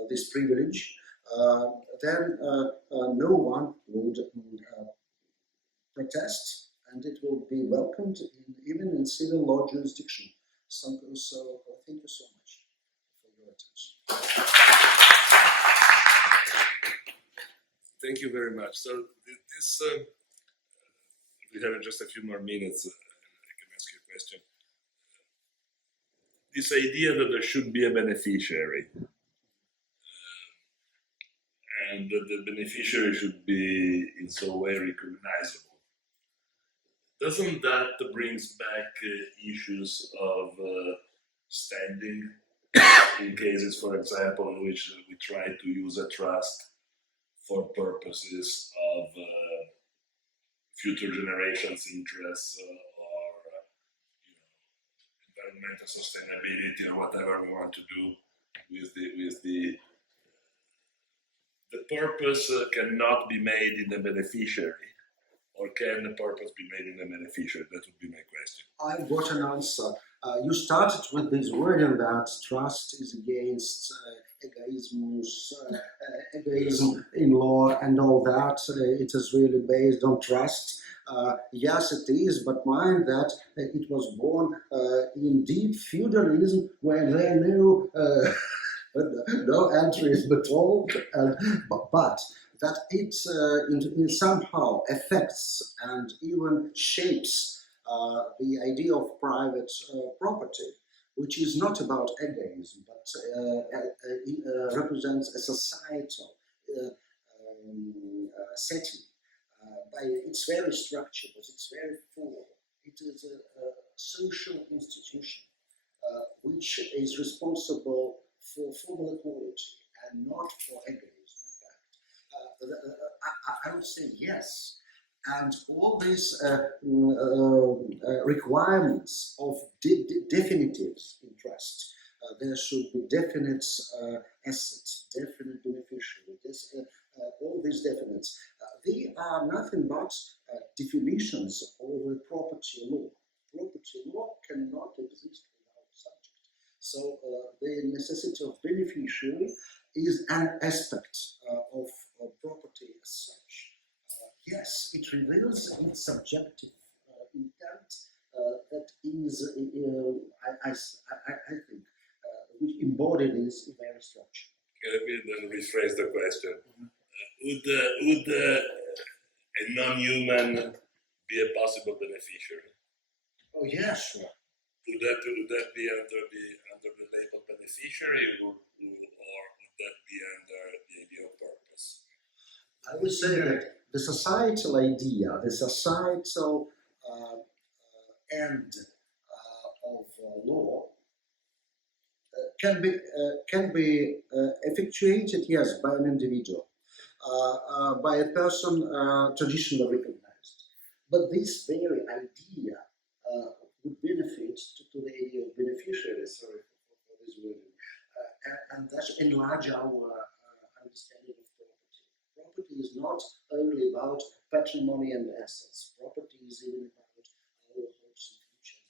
this privilege, then no one would protest, and it will be welcomed even in civil law jurisdiction. So thank you so much for your attention. Thank you very much. So this, we have just a few more minutes. I can ask you a question. This idea that there should be a beneficiary, and that the beneficiary should be in some way recognizable. Doesn't that brings back issues of standing in cases, for example, in which we try to use a trust for purposes of future generations' interests or environmental sustainability or whatever we want to do with the purpose cannot be made in the beneficiary, or can the purpose be made in the beneficiary? That would be my question. I've got an answer. You started with this wording that trust is against egoism in law and all that. It is really based on trust. Yes, it is, but mind that it was born in deep feudalism where there are no entries at all, but that it somehow affects and even shapes the idea of private property, which is not about egoism, but represents a societal setting by its very structure, but it's very full. It is a social institution which is responsible for formal equality and not for egoism, in fact. I would say yes. And all these requirements of definitives in trust, there should be definite assets, definite beneficiary, all these definites, they are nothing but definitions of property law. Property law cannot exist without subject. So the necessity of beneficiary is an aspect of property as such. Yes, it reveals its subjective intent that is, I think, which embodied this very structure. Let me then rephrase the question. Would a non-human be a possible beneficiary? Oh yes, sure. Would that be under the label beneficiary, or would that be under the idea of purpose? I would say that the societal idea, the societal end of law can be effectuated, yes, by an individual, by a person traditionally recognized. But this very idea would benefit to the idea of beneficiary, sorry for this wording, and that enlarge our understanding of property. Property is not only about patrimony and assets. Property is even about our hopes and futures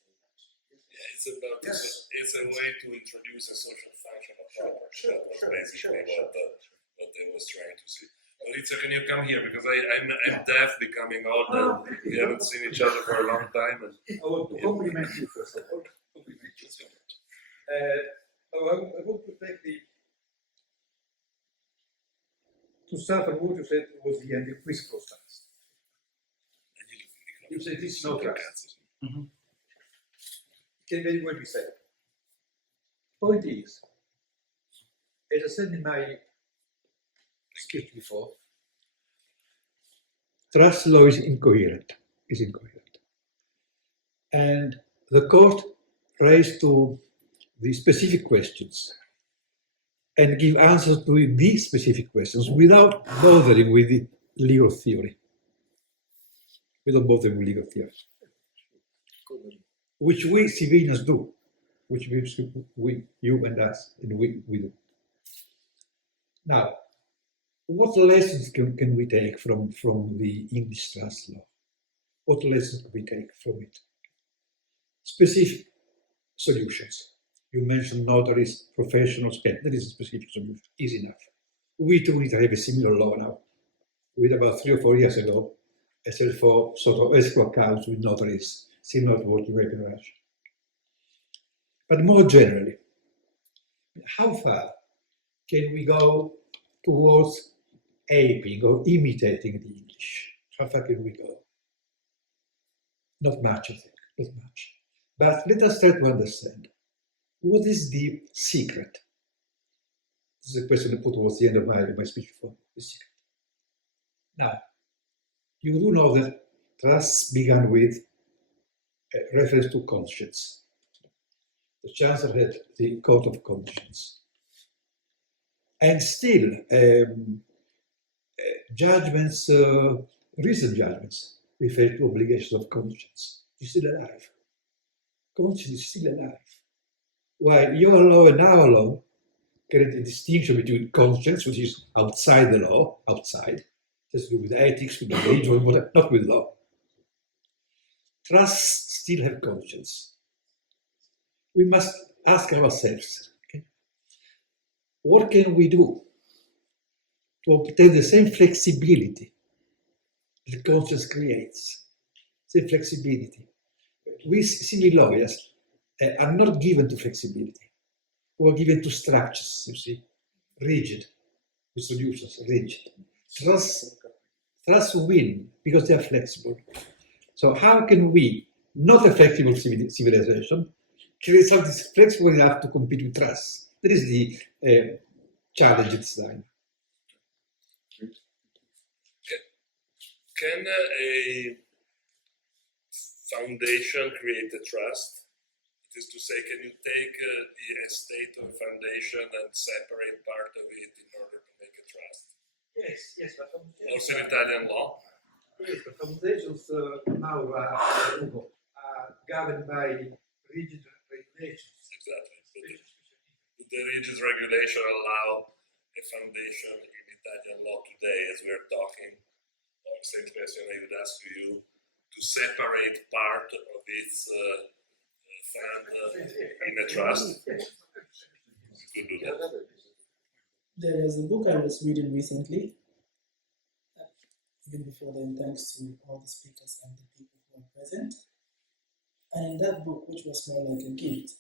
and that. Yeah, it's about it's a way to introduce a social function of property. That was basically what I was trying to see. Maurizio, can you come here, because I'm deaf, becoming old, and we haven't seen each other for a long time. And I want to compliment you first of all. Compliment you so much. I want to take to start from what you said was the anti-principle stance. You said this is no trust. Can very well be said. Point is, as I said in my speech before, trust law is incoherent. And the court raised to the specific questions and give answers to these specific questions without bothering with the legal theory. Without bothering with legal theory. Which we civilians do, which we, you and us, and we do. Now, what lessons can we take from the English trust law? What lessons can we take from it? Specific solutions. You mentioned notaries, professionals, that is a specific solution, easy enough. We too need to have a similar law now. With about 3 or 4 years ago, I said for sort of escrow accounts with notaries, similar to what you have in Russia. But more generally, how far can we go towards aping or imitating the English? How far can we go? Not much, I think, not much. But let us try to understand, what is the secret? This is a question I put towards the end of my speech before, the secret. Now, you do know that trusts began with a reference to conscience. The Chancellor had the code of conscience. And still, judgments, recent judgments, refer to obligations of conscience. It's still alive. Conscience is still alive. While your law and our law create a distinction between conscience, which is outside the law, outside, has to do with ethics, with religion, whatever, not with law. Trusts still have conscience. We must ask ourselves, okay, what can we do to obtain the same flexibility that conscience creates? Same flexibility. We civil lawyers are not given to flexibility. We are given to structures, you see, rigid, with solutions, rigid. Trusts win because they are flexible. So how can we, not a flexible civilization, create something flexible enough to compete with trust? That is the challenge at this time. Can a foundation create a trust? It is to say, can you take the estate of a foundation and separate part of it in order to make a trust? Yes, but Also in Italian law? Yes, the foundations now are governed by rigid regulations. Exactly. Would the rigid regulation allow a foundation in Italian law today, as we're talking, same question I would ask you, to separate part of its fund in a trust? You could do that. There is a book I was reading recently, even before then, thanks to all the speakers and the people who are present. And in that book, which was more like a gift,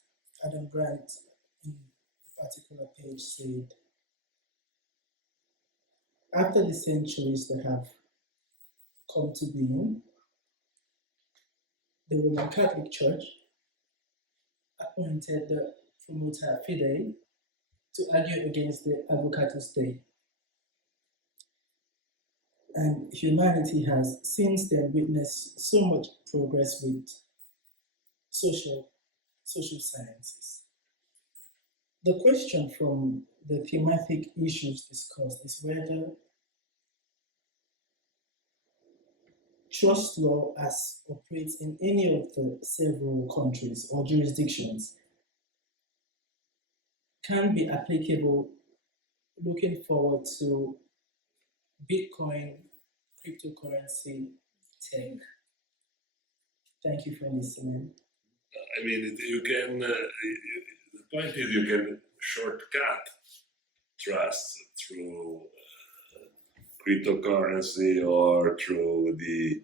Adam Grant, in a particular page, said, after the centuries that have come to being, the Roman Catholic Church appointed the Promoter Fidei to argue against the Advocatus Dei. And humanity has since then witnessed so much progress with social sciences. The question from the thematic issues discussed is whether trust law as operates in any of the several countries or jurisdictions can be applicable looking forward to Bitcoin, cryptocurrency, tech. Thank you for listening. I mean, you can, the point is you can shortcut trust through cryptocurrency or through the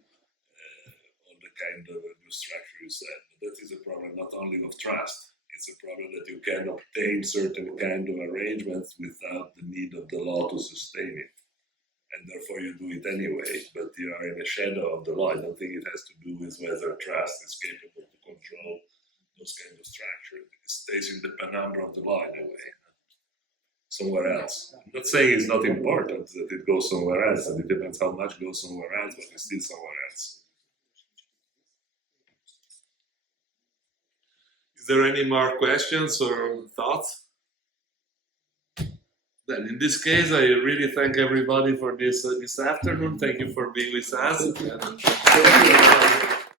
all the kind of new structure you said. But that is a problem not only of trust. It's a problem that you can obtain certain kind of arrangements without the need of the law to sustain it. And therefore you do it anyway, but you are in the shadow of the law. I don't think it has to do with whether trust is capable to control those kind of structures. It stays in the penumbra of the law in a way, somewhere else. I'm not saying it's not important that it goes somewhere else, and it depends how much goes somewhere else, but it's still somewhere else. Is there any more questions or thoughts? Then in this case, I really thank everybody for this afternoon. Thank you for being with us.